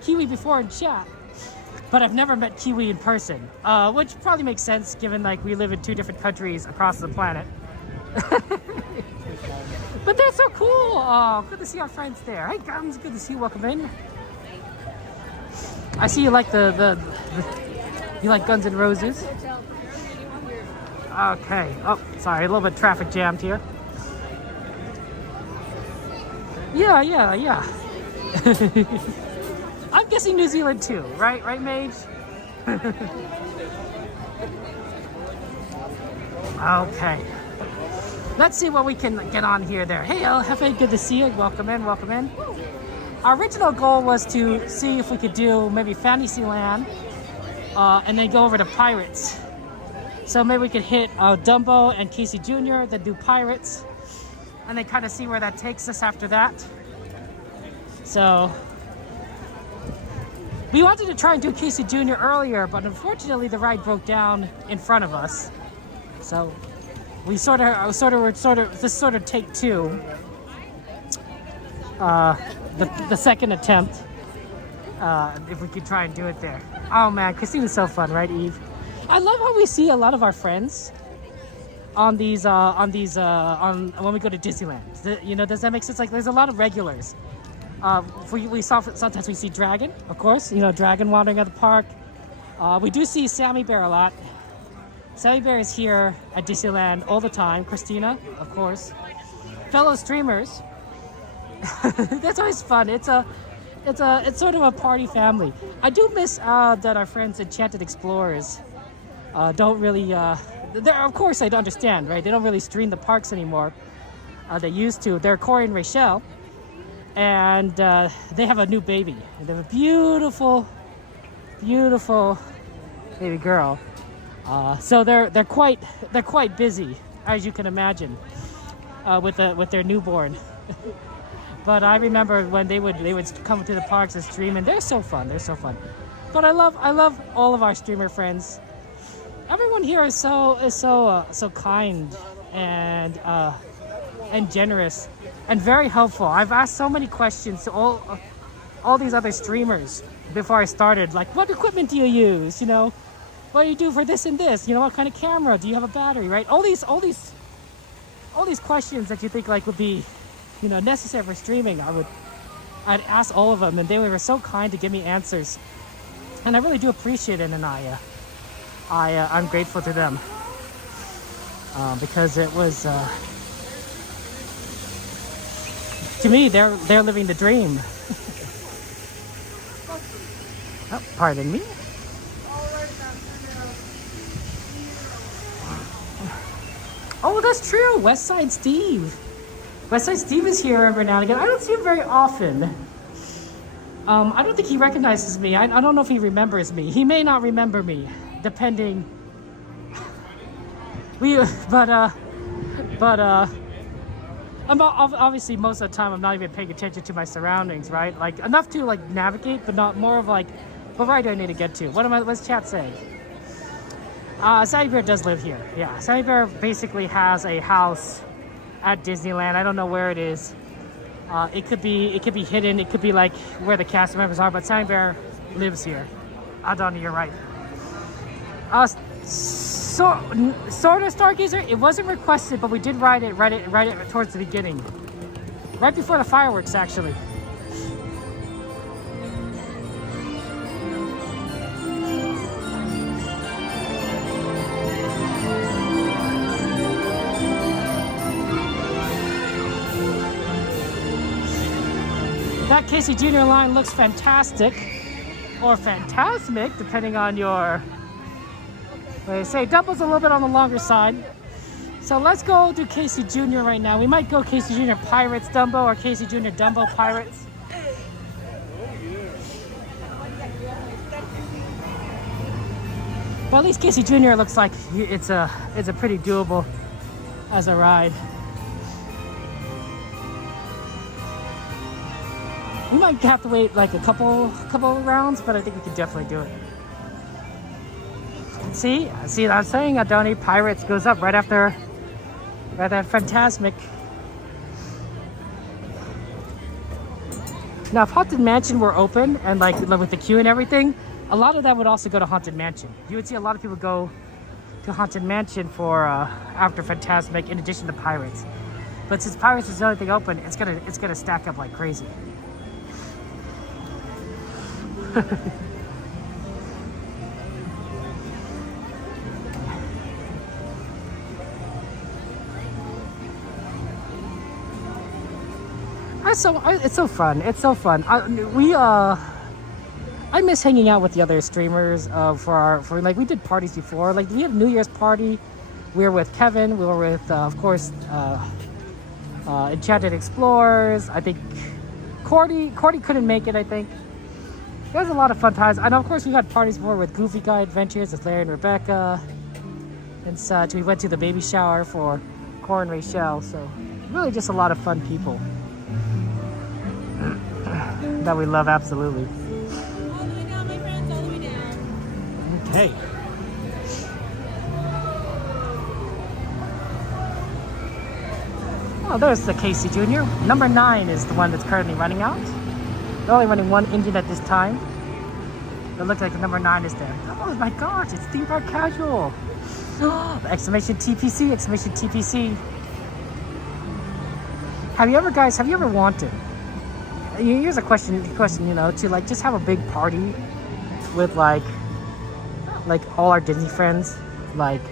Kiwi before in chat, but I've never met Kiwi in person, which probably makes sense given like we live in 2 different countries across the planet. But they're so cool. Oh, good to see our friends there. Hey guys, good to see you. Welcome in. I see you like you like Guns N' Roses. Okay. Oh, sorry, a little bit traffic jammed here. Yeah. I'm guessing New Zealand too, right? Right, Mage? Okay. Let's see what we can get on here there. Hey, El Jefe, good to see you. Welcome in. Our original goal was to see if we could do maybe Fantasyland and then go over to Pirates. So maybe we could hit Dumbo and Casey Jr., then do Pirates, and then kind of see where that takes us after that. So we wanted to try and do Casey Jr. earlier, but unfortunately the ride broke down in front of us. So we sort of take 2. The second attempt, if we could try and do it there. Oh man, Christina's so fun, right, Eve? I love how we see a lot of our friends on when we go to Disneyland. You know, does that make sense? Like, there's a lot of regulars. Sometimes we see Dragon, of course. You know, Dragon wandering at the park. We do see Sammy Bear a lot. Sammy Bear is here at Disneyland all the time. Christina, of course. Fellow streamers. That's always fun. It's sort of a party family. I do miss that our friends Enchanted Explorers don't really. Of course, I understand, right? They don't really stream the parks anymore. They used to. They're Corey and Rachel, and they have a new baby. They have a beautiful baby girl. So they're quite busy, as you can imagine, with their newborn. But I remember when they would come to the parks and stream, and they're so fun. But I love all of our streamer friends. Everyone here is so kind and generous and very helpful. I've asked so many questions to all these other streamers before I started, like, what equipment do you use? You know, what do you do for this and this? You know, what kind of camera? Do you have a battery? Right? All these questions that you think like would be, you know, necessary for streaming. I'd ask all of them, and they were so kind to give me answers, and I really do appreciate it. And I'm grateful to them because it was to me they're living the dream. Oh, pardon me. Oh, that's true. West Side Steve. West Side Steve is here every now and again. I don't see him very often. I don't think he recognizes me. I don't know if he remembers me. He may not remember me, depending. I'm obviously most of the time I'm not even paying attention to my surroundings, right? Like enough to like navigate, but not more of like, what ride do I need to get to? What's chat saying? Sammy Bear does live here. Yeah, Sammy Bear basically has a house at Disneyland. I don't know where it is. It could be hidden. It could be like where the cast members are. But Sammy Bear lives here. Adon, you're right. Sort of Stargazer. It wasn't requested, but we did ride it towards the beginning, right before the fireworks, actually. That Casey Jr. line looks fantastic, or phantasmic, depending on your way to say. Dumbo's a little bit on the longer side. So let's go to Casey Jr. right now. We might go Casey Jr. Pirates Dumbo or Casey Jr. Dumbo Pirates. But at least Casey Jr. looks like it's a pretty doable as a ride. We might have to wait like a couple rounds, but I think we could definitely do it. See what I'm saying? Adoni Pirates goes up right after Phantasmic. Now, if Haunted Mansion were open and like with the queue and everything, a lot of that would also go to Haunted Mansion. You would see a lot of people go to Haunted Mansion for after Phantasmic in addition to Pirates. But since Pirates is the only thing open, it's gonna stack up like crazy. It's so fun. It's so fun. I miss hanging out with the other streamers for like we did parties before. Like we had a New Year's party. We were with Kevin. We were with of course Enchanted Explorers. I think Cordy couldn't make it. I think it was a lot of fun times. And of course we had parties more with Goofy Guy Adventures with Larry and Rebecca and such. We went to the baby shower for Cora and Rachel. So really just a lot of fun people that we love absolutely. Okay. Oh, there's the Casey Jr. Number 9 is the one that's currently running out. They're only running one engine at this time. It looks like the number 9 is there. Oh my gosh, it's Theme Park Casual. Exclamation TPC, exclamation TPC. Have you ever wanted? Here's a question, you know, to like just have a big party with like all our Disney friends. Like,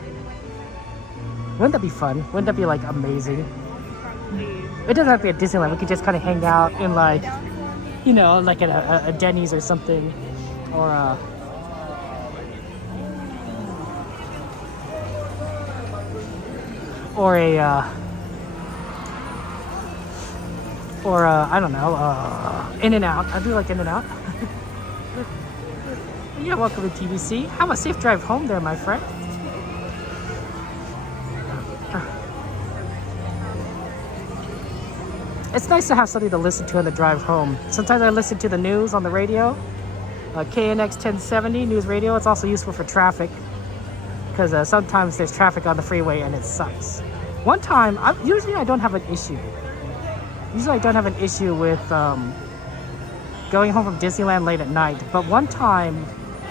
wouldn't that be fun? Wouldn't that be like amazing? It doesn't have to be at Disneyland. We could just kind of hang out in like, you know, like at a Denny's or something, or I don't know, In-N-Out. I do like In-N-Out. Yeah, welcome to TVC. Have a safe drive home there, my friend. It's nice to have something to listen to on the drive home. Sometimes I listen to the news on the radio, KNX 1070 news radio. It's also useful for traffic because sometimes there's traffic on the freeway and it sucks. One time, usually I don't have an issue. Usually I don't have an issue with going home from Disneyland late at night. But one time,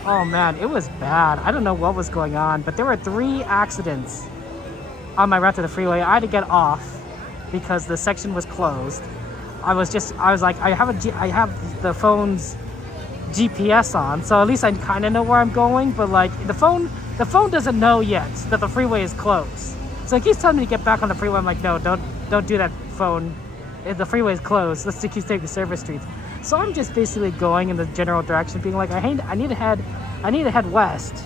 oh man, it was bad. I don't know what was going on, but there were 3 accidents on my route to the freeway. I had to get off because the section was closed. I was like, I have the phone's GPS on, so at least I kind of know where I'm going. But like the phone doesn't know yet that the freeway is closed. So it keeps telling me to get back on the freeway. I'm like, no, don't do that, phone. The freeway is closed. Let's keep taking the service streets. So I'm just basically going in the general direction, being like, I need to head west.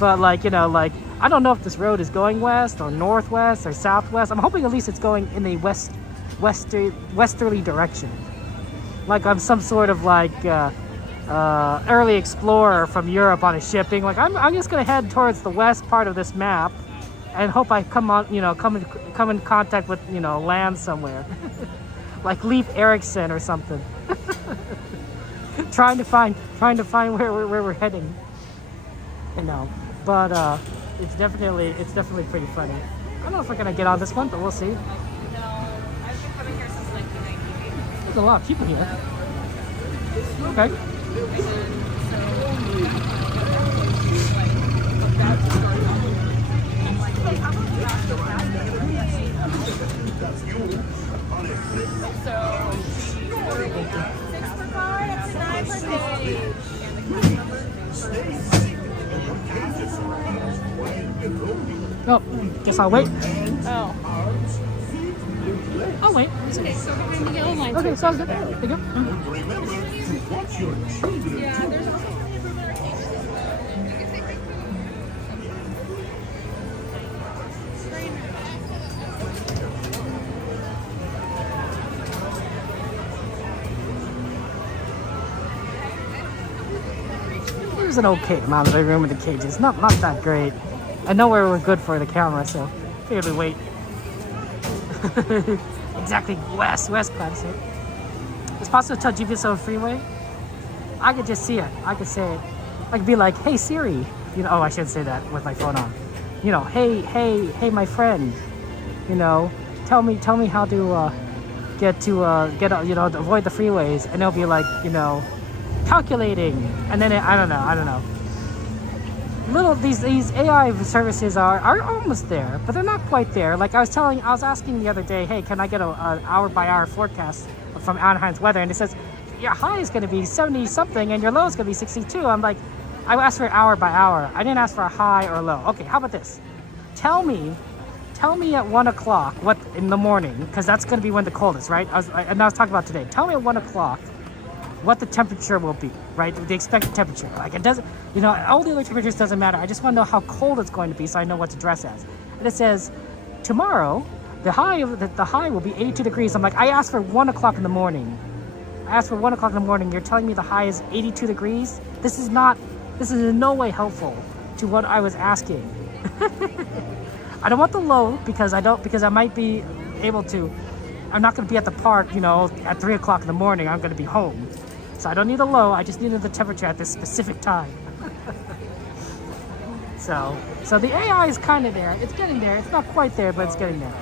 But like, you know, like I don't know if this road is going west or northwest or southwest. I'm hoping at least it's going in the westerly direction. Like I'm some sort of like early explorer from Europe on a ship, being like, I'm just gonna head towards the west part of this map and hope I come in contact with, you know, land somewhere. Like Leif Erikson or something. trying to find where we're heading. You know. But it's definitely pretty funny. I don't know if we're gonna get on this one, but we'll see. No, I've been coming here since like the 1980s. There's a lot of people here. Okay. Oh, guess I'll wait. Oh. Oh, I'll wait. Okay, so behind the yellow line. Okay, sounds good. There you go. Yeah, there's also There's an okay amount of room in the cages. Not that great. I know where we're good for the camera, so figured we wait. Exactly west classic. It's possible to tell GPS over freeway. I could just see it. I could say it. I could be like, "Hey Siri," you know. Oh, I shouldn't say that with my phone on. You know, hey, my friend. You know, tell me how to get you know, to avoid the freeways, and it'll be like, you know, calculating, and then I don't know. Little these AI services are almost there, but they're not quite there. Like I was asking the other day, hey, can I get an hour by hour forecast from Anaheim's weather? And it says your high is going to be 70 something and your low is going to be 62. I'm like, I asked for hour by hour. I didn't ask for a high or a low. Okay, how about this? Tell me at 1 o'clock what in the morning, because that's going to be when the coldest, right? I was talking about today. Tell me at 1 o'clock what the temperature will be, right? The expected temperature. Like it doesn't, you know, all the other temperatures doesn't matter. I just want to know how cold it's going to be so I know what to dress as. And it says, tomorrow, the high will be 82 degrees. I'm like, I asked for 1 o'clock in the morning. You're telling me the high is 82 degrees? This is in no way helpful to what I was asking. I don't want the low because I might be able to, I'm not going to be at the park, you know, at 3 o'clock in the morning. I'm going to be home. So I don't need a low, I just needed the temperature at this specific time. So the AI is kind of there. It's getting there. It's not quite there, but it's getting there.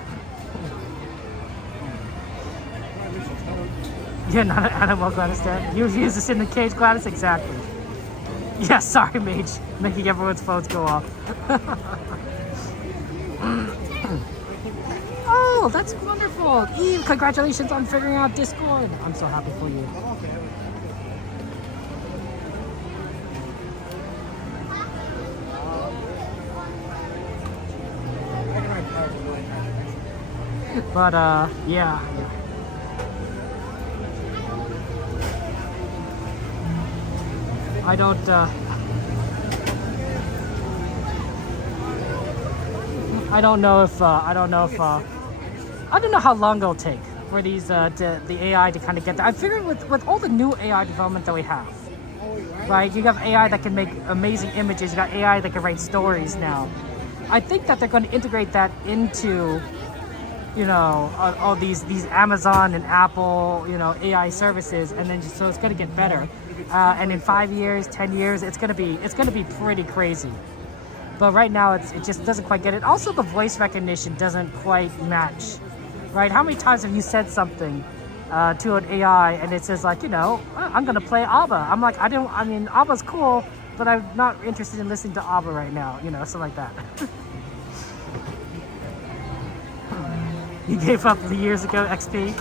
Yeah, not an animal, Gladys. You use this in the cage, Gladys? Exactly. Yeah, sorry, Mage. Making everyone's phones go off. Oh, that's wonderful. Eve, congratulations on figuring out Discord. I'm so happy for you. But yeah. I don't know how long it'll take for these the AI to kind of get there. I figured with all the new AI development that we have, right? You have AI that can make amazing images. You got AI that can write stories now. I think that they're going to integrate that into, you know, all these Amazon and Apple, you know, AI services, and then so it's going to get better. And in 5 years, 10 years, it's going to be pretty crazy. But right now, it just doesn't quite get it. Also, the voice recognition doesn't quite match, right? How many times have you said something to an AI and it says like, you know, I'm going to play ABBA. I'm like, I mean, ABBA's cool, but I'm not interested in listening to ABBA right now, you know, something like that. You gave up years ago, XP.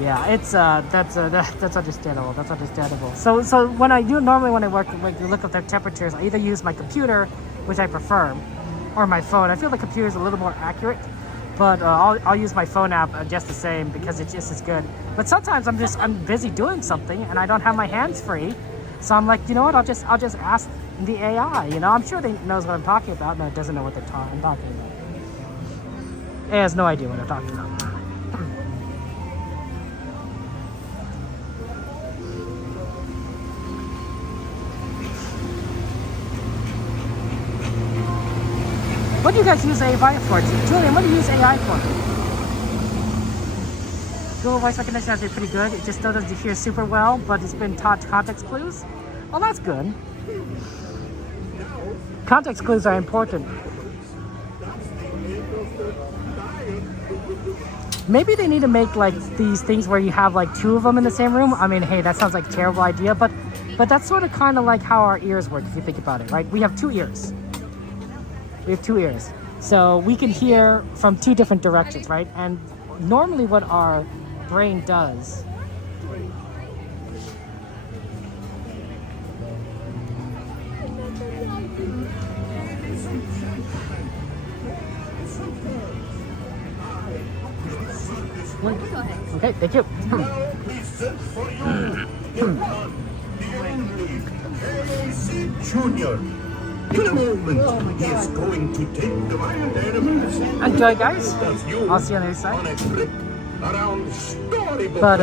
Yeah, it's that's understandable. That's understandable. So when I work, like you look up their temperatures, I either use my computer, which I prefer, or my phone. I feel the computer is a little more accurate, but I'll use my phone app just the same because it's just as good. But sometimes I'm busy doing something and I don't have my hands free, so I'm like, you know what? I'll just ask the AI. You know, I'm sure they knows what I'm talking about. No, it doesn't know what I'm talking about. It has no idea what I'm talking about. What do you guys use AI for? Julian, what do you use AI for? Google Voice Recognition has been pretty good. It just doesn't hear super well, but it's been taught context clues. Well, that's good. Context clues are important. Maybe they need to make like these things where you have like two of them in the same room. I mean, hey, that sounds like a terrible idea, but that's sort of kind of like how our ears work if you think about it, right? We have two ears. So we can hear from two different directions, right? And normally what our brain does Okay, thank you. Junior. In a moment, he is going to take the wild animals. Enjoy, guys. I'll see you on the other side. But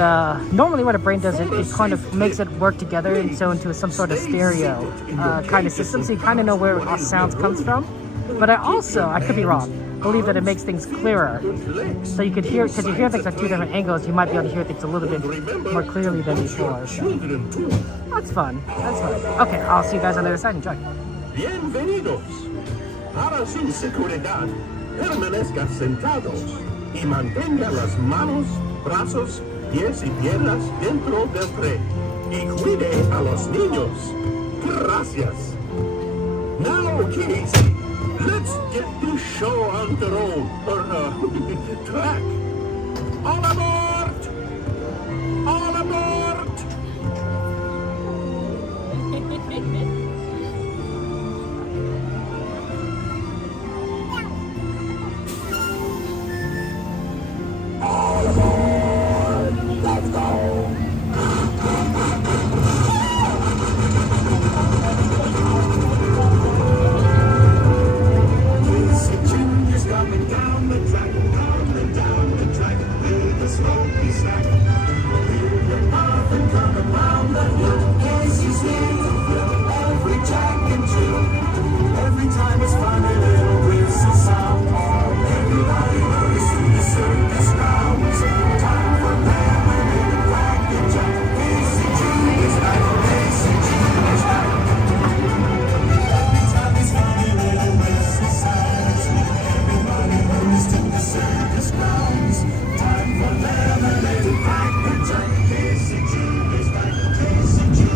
normally what a brain does, it kind of makes it work together and so into some sort of stereo kind of system, so you kind of know where our sounds comes from. But I could be wrong, believe that it makes things clearer. So you could hear, because you hear things at two different angles, you might be able to hear things a little bit more clearly than before. So. That's fun. That's fun. Okay, I'll see you guys on the other side. Enjoy. Bienvenidos. Para su seguridad, permanezcan sentados y mantenga las manos, brazos, pies y piernas dentro del tren. Y cuide a los niños. Gracias. Now, Casey, let's get this show on the road, or track. All aboard! All aboard! All aboard! Let's go! Coming down the track, coming down the track with a smoky snack. Hear the puffin' coming round the hill. Yes, he's here to fill every jack and chill. Every time it's fun, a little whistle sound. Everybody hurries to the circus grounds. Time for lemonade and crack and jack. Casey Jr.'s back, Casey Jr.'s back. Every time it's fun, a little whistle sound. To the circus grounds. Time for lemonade and crack and jack. Casey Jr.'s back. Casey Jr.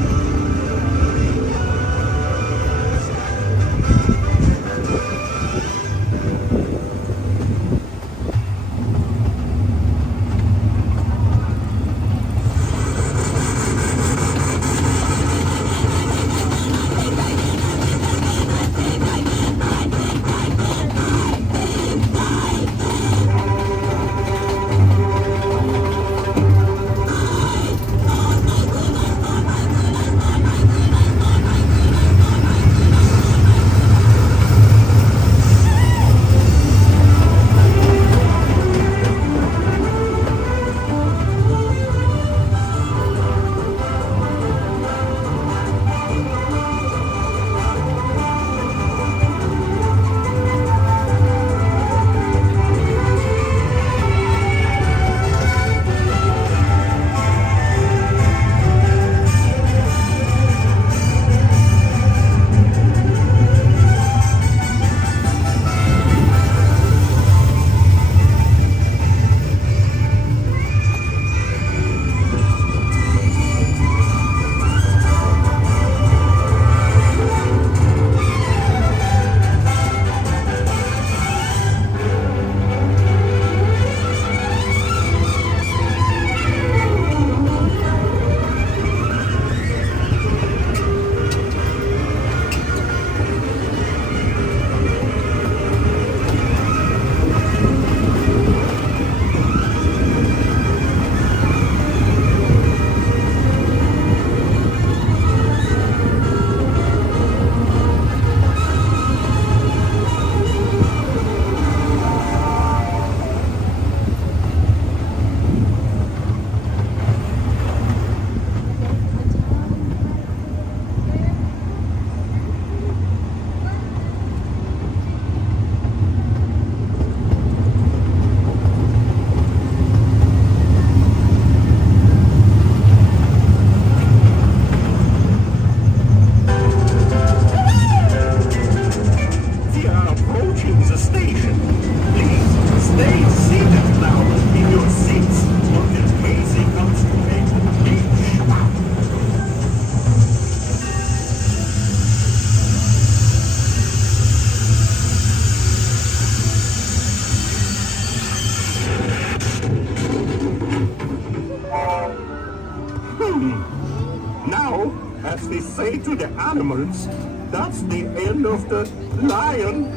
Now, as they say to the animals, that's the end of the lion.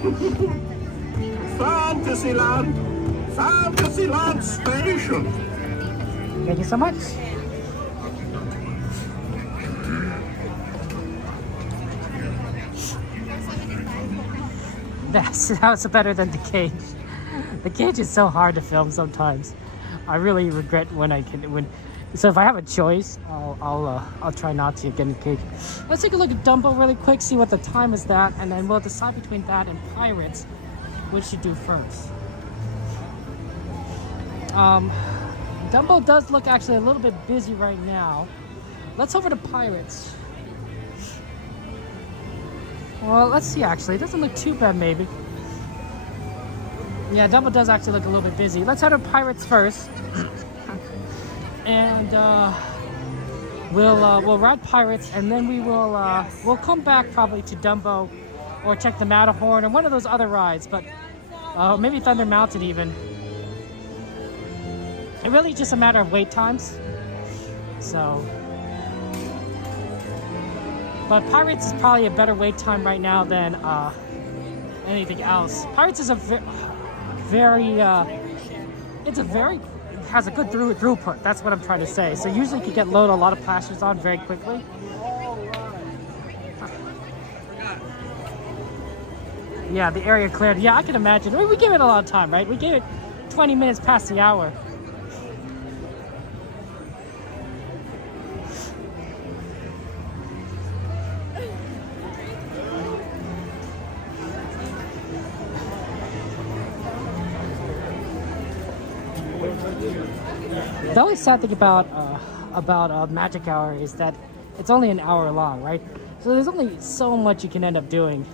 Fantasyland. Fantasyland Station. Thank you so much. That's better than the cage. The cage is so hard to film sometimes. I really regret when I can. So if I have a choice, I'll try not to get in the cage. Let's take a look at Dumbo really quick, see what the time is that, and then we'll decide between that and Pirates, which should do first. Dumbo does look actually a little bit busy right now. Let's over to Pirates. Well, let's see actually. It doesn't look too bad maybe. Yeah, Dumbo does actually look a little bit busy. Let's head to Pirates first. And we'll ride Pirates, and then we'll come back probably to Dumbo or check the Matterhorn or one of those other rides, but maybe Thunder Mountain even. It really is just a matter of wait times. So, but Pirates is probably a better wait time right now than anything else. Pirates is a has a good throughput. That's what I'm trying to say. So usually you can get load a lot of passengers on very quickly. Yeah, the area cleared. Yeah, I can imagine. I mean, we gave it a lot of time, right? We gave it 20 minutes past the hour. The only sad thing about Magic Hour is that it's only an hour long, right? So there's only so much you can end up doing.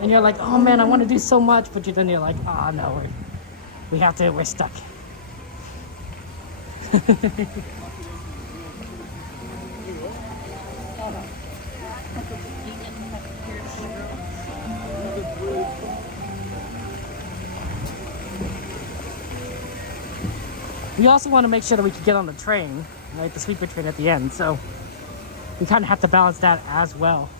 And you're like, oh man, I want to do so much, but then you're like, oh no, we're stuck. We also want to make sure that we can get on the train, right? The sleeper train at the end, so we kind of have to balance that as well.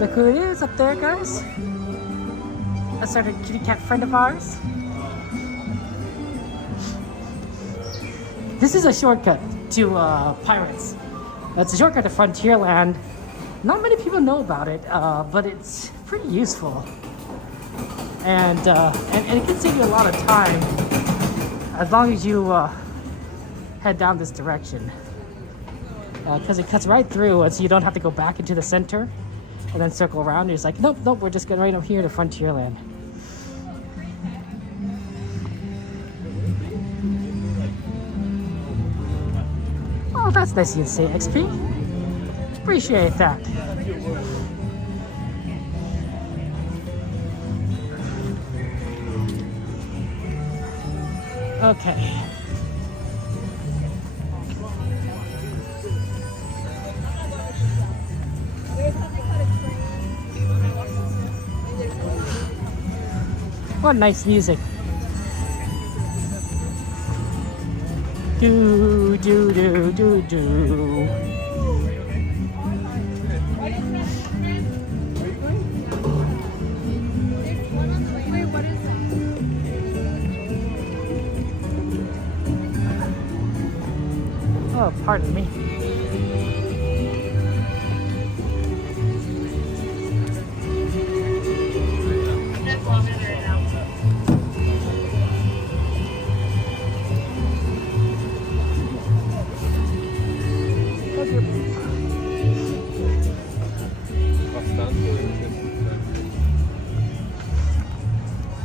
Look who it is up there, guys. A certain kitty cat friend of ours. This is a shortcut to Pirates. It's a shortcut to Frontierland. Not many people know about it, but it's pretty useful. And it can save you a lot of time as long as you head down this direction. Because it cuts right through, and so you don't have to go back into the center and then circle around. You're just like, nope, we're just going right up here to Frontierland. Oh, that's nice of you to say, XP. Appreciate that. Okay. What nice music. Do do do do do. Oh, pardon me.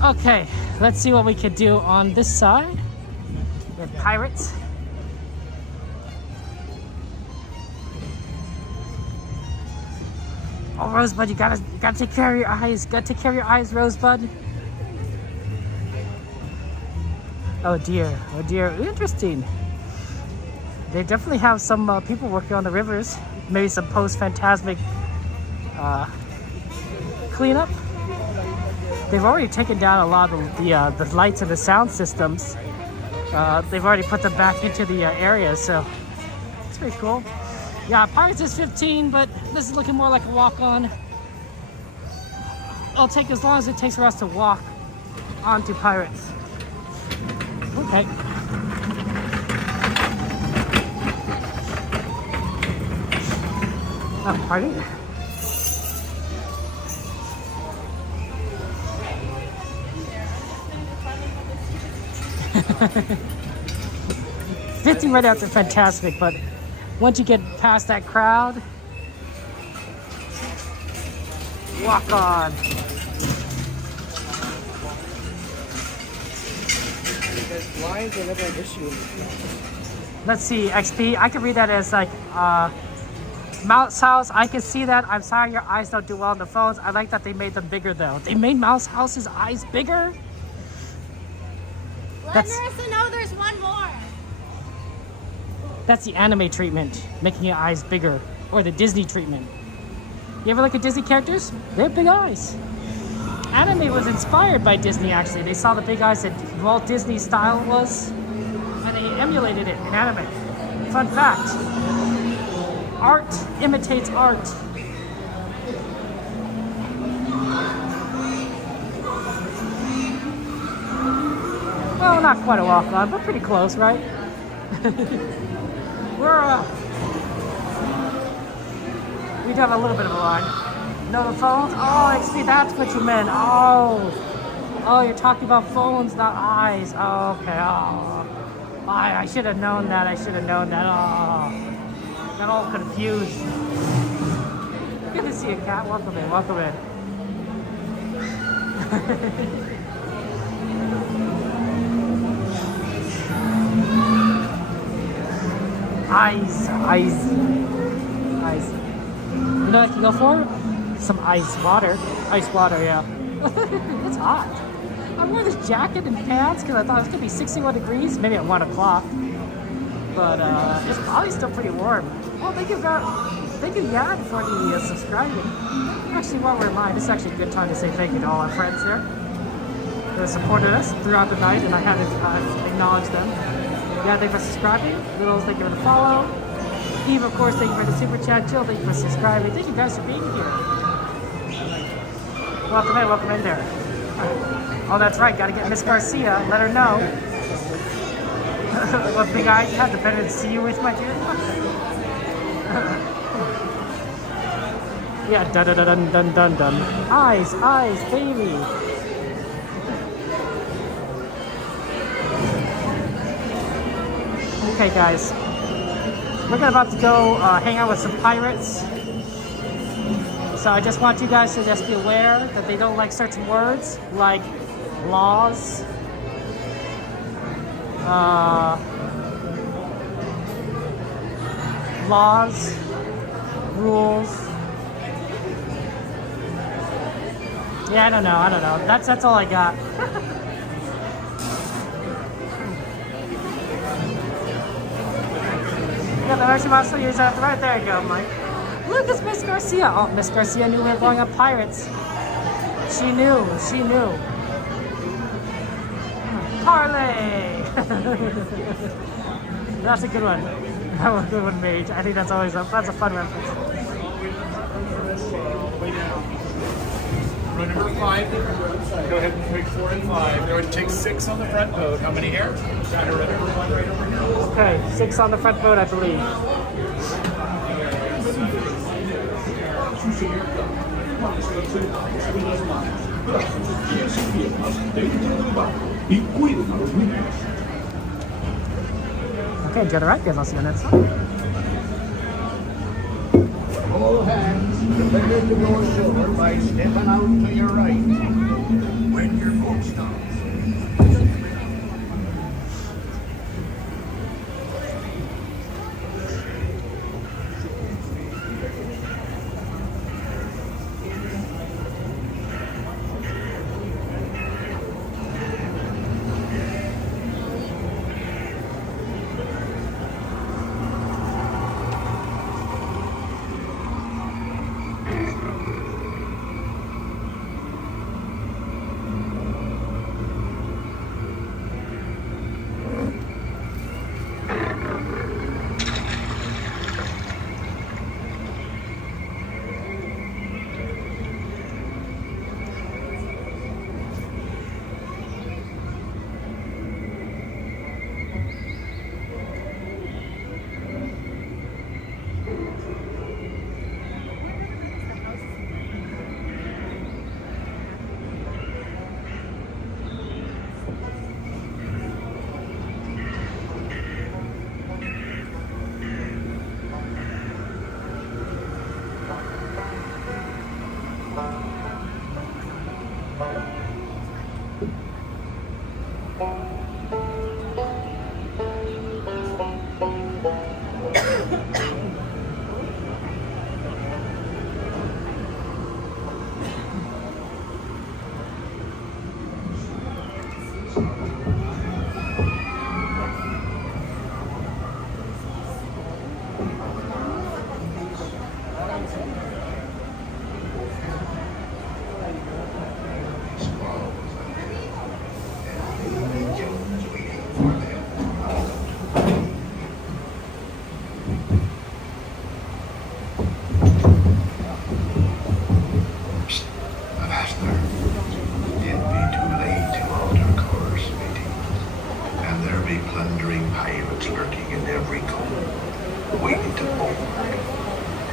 Okay, let's see what we could do on this side with Pirates. Oh, Rosebud, you gotta take care of your eyes. Gotta take care of your eyes, Rosebud. Oh dear, oh dear. Interesting. They definitely have some people working on the rivers. Maybe some post-Phantasmic cleanup. they've already taken down a lot of the lights and the sound systems. They've already put them back into the area, so it's pretty cool. Yeah, Pirates is 15, but this is looking more like a walk-on. It'll take as long as it takes for us to walk onto Pirates. Okay. Oh, pardon? 50 right after Fantastic, but once you get past that crowd, walk on. Because lines are never an issue. Let's see, XP. I can read that as like Mouse House. I can see that. I'm sorry your eyes don't do well on the phones. I like that they made them bigger though. They made Mouse House's eyes bigger. Let Marissa know there's one more. That's the anime treatment, making your eyes bigger, or the Disney treatment. You ever look at Disney characters? They have big eyes. Anime was inspired by Disney, actually. They saw the big eyes that Walt Disney's style was, and they emulated it in anime. Fun fact, art imitates art. Well, not quite a walk-on, but pretty close, right? We do have a little bit of a line. No, the phones? Oh, XP, that's what you meant. Oh, you're talking about phones, not eyes. Oh, okay. Oh, I should have known that. I should have known that. Oh, got all confused. Good to see you, Cat. Welcome in. Welcome in. Eyes. You know what I can go for? Some ice water. Ice water, yeah. It's hot. I wore this jacket and pants because I thought it was going to be 61 degrees, maybe at 1 o'clock. But it's probably still pretty warm. Oh, thank you, Yad, for the subscribing. Actually, while we're live, it's actually a good time to say thank you to all our friends there who have supported us throughout the night, and I had to acknowledge them. Yeah, thank you for subscribing. Littles, thank you for the follow. Eve, of course, thank you for the super chat. Jill, thank you for subscribing. Thank you guys for being here. Welcome in there. Oh, that's right. Gotta get Miss Garcia. Let her know. What big eyes you have. Depending to see you with, my dear. Yeah, dun dun dun dun dun dun. Eyes, baby. Okay, guys. We're about to go hang out with some pirates. So I just want you guys to just be aware that they don't like certain words like laws, rules. Yeah, I don't know. That's all I got. Yeah, the Russian muscle user right there you go, Mike. Look, it's Miss Garcia. Oh, Miss Garcia knew we were going on pirates. She knew. Parlay! That's a good one. That was a good one, Mage. I think that's always that's a fun reference. Row number 5, go ahead and pick 4 and 5. Go ahead and take 6 on the front boat. How many here? Got a row number 1 right over here. Okay, 6 on the front boat, I believe. Okay, to the right, guys. I'll see you on that side. All hands, prepare to go ashore by stepping out to your right. When your boat stops. plundering pirates lurking in every corner, waiting to board.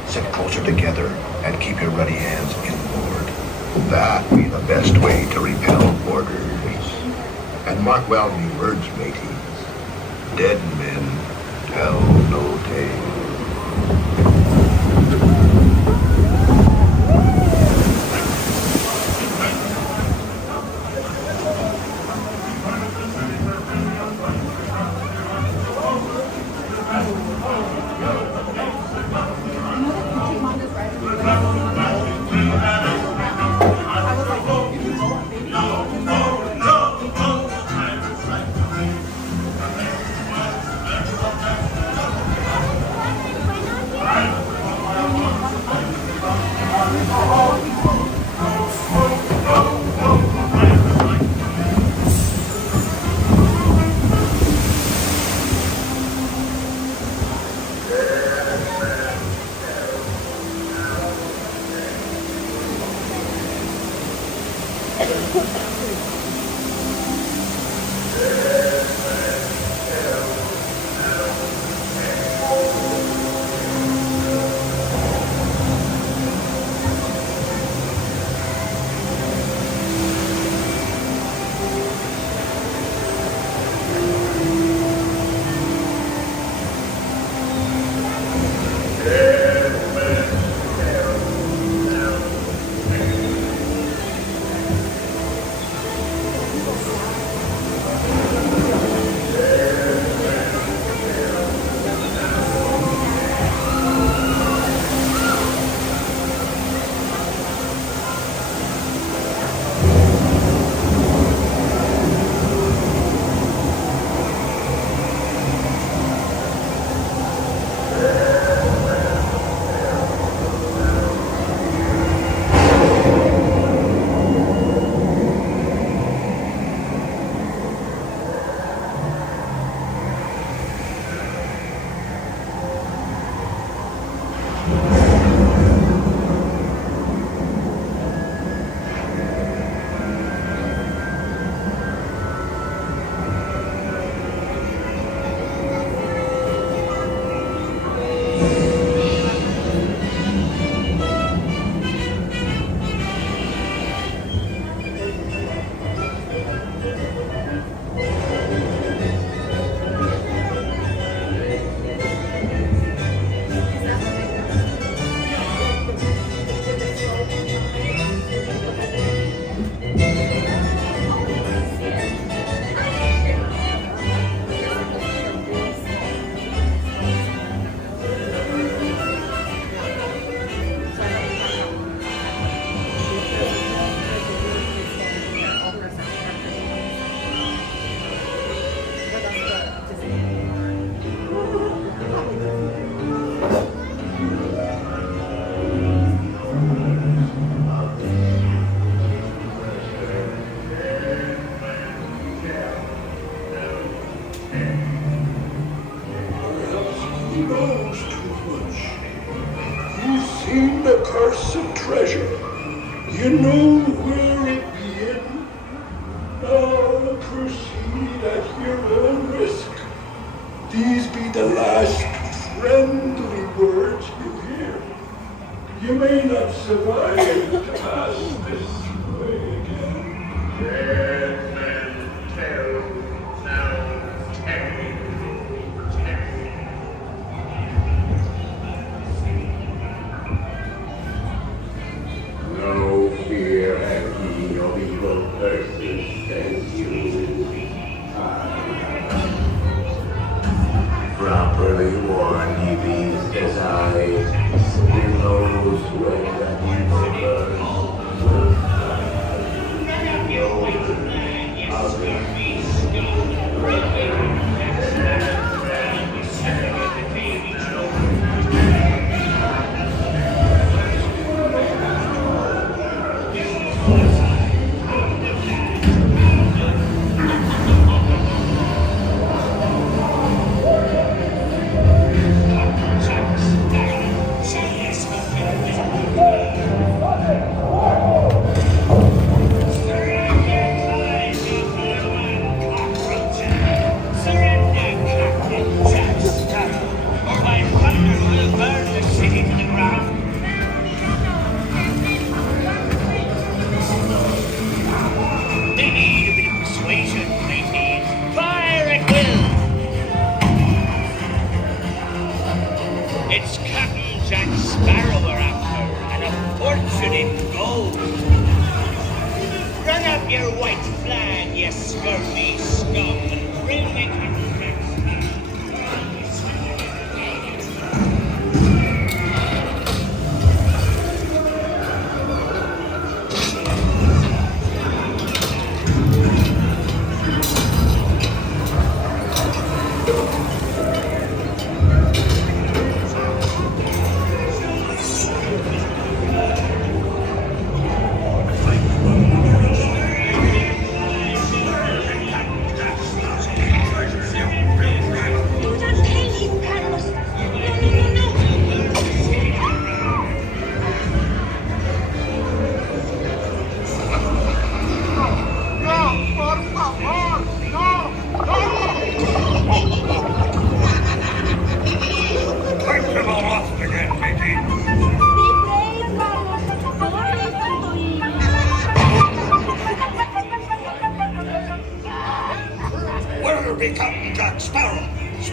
Sit closer together and keep your ruddy hands inboard. That be the best way to repel boarders. And mark well me words, mateys. Dead men tell no tales.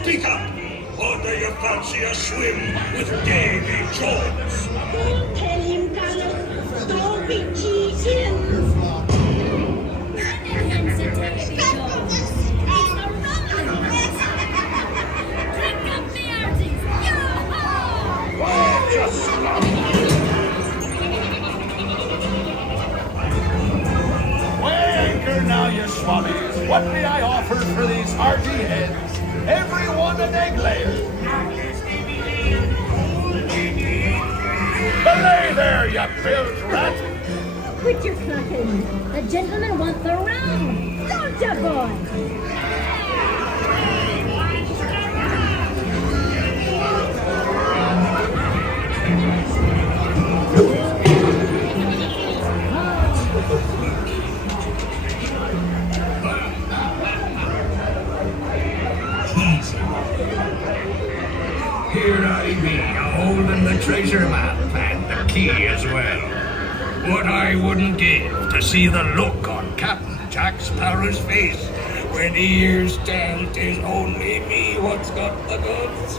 Speak up! Or do you fancy a swim with Davy Jones? Don't tell him, Carlos. Don't be cheating. Now, you swabbies, what may I offer for these hearty heads? Everyone an egg layer. Belay there, you bilge rat! Quit your clucking. The gentlemen want the round. Don't ya, boy? Here I be, holding the treasure map and the key as well. What I wouldn't give to see the look on Captain Jack Sparrow's face when he hears tell 'tis only me what's got the goods.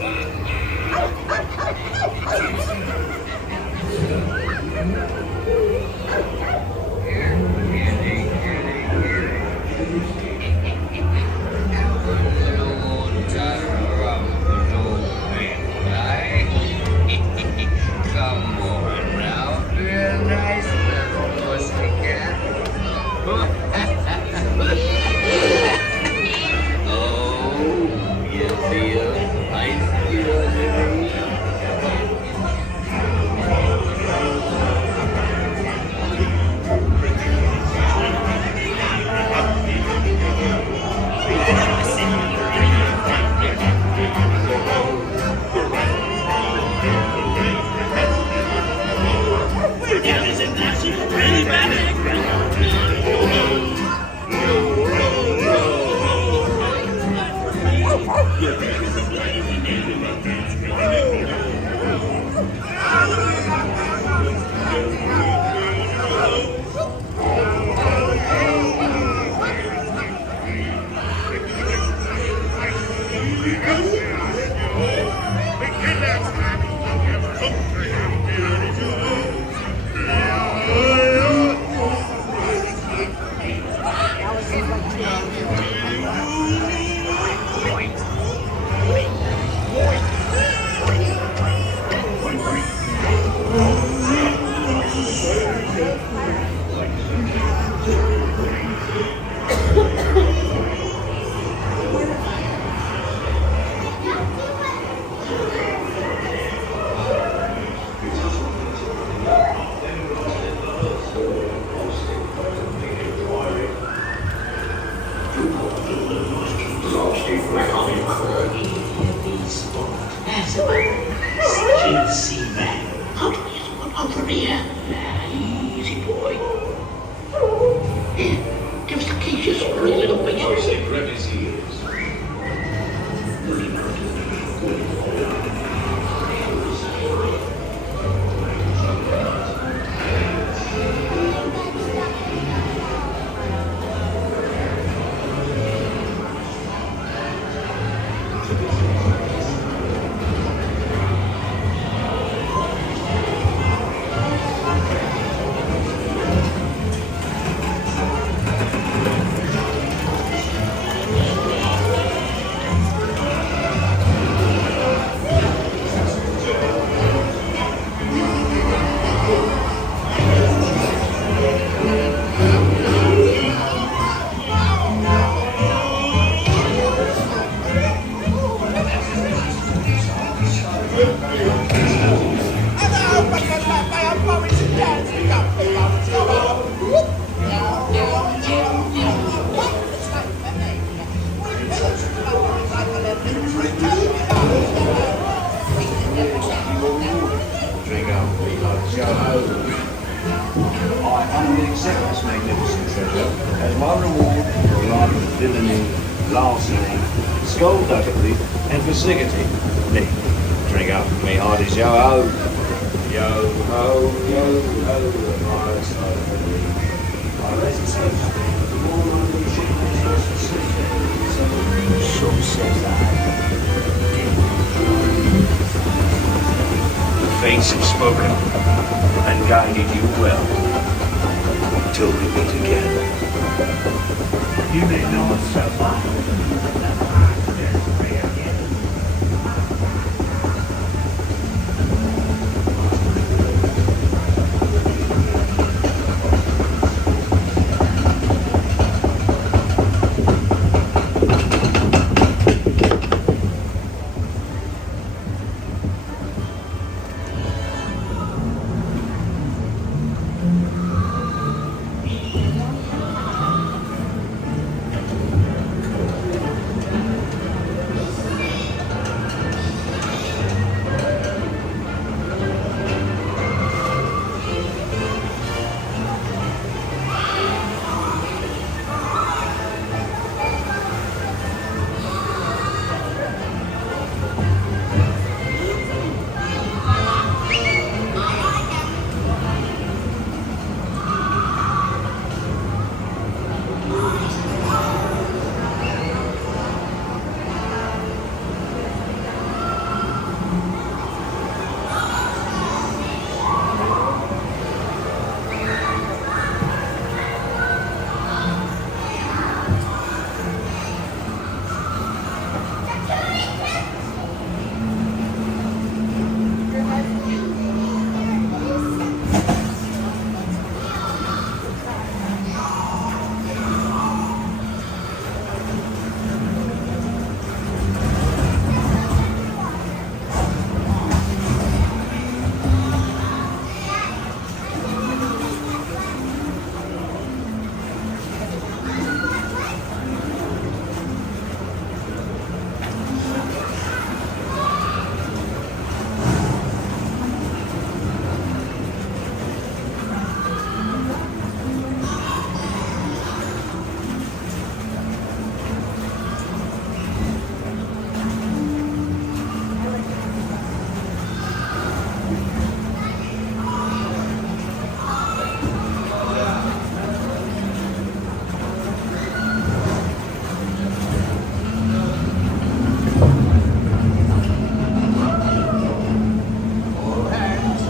Come on now, be a nice little pussycat. Oh, you feel nice, you know what I mean? Still see that. Over here. Easy boy. Here, give us the key just for a little bit. I'll say grab his ears. As my reward for a lot of villainy, larceny, skullduggery, and facility, me, drink up me hearties, yo ho, yo ho, yo ho, my soul. So says I. fates have spoken and guided you well. Till we meet again. You may not survive.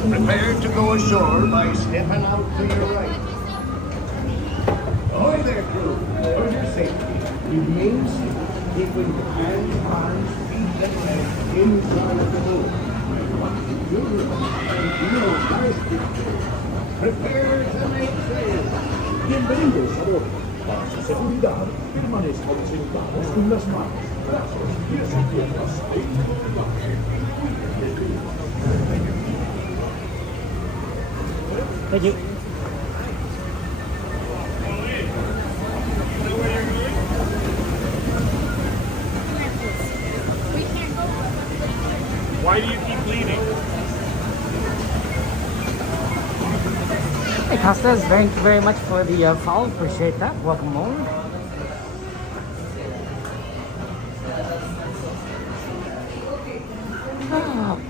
Prepare to go ashore by stepping out to your right. Ahoy there, crew. For your safety, you remain seated, keeping your hands, arms, feet, and legs inside of the boat. Prepare to make sail. Bienvenidos a bordo. Para su seguridad, permanezcan sentados con las manos, brazos, pies y piernas en el Thank you. Why do you keep leaving? Hey Costas, thank you very much for the follow. Appreciate that. Welcome on.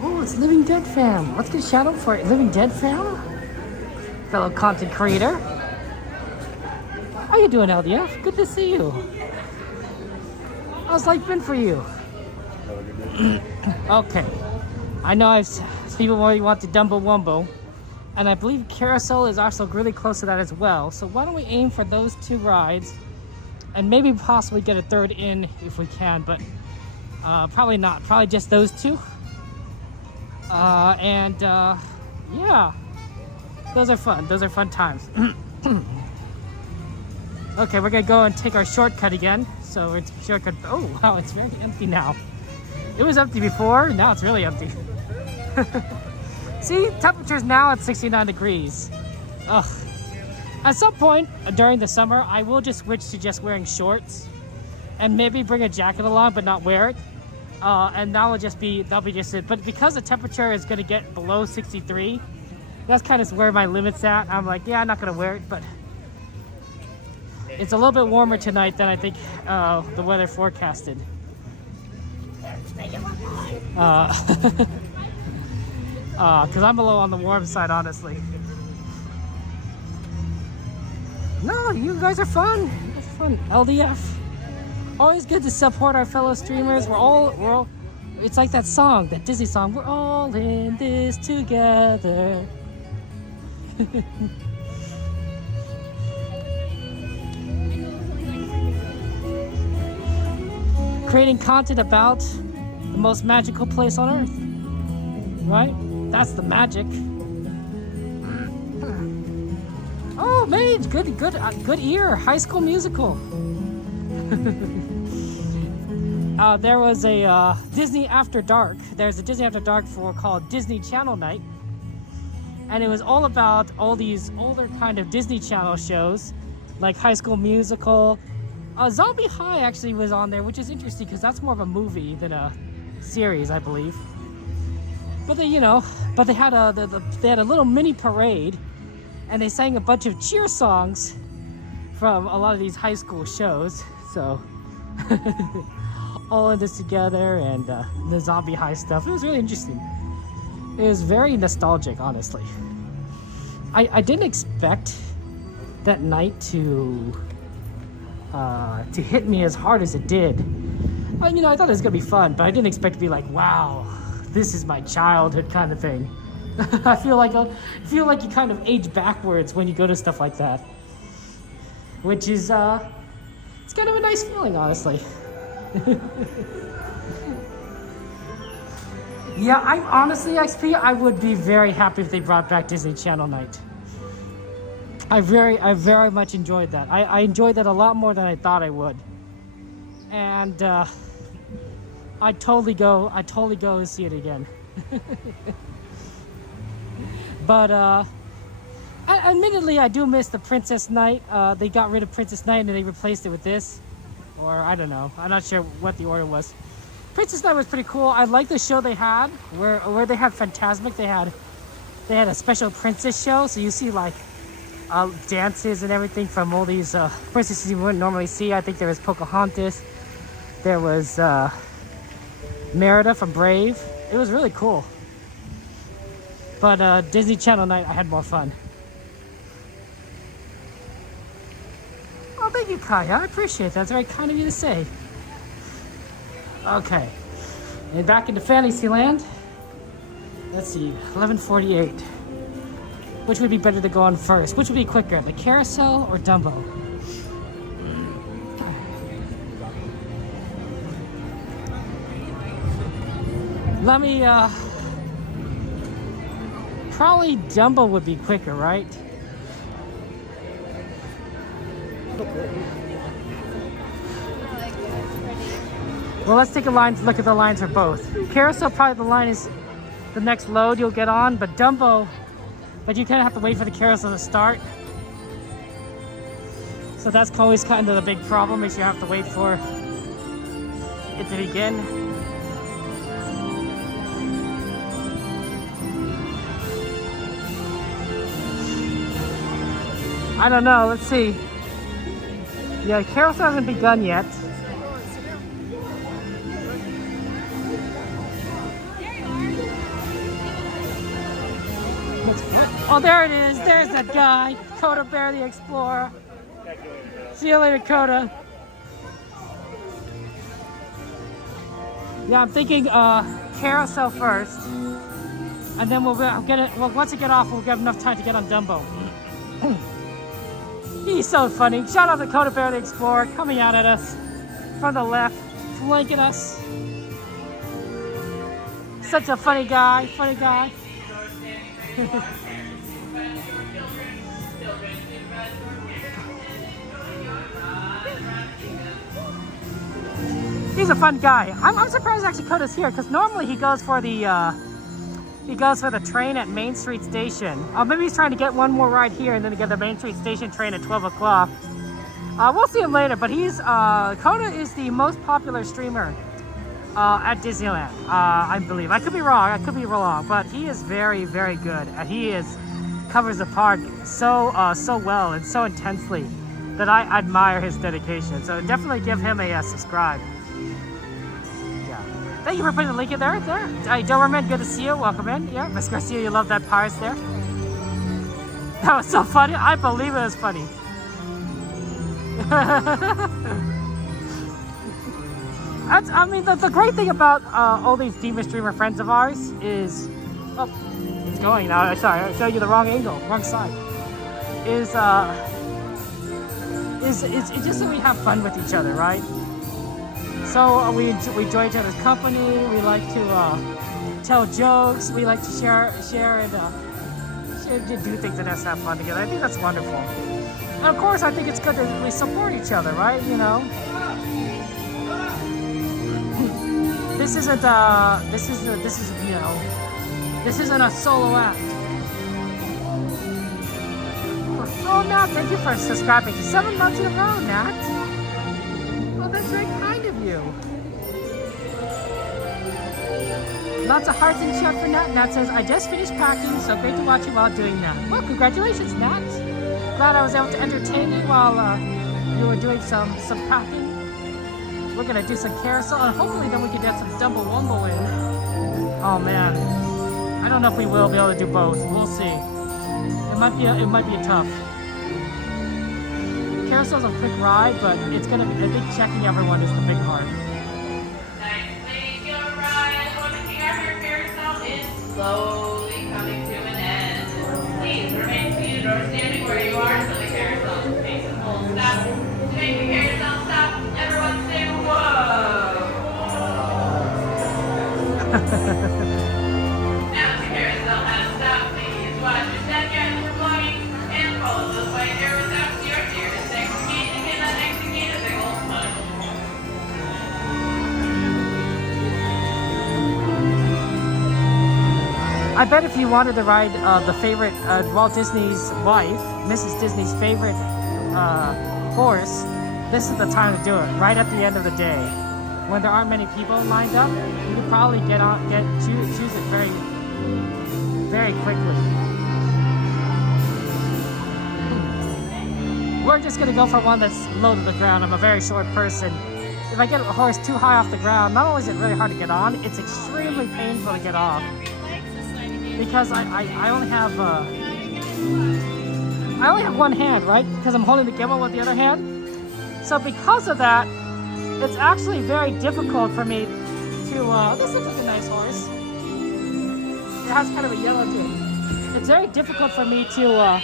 Oh, it's Living Dead fam. Let's get a shout out for Living Dead fam. Fellow content creator. How you doing, LDF? Good to see you. How's life been for you? Okay. I know people already want the Dumbo Wumbo. And I believe Carousel is also really close to that as well. So why don't we aim for those two rides and maybe possibly get a third in if we can, but probably not. Probably just those two. Yeah, those are fun. Those are fun times. Okay, we're gonna go and take our shortcut again. So it's shortcut. Oh wow, it's very empty now. It was empty before. Now it's really empty. See, temperature's now at 69 degrees. Ugh. At some point during the summer, I will just switch to just wearing shorts and maybe bring a jacket along, but not wear it. And that'll be just it. But because the temperature is gonna get below 63, that's kind of where my limit's at. I'm like, yeah, I'm not gonna wear it, but it's a little bit warmer tonight than I think the weather forecasted. Because I'm a little on the warm side, honestly. No, you guys are fun. It's fun. LDF. Always good to support our fellow streamers. We're all It's like that song, that Disney song, we're all in this together. Creating content about the most magical place on earth, right? That's the magic. Oh, Mage, good ear. High School Musical. There was a Disney After Dark. There's a Disney After Dark called Disney Channel Night, and it was all about all these older kind of Disney Channel shows, like High School Musical. Zombie High actually was on there, which is interesting because that's more of a movie than a series, I believe. But they, they had a little mini parade, and they sang a bunch of cheer songs from a lot of these high school shows. So all in this together, and the Zombie High stuff. It was really interesting. It was very nostalgic, honestly. I didn't expect that night to hit me as hard as it did. I thought it was gonna be fun, but I didn't expect to be like, wow, this is my childhood kind of thing. I feel like you kind of age backwards when you go to stuff like that, which is it's kind of a nice feeling, honestly. Yeah, I honestly, XP, I would be very happy if they brought back Disney Channel Night. I very much enjoyed that. I enjoyed that a lot more than I thought I would. And I'd totally go and see it again. But admittedly, I do miss the Princess Night. They got rid of Princess Night and they replaced it with this. Or I don't know. I'm not sure what the order was. Princess Night was pretty cool. I like the show they had where they had Fantasmic. They had a special princess show, so you see like dances and everything from all these princesses you wouldn't normally see. I think there was Pocahontas. There was Merida from Brave. It was really cool. But Disney Channel Night, I had more fun. Oh, thank you, Kaya. I appreciate that. That's very kind of you to say. Okay. And back into Fantasyland. Let's see, 11:48. Which would be better to go on first? Which would be quicker, the Carousel or Dumbo? Let me, probably Dumbo would be quicker, right? Well, let's take a line to look at the lines for both. Carousel, probably the line is the next load you'll get on, but Dumbo, but you kind of have to wait for the carousel to start. So that's always kind of the big problem, is you have to wait for it to begin. I don't know, let's see. Yeah, carousel hasn't begun yet. Oh, there it is. There's that guy, Coda Bear the Explorer. See you later, Coda. Yeah, I'm thinking Carousel first, and then we'll get it. Well, once we get off, we'll get enough time to get on Dumbo. He's so funny. Shout out to Coda Bear the Explorer coming out at us from the left, flanking us. Such a funny guy. Funny guy. He's a fun guy. I'm surprised actually Coda's here, because normally he goes for the train at Main Street Station. Maybe he's trying to get one more ride here and then to get the Main Street Station train at 12 o'clock. We'll see him later, but he's Coda is the most popular streamer at Disneyland, I believe. I could be wrong, but he is very, very good, and he covers the park so well and so intensely that I admire his dedication. So definitely give him a subscribe. Thank you for putting the link in there. Hey, Doberman, good to see you. Welcome in. Yeah, Miss Garcia, you love that Pirates there. That was so funny. I believe it was funny. I mean, the great thing about all these Demon Streamer friends of ours is, oh, it's going now. Sorry, I showed you the wrong angle, wrong side. Is it's just that we have fun with each other, right? So we enjoy each other's company. We like to tell jokes. We like to share and do things and just have fun together. I think that's wonderful. And of course, I think it's good that we support each other, right? You know. This isn't a solo act. Oh, Nat, thank you for subscribing to 7 months in a row, Nat. Oh, that's very kind of you. Lots of hearts in the chat for Nat. Nat says, I just finished packing, so great to watch you while doing that. Well, congratulations, Nat. Glad I was able to entertain you while you were doing some packing. We're gonna do some carousel, and hopefully then we can get some Dumbo Wumbo in. Oh man, I don't know if we will be able to do both. We'll see. It might be tough. Carousel's a quick ride, but it's gonna be. I think checking everyone is the big part. Slowly coming to an end. Please remain seated or standing where you are until the carousel makes a full stop. To make the carousel stop, everyone say whoa! Now the carousel has stopped. Please watch your step guards for blocking and follow those white arrows out to your nearest exit gate and cannot execute a big old push. I bet if you wanted to ride the favorite Walt Disney's wife, Mrs. Disney's favorite horse, this is the time to do it. Right at the end of the day, when there aren't many people lined up, you could probably choose it very, very quickly. We're just gonna go for one that's low to the ground. I'm a very short person. If I get a horse too high off the ground, not only is it really hard to get on, it's extremely painful to get off. Because I only have one hand, right? Because I'm holding the gimbal with the other hand. So because of that, it's actually very difficult for me to. This looks like a nice horse. It has kind of a yellow too. It's very difficult for me to.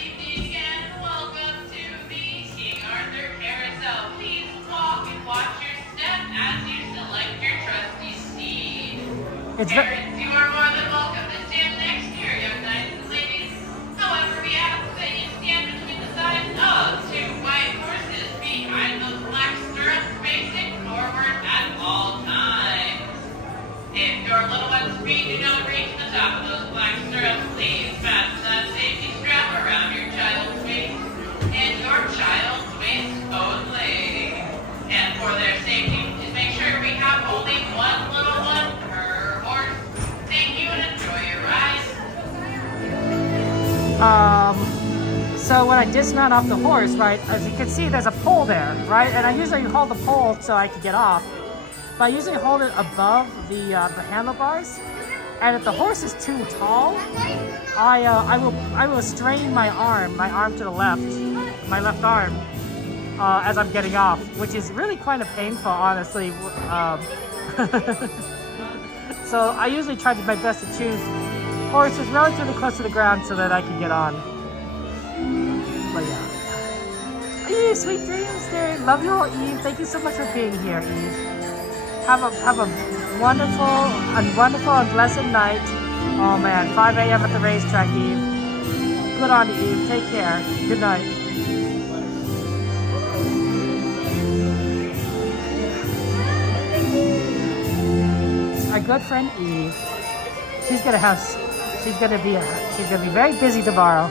It's very. You are more than welcome to stand next to your young knights and ladies. However, we ask that you stand between the sides of two white horses behind those black stirrups facing forward at all times. If your little one's feet do not reach the top of those black stirrups, please fasten that safety strap around your child's waist and your child's waist only. And for their safety, just make sure we have only one little one per horse. Thank you and enjoy your ride. So when I dismount off the horse, right, as you can see, there's a pole there, right? And I usually hold the pole so I can get off. But I usually hold it above the handlebars. And if the horse is too tall, I will strain my arm to the left, my left arm, as I'm getting off, which is really kind of painful, honestly. So I usually try my best to choose horses relatively close to the ground so that I can get on. But yeah. Eve, sweet dreams, there. Love you all, Eve. Thank you so much for being here, Eve. Have a wonderful and blessed night. Oh man, 5 a.m. at the racetrack, Eve. Good on you, Eve. Take care. Good night. Our good friend Eve. She's gonna be very busy tomorrow.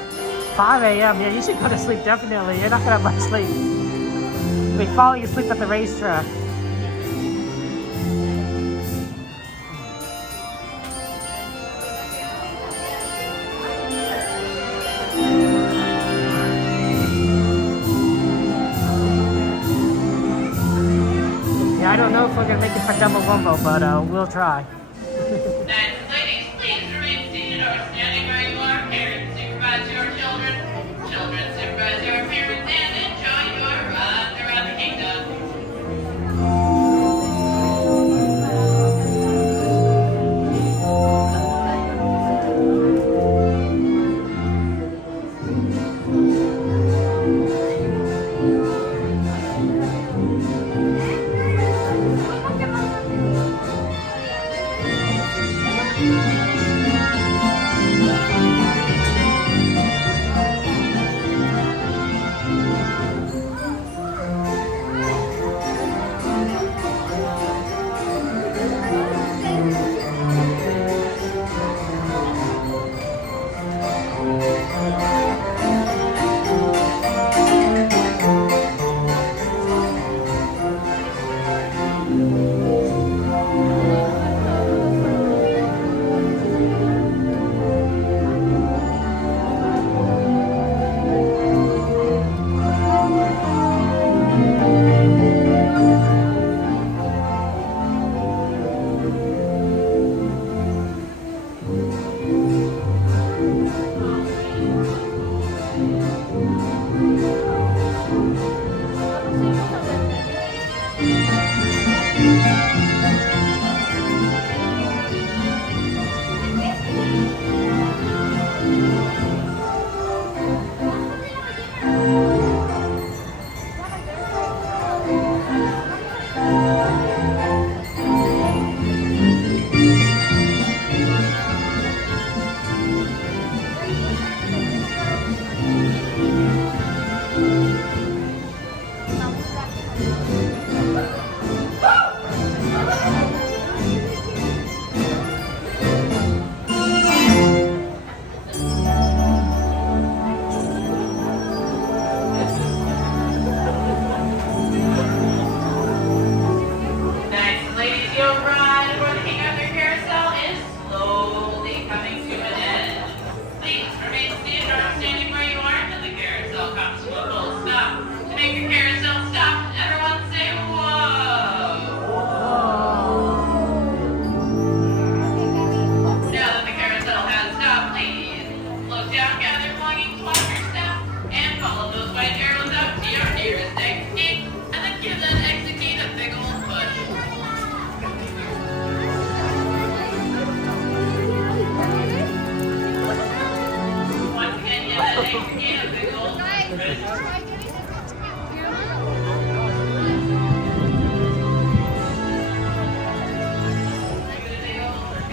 5 a.m. Yeah, you should go to sleep definitely. You're not gonna have much sleep. You'll be falling asleep at the racetrack. Yeah, I don't know if we're gonna make it for Dumbo Wumbo, but we'll try. Ladies, please remain seated or standing where you are. Parents, supervise your children. Children, supervise your parents, and enjoy your ride around the kingdom.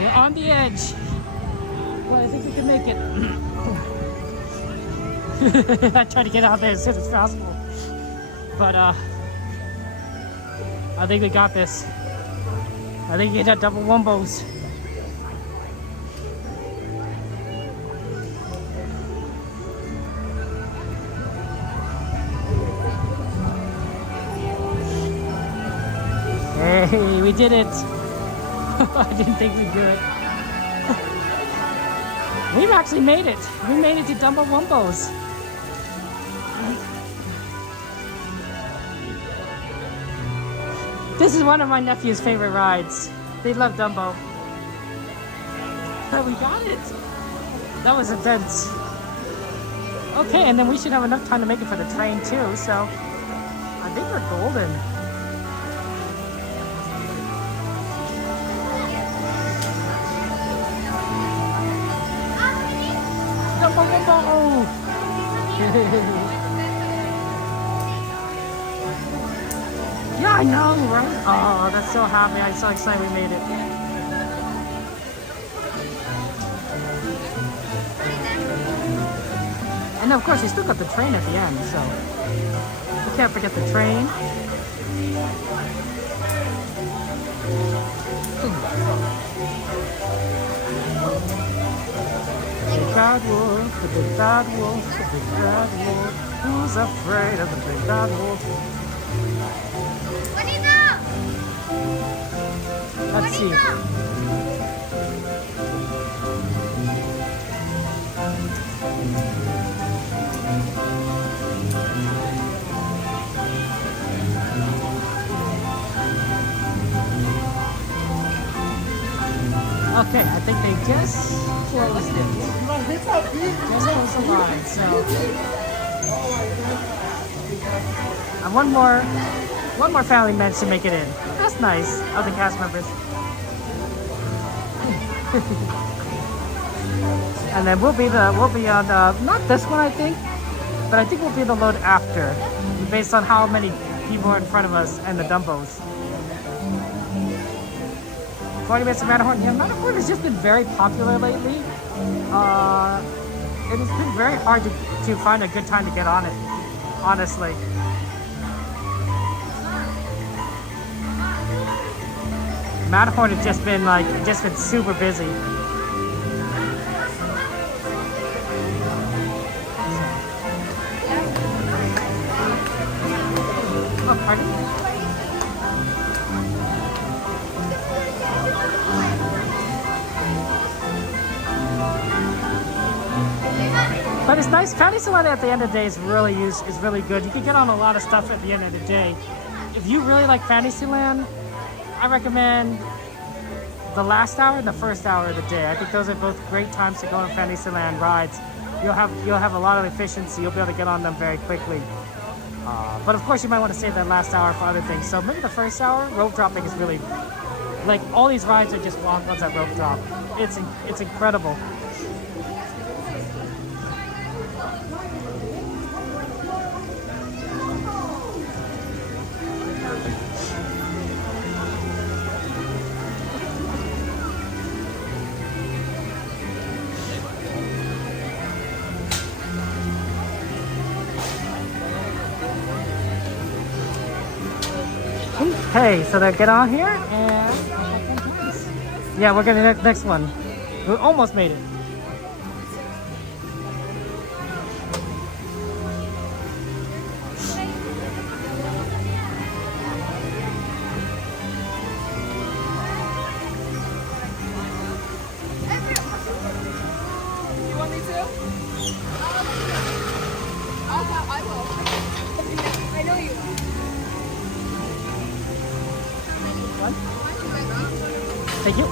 We're on the edge. Well, I think we can make it. I try to get out there as soon as possible. But I think we got this. I think you hit that double wombos. Hey, we did it. I didn't think we'd do it. We've actually made it. We made it to Dumbo Wumbos. This is one of my nephew's favorite rides. They love Dumbo. But we got it. That was intense. Okay, and then we should have enough time to make it for the train too, so I think we're golden. Yeah, I know, right? Oh, that's so happy. I'm so excited we made it. And of course, we still got the train at the end, so we can't forget the train. The big bad wolf, the big bad wolf, the big bad wolf. Who's afraid of the big bad wolf? Let's see. Okay, I think they just closed it. Just closed the line, so. And one more family member to make it in. That's nice. Other cast members. And then we'll be on not this one I think, but I think we'll be the load after, based on how many people are in front of us and the Dumbos. 40 minutes of Matterhorn. Yeah, Matterhorn has just been very popular lately. It has been very hard to find a good time to get on it, honestly. Matterhorn has just been super busy. Oh, pardon? But it's nice. Fantasyland at the end of the day is really good. You can get on a lot of stuff at the end of the day. If you really like Fantasyland, I recommend the last hour and the first hour of the day. I think those are both great times to go on Fantasyland rides. You'll have a lot of efficiency. You'll be able to get on them very quickly. But of course, you might want to save that last hour for other things. So maybe the first hour, rope dropping is really, like, all these rides are just long ones at rope drop. It's incredible. Okay, so they get on here and yeah, we're getting the next one. We almost made it. You want me to? I will. I know you will. Thank you.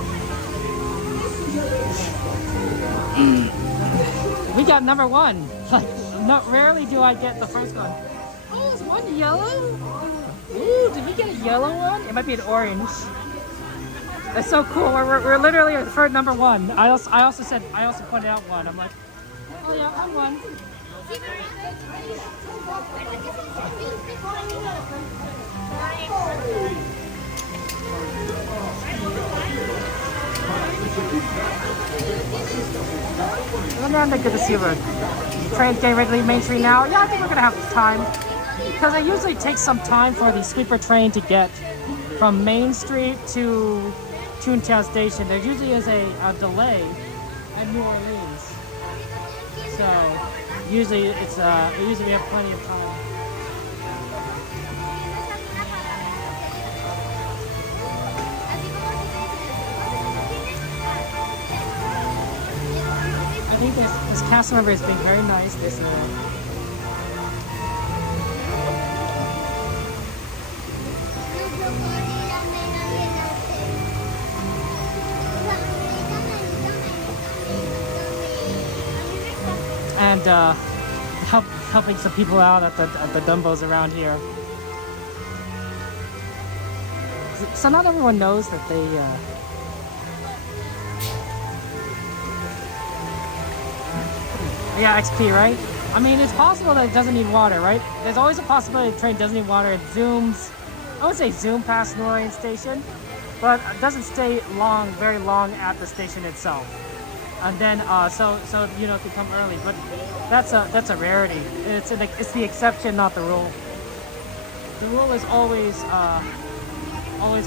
We got number one. Like, not rarely do I get the first one. Oh, is one yellow? Ooh, did we get a yellow one? It might be an orange. That's so cool. We're literally for number one. I also pointed out one. I'm like, oh yeah, I'm one. Fernanda, good to see you. Train's getting ready to leave Main Street now. Yeah, I think we're gonna have time because it usually takes some time for the sleeper train to get from Main Street to Toontown Station. There usually is a delay at New Orleans, so usually usually we have plenty of time. I think this cast member is being very nice this year. And helping some people out at the Dumbos around here. So not everyone knows that they yeah, XP, right? I mean, it's possible that it doesn't need water, right? There's always a possibility the train doesn't need water. It zooms, I would say zoom past New Orleans Station, but it doesn't stay very long at the station itself. And then, so you know, it can come early, but that's a rarity. It's the exception, not the rule. The rule is always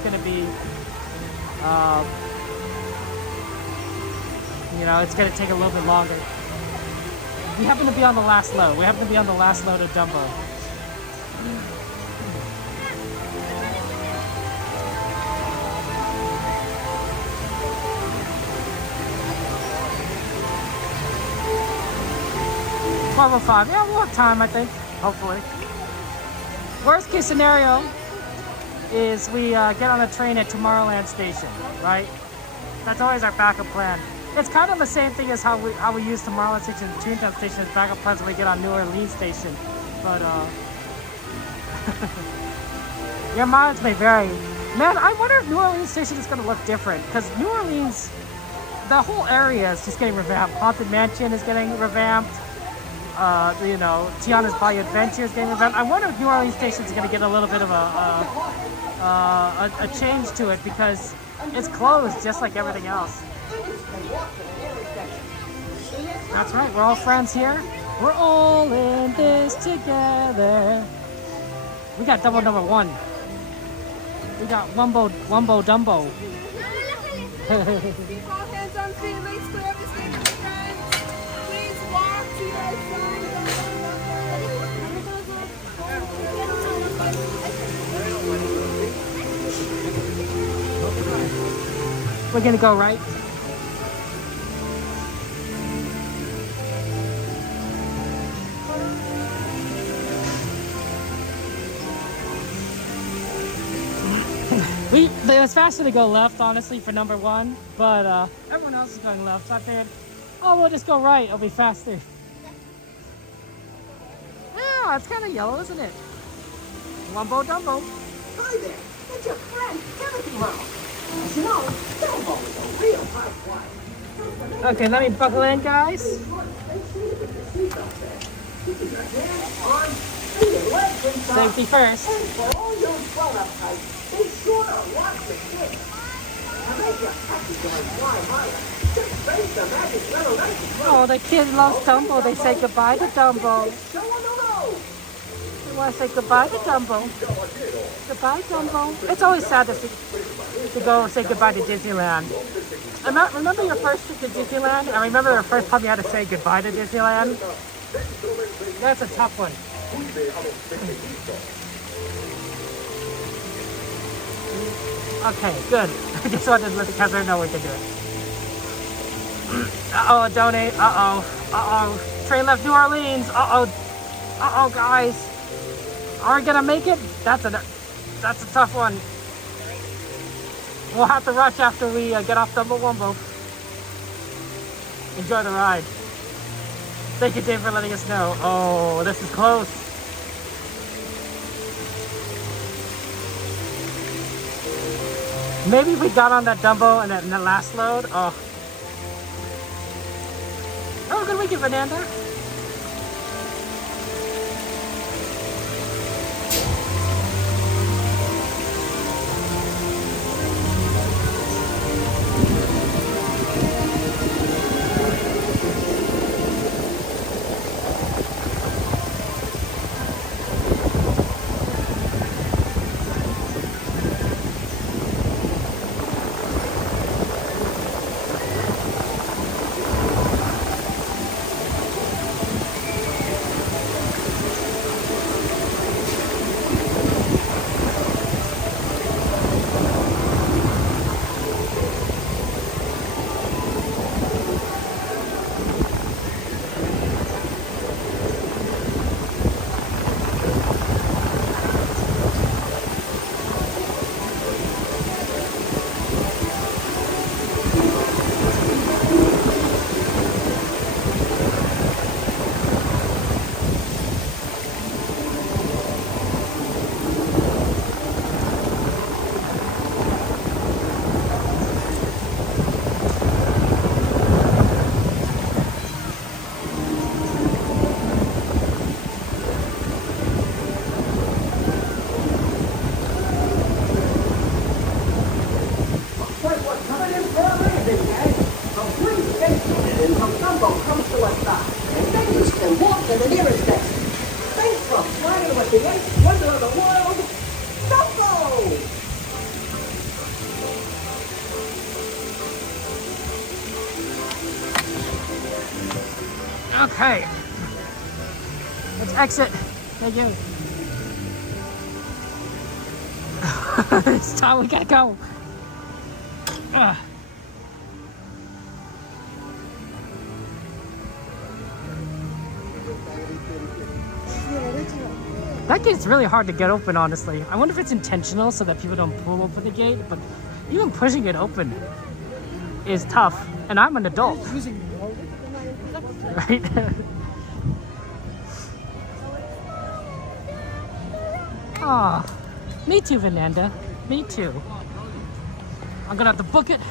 going to be, you know, it's going to take a little bit longer. We happen to be on the last load. We happen to be on the last load of Dumbo. $12:05. Yeah, we'll have time, I think. Hopefully. Worst case scenario is we get on a train at Tomorrowland Station, right? That's always our backup plan. It's kind of the same thing as how we use Tomorrowland Station and Toontown Station as backup plans when we get on New Orleans Station. But your mileage may vary. Man, I wonder if New Orleans Station is going to look different, because New Orleans, the whole area is just getting revamped. Haunted Mansion is getting revamped. You know, Tiana's Bayou Adventure is getting revamped. I wonder if New Orleans Station is going to get a little bit of a change to it, because it's closed just like everything else. That's right, we're all friends here. We're all in this together. We got double number one. We got Wumbo Dumbo. Keep all hands on feet, legs clear, stay friends. Please walk to your We're gonna go right. It was faster to go left, honestly, for number one, but everyone else is going left, so I figured, oh, we'll just go right, it'll be faster. Yeah, it's kind of yellow, isn't it? Wumbo Dumbo. Hi there, it's your friend, Timothy Mouse. As you know, Dumbo is a real high flyer. Okay, let me buckle in, guys. Safety first. And for all your grown-up types, be sure to watch the kids. To make your package line fly higher, just face the magic little light. Oh, the kid loves Dumbo. They say goodbye to Dumbo. Show on the road. They want to say goodbye to Dumbo. Goodbye, Dumbo. It's always sad to go say goodbye to Disneyland. Remember your first trip to Disneyland? I remember the first time you had to say goodbye to Disneyland. That's a tough one. Okay, good. I just wanted to let the customer know we can do it. Uh-oh, donate. Uh-oh. Uh-oh. Train left New Orleans. Uh-oh. Uh-oh, guys. Are we gonna make it? That's a tough one. We'll have to rush after we get off Dumbo Wumbo. Enjoy the ride. Thank you, Dave, for letting us know. Oh, this is close. Maybe we got on that Dumbo and that last load. Oh. Oh, good weekend, Fernanda. the nearest exit. Thanks for flying with the eighth wonder of the world, Dumbo! Okay. Let's exit. Thank you. It's time, we gotta go. That gate's really hard to get open, honestly. I wonder if it's intentional so that people don't pull open the gate, but even pushing it open is tough. And I'm an adult. Right? Aw, me too, Vananda. Me too. I'm gonna have to book it.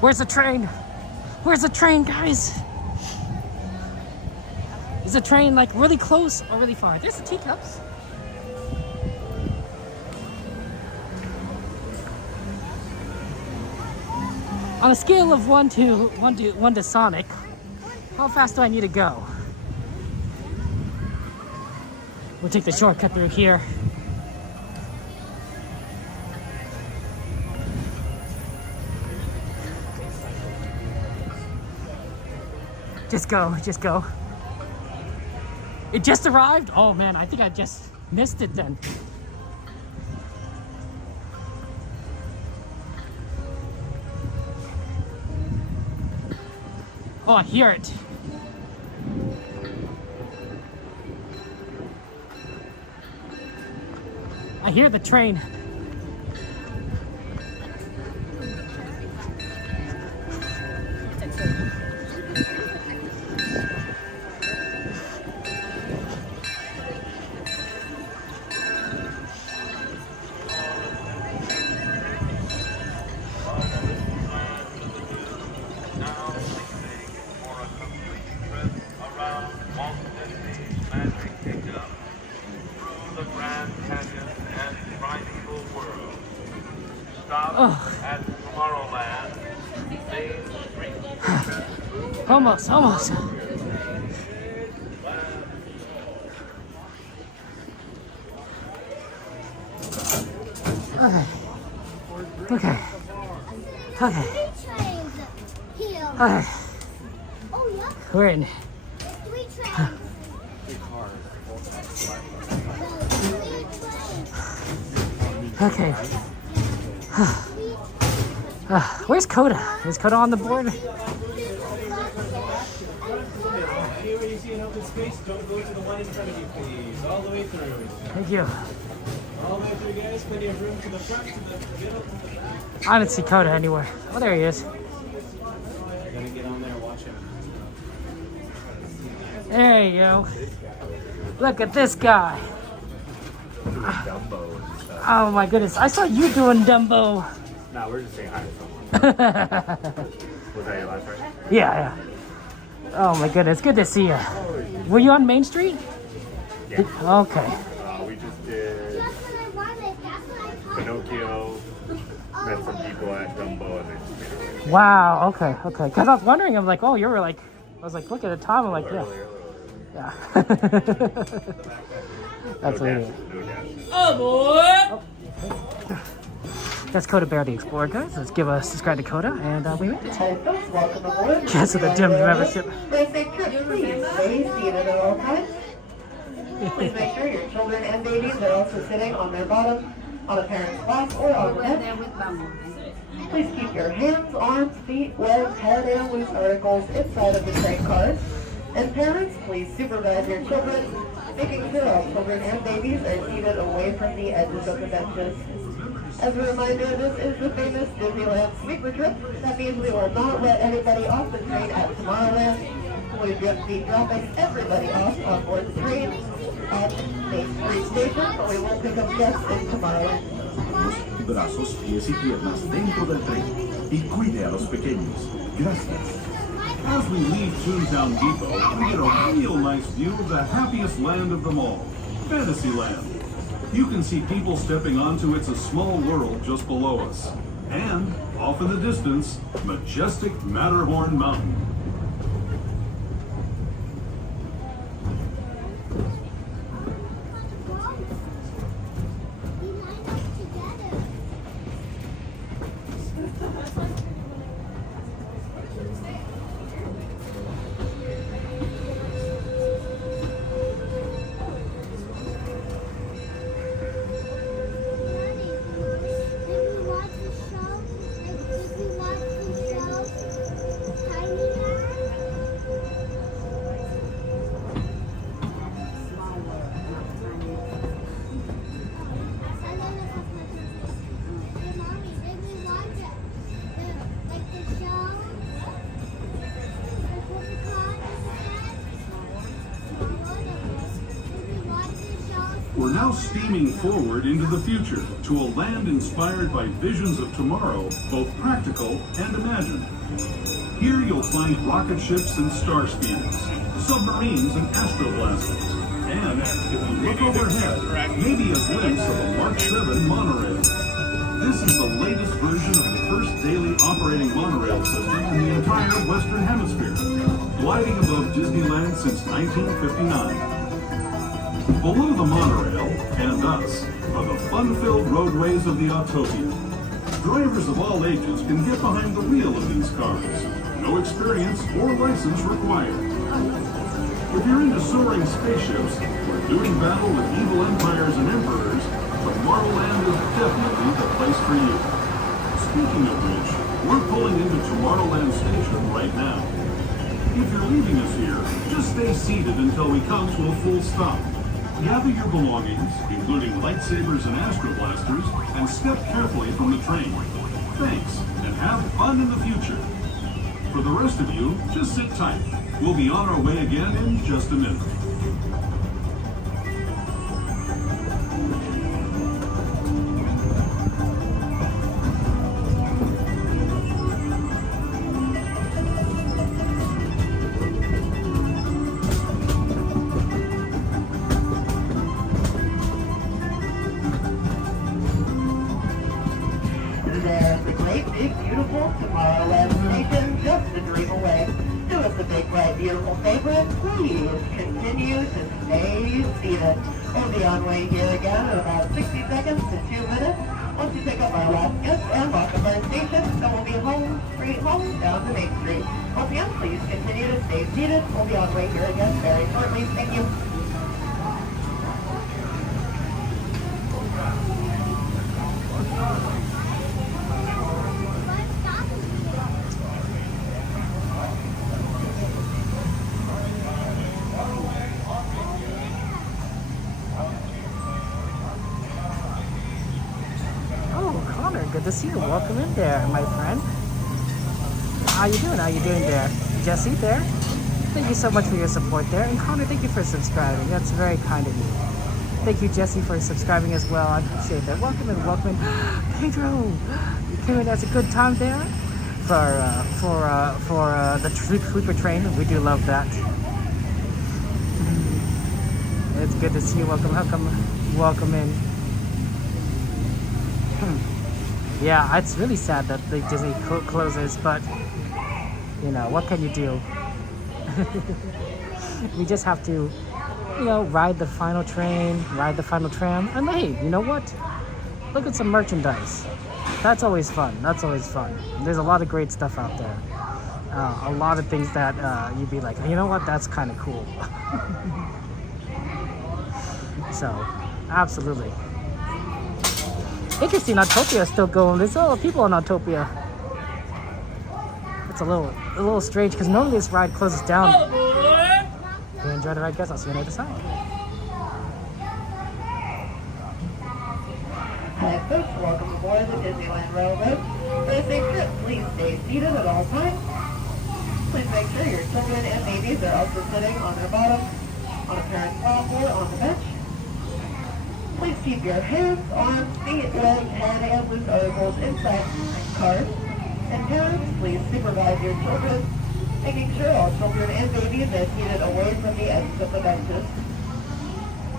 Where's the train? Where's the train, guys? Is the train like really close or really far? There's the teacups. On a scale of 1 to Sonic, how fast do I need to go? We'll take the shortcut through here. Just go, just go. It just arrived? Oh man, I think I just missed it then. Oh, I hear it. I hear the train. Almost, almost. Okay. Okay. Okay. Okay. We're in. Okay. Where's Coda? Is Coda on the board? Don't go to the one in front of you, please. All the way through. Thank you. All the way through, guys. Plenty of room to the front, to the middle, to the back. I didn't see Coda anywhere. Oh, there he is. You're gonna get on there and watch him. There you go. Look at this guy. Oh my goodness. I saw you doing Dumbo. No, we're just saying hi to someone. Was that your last part? Yeah, yeah. Oh my goodness. Good to see you. Were you on Main Street? Yeah. Okay. We just did Pinocchio, met some people at Dumbo, and then just made it away. Wow. Okay. Okay. Because I was wondering, I'm like, oh, you were like, I was like, look at the time. I'm like, yeah. Yeah. That's weird. Oh boy! That's Coda Bear the Explorer, guys. Let's give a subscribe to Coda, and we made it. Welcome aboard. Cancel the gym membership. Basic trip, please stay seated at all times. Please make sure your children and babies are also sitting on their bottom, on a parent's lap, or on net. Please keep your hands, arms, feet, legs, head, and loose articles inside of the train cars. And parents, please supervise your children, making sure all children and babies are seated away from the edges of the benches. As a reminder, this is the famous Disneyland sleeper trip. That means we will not let anybody off the train at Tomorrowland. We'll just be dropping everybody off on board the train at Endscreen Station, but we won't pick up guests in Tomorrowland. Brazos, pies y piernas dentro del tren y cuide a los pequeños. Gracias. As we leave Toontown Depot, we get a real nice view of the happiest land of them all, Fantasyland. You can see people stepping onto It's a Small World just below us. And, off in the distance, majestic Matterhorn Mountain. We're now steaming forward into the future to a land inspired by visions of tomorrow, both practical and imagined. Here you'll find rocket ships and star speeders, submarines and astroblasters, and if you look overhead, maybe a glimpse of a Mark 7 monorail. This is the latest version of the first daily operating monorail system in the entire Western Hemisphere, gliding above Disneyland since 1959. Below the monorail, and us, are the fun-filled roadways of the Autopia. Drivers of all ages can get behind the wheel of these cars. No experience or license required. If you're into soaring spaceships or doing battle with evil empires and emperors, Tomorrowland is definitely the place for you. Speaking of which, we're pulling into Tomorrowland Station right now. If you're leaving us here, just stay seated until we come to a full stop. Gather your belongings, including lightsabers and astroblasters, and step carefully from the train. Thanks, and have fun in the future. For the rest of you, just sit tight. We'll be on our way again in just a minute. There's the great, big, beautiful Tomorrowland Station, just a dream away. Do us a big, bright, beautiful favor, please continue to stay seated. We'll be on way here again in about 60 seconds to 2 minutes. Once you pick up our last guest and walk up our station, then we'll be home, straight home, down to Main Street. Once again, please continue to stay seated. We'll be on way here again very shortly. Thank you. Good to see you. Welcome in there, my friend. How you doing? How you doing there? Jesse there? Thank you so much for your support there. And Connor, thank you for subscribing. That's very kind of you. Thank you, Jesse, for subscribing as well. I appreciate that. Welcome in, welcome in. Pedro, you came in. That's a good time there for the Sweeper train. We do love that. It's good to see you. Welcome in. Yeah, it's really sad that the Disney closes, but you know, what can you do? We just have to, you know, ride the final train, ride the final tram, and hey, you know what? Look at some merchandise. That's always fun. That's always fun. There's a lot of great stuff out there. A lot of things that you'd be like, you know what? That's kind of cool. So, absolutely. Interesting, Autopia is still going. There's a lot of people on Autopia. It's a little strange because normally this ride closes down. If you enjoy the ride, guys, I'll see you on the other side. Hi folks, welcome aboard the Disneyland Railroad. For a safe trip, please stay seated at all times. Please make sure your children and babies are also sitting on their bottoms, on a parent's lap, or on the bench. Please keep your hands, arms, feet, legs, head, and loose articles inside cars. And parents, please supervise your children, making sure all children and babies are seated away from the ends of the benches.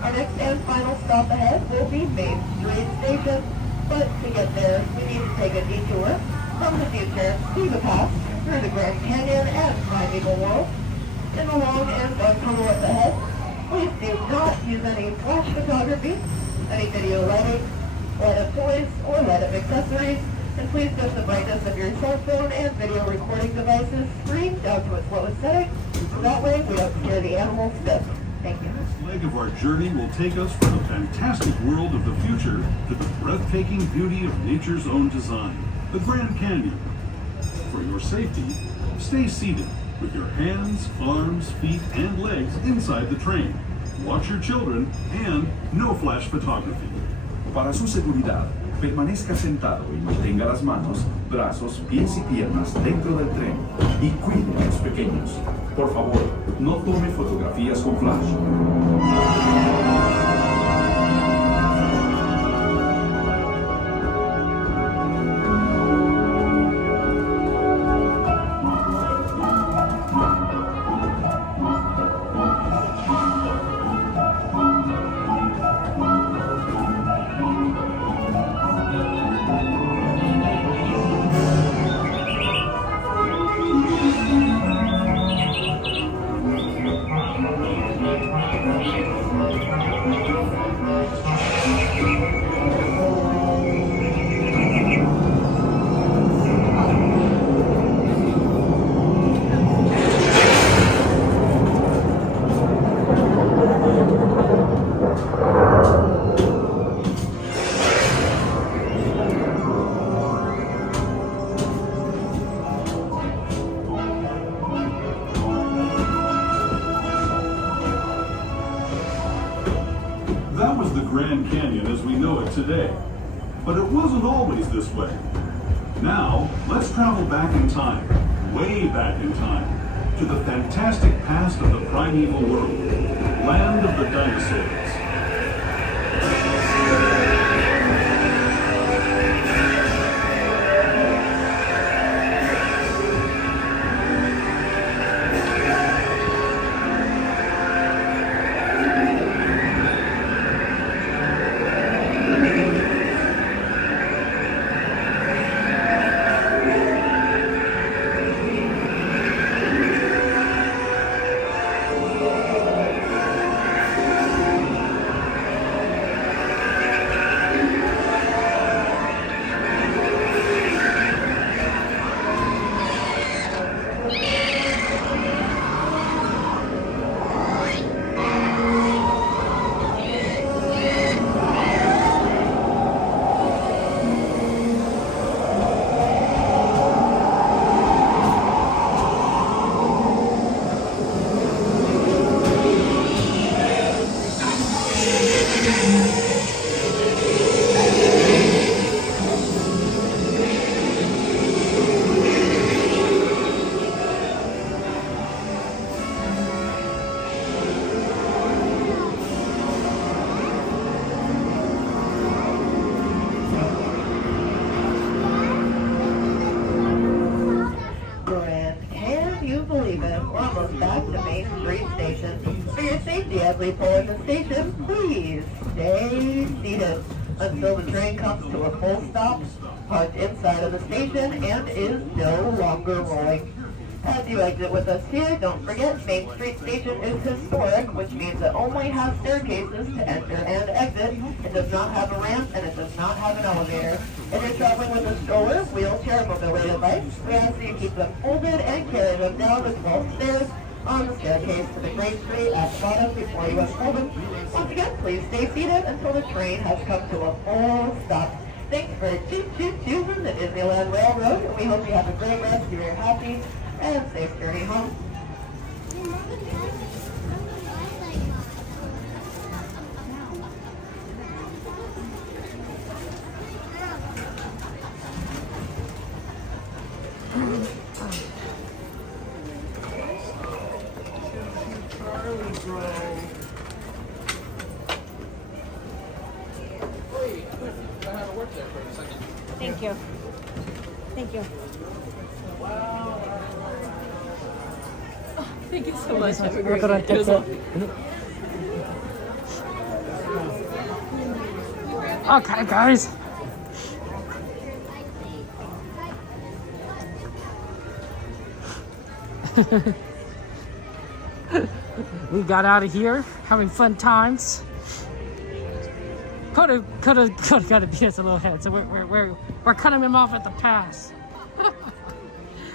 Our next and final stop ahead will be Main Street Station, but to get there, we need to take a detour from the future to the past, through the Grand Canyon and Primeval World. In the long and fun tunnel up ahead, please do not use any flash photography, any video lighting, light-up toys, or light-up accessories, and please set the brightness of your cell phone and video recording devices screen down to its lowest setting, so that way we don't scare the animals stiff. Thank you. This leg of our journey will take us from the fantastic world of the future to the breathtaking beauty of nature's own design, the Grand Canyon. For your safety, stay seated with your hands, arms, feet, and legs inside the train. Watch your children and no flash photography. Para su seguridad, permanezca sentado y mantenga las manos, brazos, pies y piernas dentro del tren y cuide a los pequeños. Por favor, no tome fotografías con flash. Grand Canyon as we know it today. But it wasn't always this way. Now, let's travel back in time, way back in time, to the fantastic past of the primeval world, land of the dinosaurs. As we pull into the station, please stay seated until the train comes to a full stop, parked inside of the station, and is no longer rolling. As you exit with us here, don't forget Main Street Station is historic, which means it only has staircases to enter and exit. It does not have a ramp, and it does not have an elevator. If you're traveling with a stroller, wheelchair, mobility device, we ask that you keep them folded and carry them down the 12 stairs on the staircase to the Great Street at the bottom before you unfold them. Once again, please stay seated until the train has come to a full stop. Thanks for choosing the Disneyland Railroad, and we hope you have a great rest of your happy and safe journey home. Thank you. Thank you. Thank you so much. Have a We're great gonna day. take it. Okay, guys. We got out of here, having fun times. Could have got to beat us a little head, so we're cutting him off at the pass.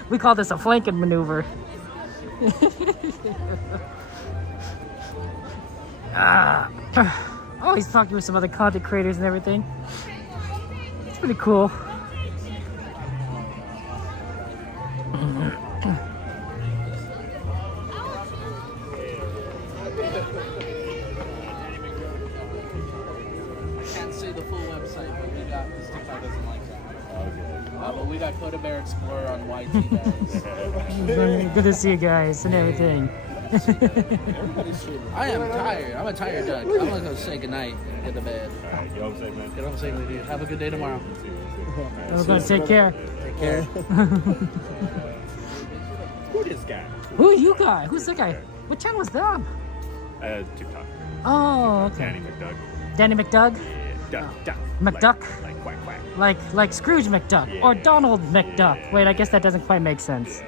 We call this a flanking maneuver. Oh, he's talking with some other content creators and everything. It's pretty cool. But we got Coda Bear Explorer on YT guys. Good to see you guys and everything. I am tired. I'm a tired duck. I'm gonna go say goodnight and get to bed. Alright, get home safe, man. Get home safe, dude. Have a good day tomorrow. We're gonna take care. Take care. Who this guy? Who you guy? Who's that guy? What channel is that? TikTok. Oh, okay. Danny McDoug. Danny McDoug? Yeah, duck. McDuck? Like quack quack. Like Scrooge McDuck or Donald McDuck. Wait, I guess that doesn't quite make sense.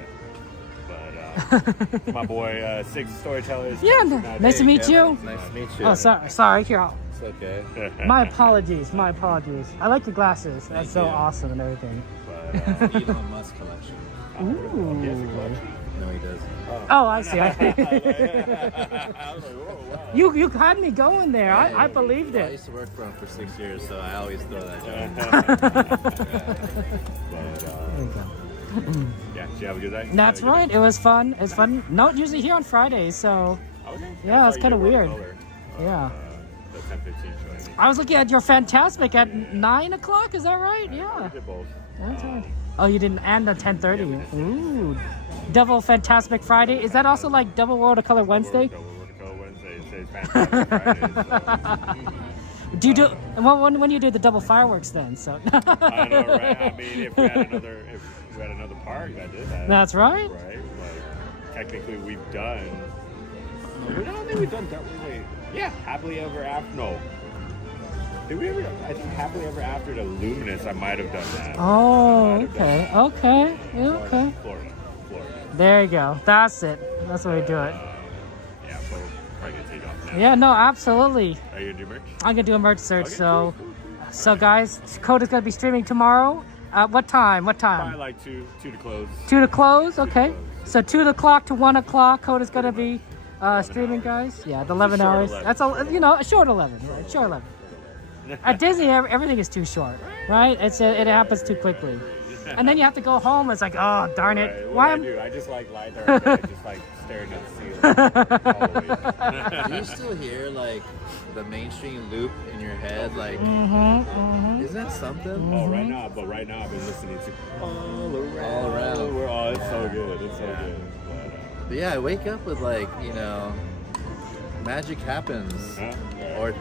But my boy, Six Storytellers. Yeah, nice to meet you. Nice to meet you. Oh, sorry. Here, It's okay. my apologies. I like your glasses. That's so awesome and everything. But, Elon Musk collection. Ooh. He has a collection. No, he doesn't. Oh, I see. I was like, whoa, wow. You had me going there. I believed I it. used to work for him for 6 years, so I always throw that Yeah, did you have a good day? That's right. It was fun. Not usually here on Fridays, so Okay. yeah, it's kind of weird. Yeah. the 10:15 show. I think. I was looking at your Fantasmic at 9 o'clock. Is that right? Yeah. We did both. That's right. Oh, you didn't end at 10:30. Ooh. Double Fantasmic Friday. Is that also like Double World of Color Wednesday? Double World of Color Wednesday. It says Fantastic Friday. Do you do when you do the double fireworks then? So. I know, right? I mean, if we had another park that did that. That's right. Right. Like technically, we've done. I don't think we've done. Yeah, Happily Ever After. No. Did we ever? I think Happily Ever After to Luminous, I might have done that. Oh, okay, okay, okay. Florida. There you go. That's it. That's the way to do it. Yeah, so we're probably gonna take off now. Yeah, no, absolutely. Are you gonna do merch? I'm gonna do a merch search. Okay, so, cool. So guys, Coda's gonna be streaming tomorrow. What time? What time? Probably like two to close. 2 to close. Okay. So 2 o'clock to 1 o'clock. Coda's gonna be streaming, guys. Yeah, the 11 hours. 11. That's a short 11. Right? Short 11. At Disney, everything is too short, right? It happens too quickly, and then you have to go home. It's like, oh darn it! Right. Why? I do. I just like lie there, and just like staring at the ceiling. Do you still hear like the mainstream loop in your head? Like, isn't that something? Oh, right now I've been listening to all around. It's so good. It's so good. But yeah, I wake up with like, magic happens, or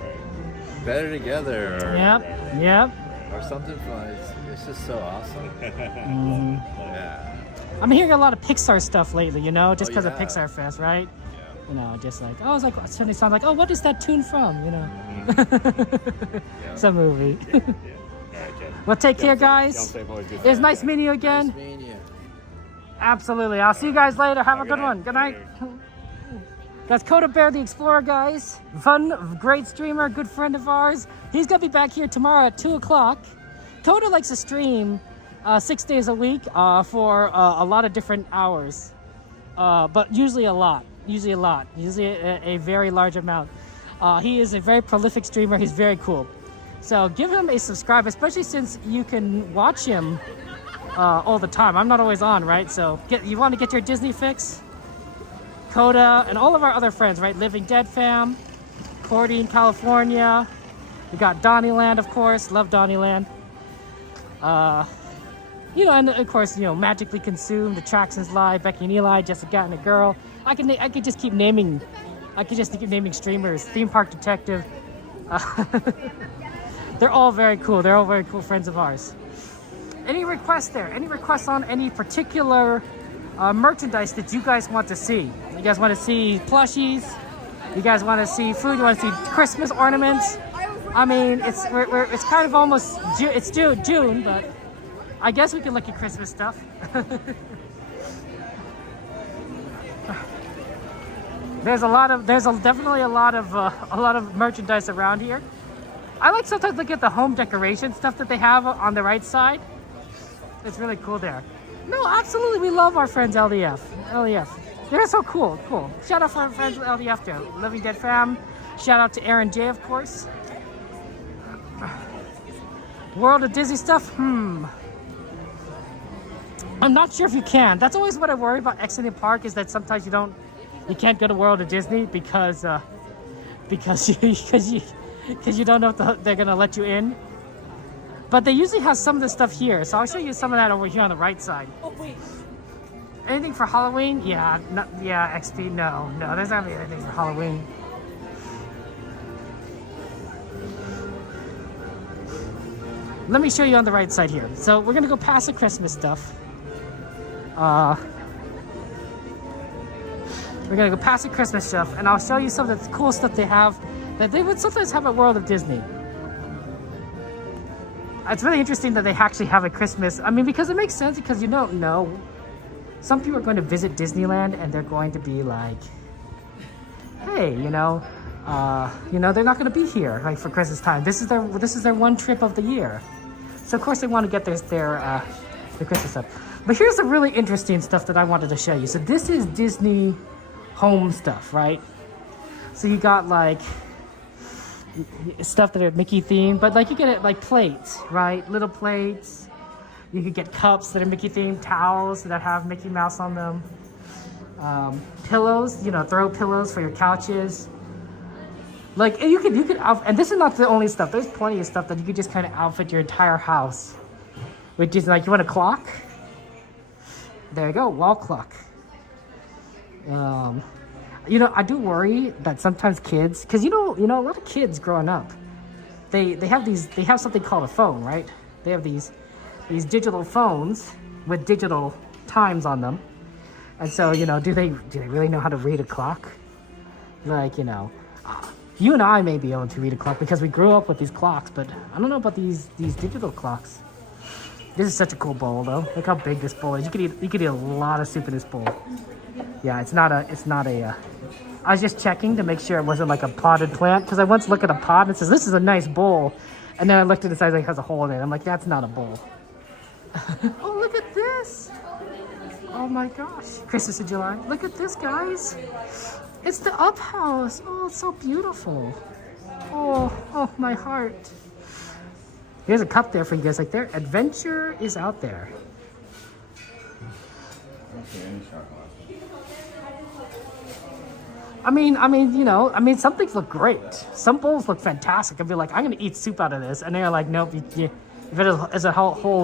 better together, or Yep. or something fun. It's just so awesome. Yeah. I'm hearing a lot of Pixar stuff lately, just because of yeah. Pixar Fest, right? Just like, I was like, suddenly sound like, oh, what is that tune from? It's a movie. Well, take care, guys. It was nice meeting you again. Nice meeting you. Absolutely. I'll see you guys later. Have a good one. Good night. That's Coda Bear the Explorer, guys. Fun, great streamer, good friend of ours. He's going to be back here tomorrow at 2 o'clock. Coda likes to stream 6 days a week for a lot of different hours. But usually a lot. Usually a very large amount. He is a very prolific streamer. He's very cool. So give him a subscribe, especially since you can watch him all the time. I'm not always on, right? So you want to get your Disney fix? Coda and all of our other friends, right? Living Dead fam, Cordy in California. We got Donnyland, of course. Love Donnyland. And of course, Magically Consumed, Attractions Live, Becky and Eli, Jessica and a Girl. I could just keep naming. I could just keep naming streamers. Theme Park Detective. They're all very cool. They're all very cool friends of ours. Any requests there? Any requests on any particular merchandise that you guys want to see? You guys want to see plushies? You guys want to see food? You want to see Christmas ornaments? I mean, it's kind of almost it's June, but I guess we can look at Christmas stuff. There's definitely a lot of merchandise around here. I like sometimes look at the home decoration stuff that they have on the right side. It's really cool there. No, absolutely, we love our friends LDF. They're so cool. Shout out for our friends LDF there. Living Dead fam. Shout out to Aaron J, of course. World of Disney stuff? I'm not sure if you can. That's always what I worry about exiting park, is that sometimes you can't go to World of Disney because you don't know if they're gonna let you in. But they usually have some of the stuff here, so I'll show you some of that over here on the right side. Oh wait. Anything for Halloween? Yeah, XP. No, there's not really anything for Halloween. Let me show you on the right side here. So we're gonna go past the Christmas stuff. We're gonna go past the Christmas stuff, and I'll show you some of the cool stuff they have that they would sometimes have at World of Disney. It's really interesting that they actually have a Christmas. I mean, because it makes sense, because you don't know. Some people are going to visit Disneyland and they're going to be like, hey, they're not going to be here like for Christmas time. This is their one trip of the year. So of course they want to get their Christmas stuff. But here's the really interesting stuff that I wanted to show you. So this is Disney home stuff, right? So you got like stuff that are Mickey themed, but like you get it like plates, right? Little plates. You could get cups that are Mickey themed, towels that have Mickey Mouse on them, pillows, throw pillows for your couches. Like you could outfit, and this is not the only stuff. There's plenty of stuff that you could just kind of outfit your entire house. Which is like, you want a clock? There you go, wall clock. You know, I do worry that sometimes kids, because you know, a lot of kids growing up, they have something called a phone, right? They have these digital phones with digital times on them, and so you know, do they really know how to read a clock? Like, you know, you and I may be able to read a clock because we grew up with these clocks, but I don't know about these digital clocks. This is such a cool bowl, though. Look how big this bowl is. You could eat a lot of soup in this bowl. Yeah, it's not a. I was just checking to make sure it wasn't like a potted plant, because I once looked at a pot and it says this is a nice bowl, and then I looked at the size, like it has a hole in it. I'm like, that's not a bowl. Oh, look at this! Oh my gosh, Christmas in July. Look at this, guys. It's the Up House. Oh, it's so beautiful. Oh, my heart. Here's a cup there for you guys. Like, their adventure is out there. I mean, you know, some things look great. Some bowls look fantastic. I'd be like, I'm gonna eat soup out of this, and they're like, nope. If it is a whole,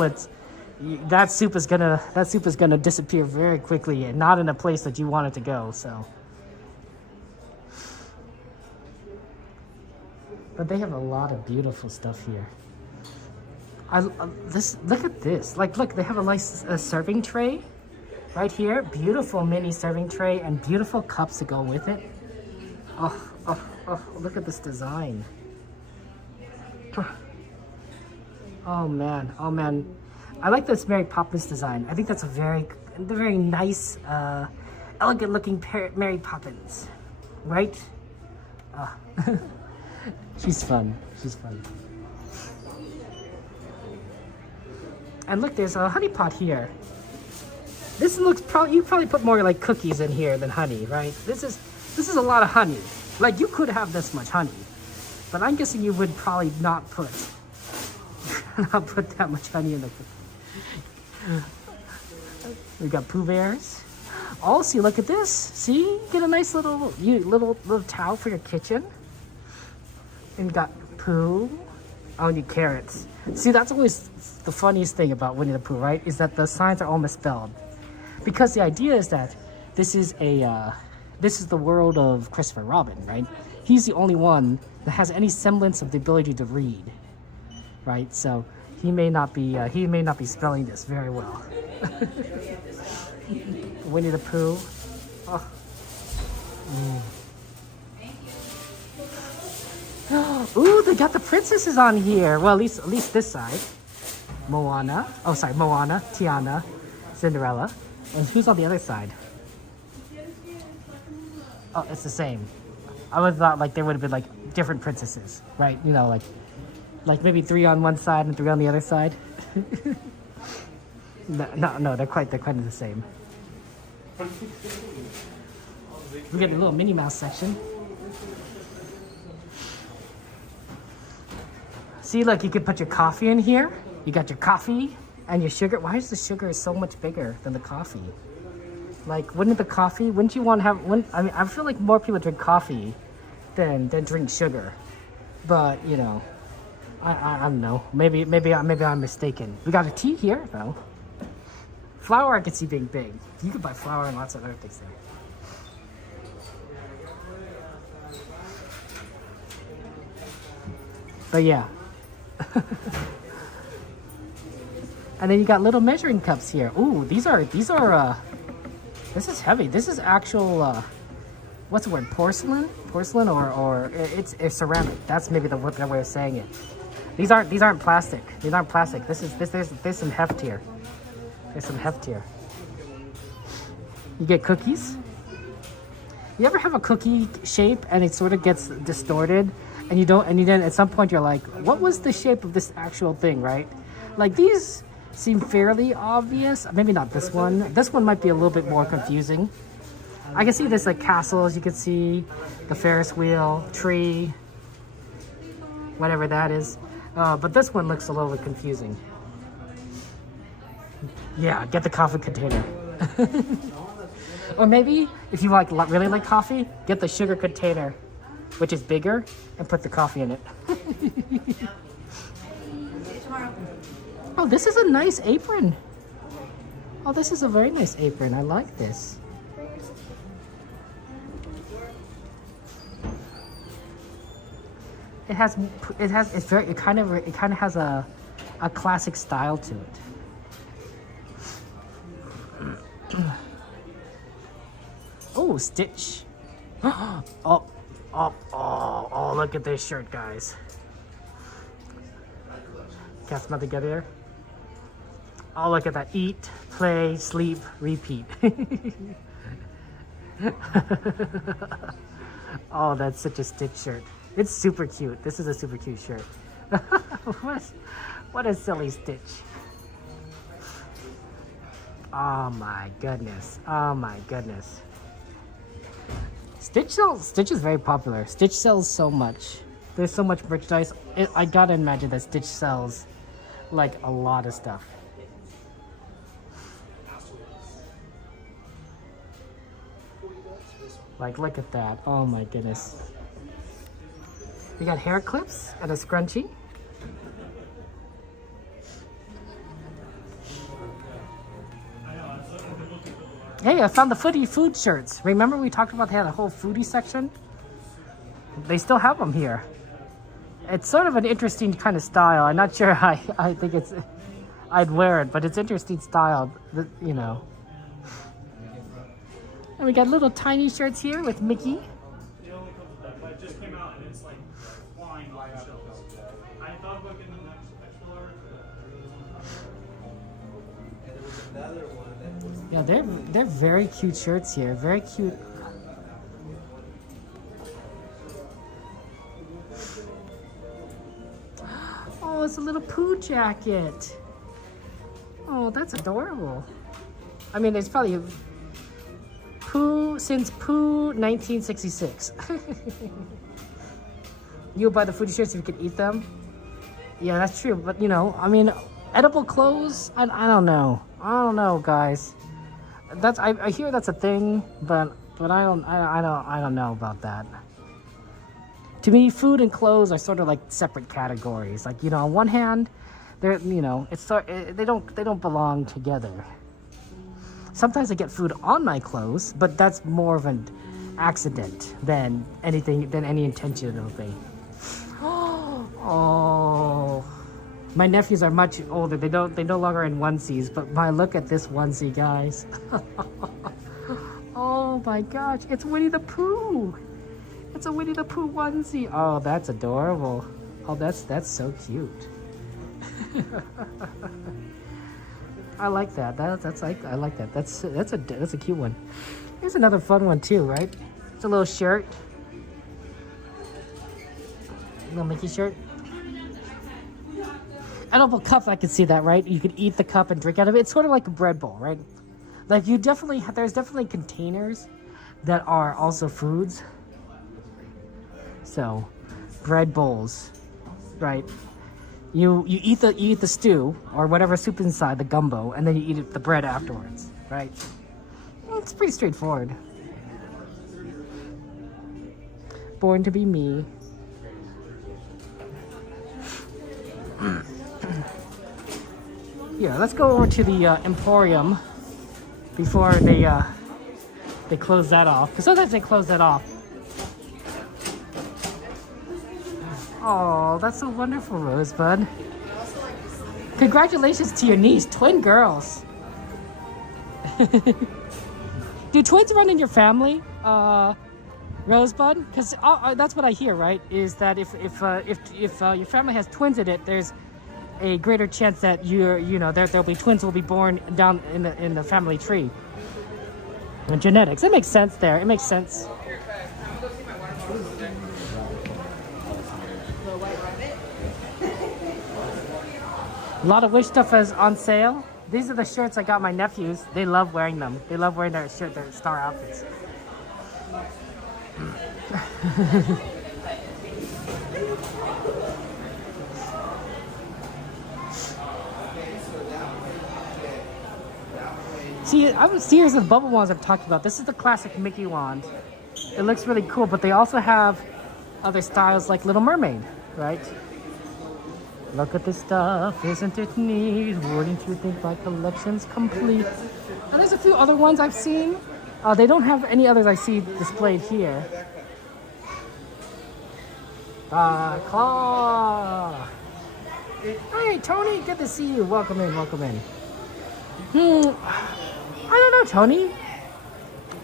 that soup is gonna disappear very quickly, and not in a place that you want it to go. So, but they have a lot of beautiful stuff here. Look at this. Like, look, they have a nice serving tray. Right here, beautiful mini serving tray and beautiful cups to go with it. Oh, look at this design. Oh man. I like this Mary Poppins design. I think that's a very nice, elegant looking Mary Poppins, right? She's fun. And look, there's a honey pot here. This looks you probably put more like cookies in here than honey, right? This is a lot of honey. Like, you could have this much honey, but I'm guessing you would probably not put that much honey in the cookie. We got Pooh Bears. Oh, see, look at this. See, get a nice little towel for your kitchen. And you got Pooh. Oh, and you carrots. See, that's always the funniest thing about Winnie the Pooh, right? Is that the signs are all misspelled. Because the idea is that this is the world of Christopher Robin, right? He's the only one that has any semblance of the ability to read, right? So he may not be spelling this very well. Winnie the Pooh. Oh. Ooh, they got the princesses on here. Well, at least this side. Moana, Tiana, Cinderella. And who's on the other side? Oh, it's the same. I would have thought like there would have been like different princesses, right? You know, like maybe 3 on one side and 3 on the other side. No, they're quite the same. We got a little Minnie Mouse section. See, like, you could put your coffee in here. You got your coffee and your sugar. Why is the sugar so much bigger than the coffee? Like, wouldn't you want to have, I feel like more people drink coffee than drink sugar. But, you know, I don't know. Maybe I'm mistaken. We got a tea here, though. Flour I could see being big. You could buy flour and lots of other things there. But yeah. And then you got little measuring cups here. Ooh, these are this is heavy. This is actual what's the word? Porcelain or it's ceramic. That's maybe the way of saying it. These aren't plastic. There's some heft here. There's some heft here. You get cookies. You ever have a cookie shape and it sort of gets distorted? And then at some point you're like, what was the shape of this actual thing, right? Like, these seem fairly obvious. Maybe not this one. This one might be a little bit more confusing. I can see this like castles. You can see the Ferris wheel, tree, whatever that is. But this one looks a little bit confusing. Yeah, get the coffee container. Or maybe if you really like coffee, get the sugar container. which is bigger, and put the coffee in it. Oh, this is a nice apron. Oh, this is a very nice apron. I like this. It kind of has a classic style to it. Oh, Stitch. Oh, look at this shirt, guys. Cast them all together there. Oh, look at that. Eat, play, sleep, repeat. Oh, that's such a Stitch shirt. It's super cute. This is a super cute shirt. What a silly Stitch. Oh my goodness. Oh my goodness. Stitch is very popular. Stitch sells so much. There's so much merchandise. I gotta imagine that Stitch sells like a lot of stuff. Like, look at that. Oh my goodness. We got hair clips and a scrunchie. Hey, I found the food shirts. Remember we talked about they had a whole foodie section? They still have them here. It's sort of an interesting kind of style. I'm not sure I think I'd wear it, but it's interesting style, you know. And we got little tiny shirts here with Mickey. Yeah, they're very cute shirts here. Very cute. Oh, it's a little Pooh jacket. Oh, that's adorable. I mean, it's probably Pooh since Pooh 1966. You'll buy the foodie shirts if you could eat them. Yeah, that's true. But you know, I mean, edible clothes. I don't know. I don't know, guys. I hear that's a thing, but I don't know about that. To me, food and clothes are sort of like separate categories. Like, you know, on one hand, they're, you know, they don't belong together. Sometimes I get food on my clothes, but that's more of an accident than any intentional thing. Oh. My nephews are much older. They no longer in onesies, but look at this onesie, guys. Oh my gosh, it's Winnie the Pooh. It's a Winnie the Pooh onesie. Oh, that's adorable. Oh, that's so cute. I like that. I like that. That's a cute one. Here's another fun one too, right? It's a little shirt. Little Mickey shirt. Edible cup, I can see that, right? You could eat the cup and drink out of it. It's sort of like a bread bowl, right? Like there's definitely containers that are also foods. So, bread bowls, right? You eat the stew or whatever soup inside, the gumbo, and then you eat the bread afterwards, right? It's pretty straightforward. Born to be me. Yeah, let's go over to the Emporium before they close that off. Because sometimes they close that off. Oh, that's so wonderful, Rosebud. Congratulations to your niece, twin girls. Do twins run in your family, Rosebud? Because that's what I hear, right? Is that if your family has twins in it, there's a greater chance that there'll be twins will be born down in the family tree. And genetics. It makes sense there. It makes sense. A lot of Wish stuff is on sale. These are the shirts I got my nephews. They love wearing them. They love wearing their star outfits. See, I was serious with bubble wands I've talked about. This is the classic Mickey wand. It looks really cool, but they also have other styles like Little Mermaid, right? Look at this stuff, isn't it neat? Wouldn't you think my collection's complete? And there's a few other ones I've seen. They don't have any others I see displayed here. Claw! Hey, Tony, good to see you. Welcome in, welcome in. I don't know, Tony.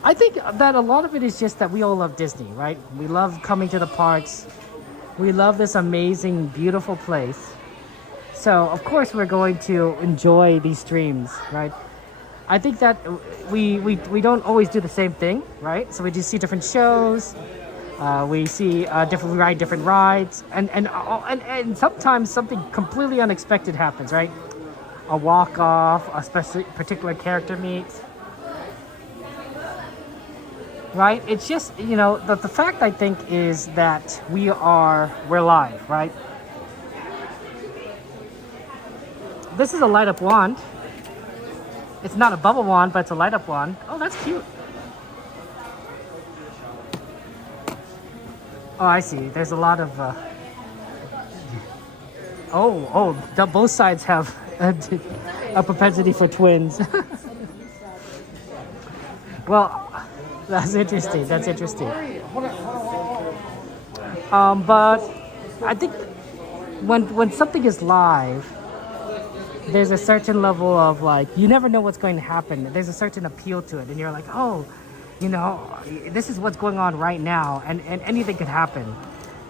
I think that a lot of it is just that we all love Disney, right? We love coming to the parks. We love this amazing, beautiful place. So, of course, we're going to enjoy these streams, right? I think that we don't always do the same thing, right? So we just see different shows. We see we ride different rides, and sometimes something completely unexpected happens, right? A walk off, a particular character meet, right? It's just, you know, the fact I think is that we're live, right? This is a light up wand. It's not a bubble wand, but it's a light up wand. Oh, that's cute. Oh, I see. There's a lot of. Both sides have a propensity for twins. Well, that's interesting. That's interesting. But I think when something is live, there's a certain level of like, you never know what's going to happen. There's a certain appeal to it, and you're like, oh, you know, this is what's going on right now, and anything could happen,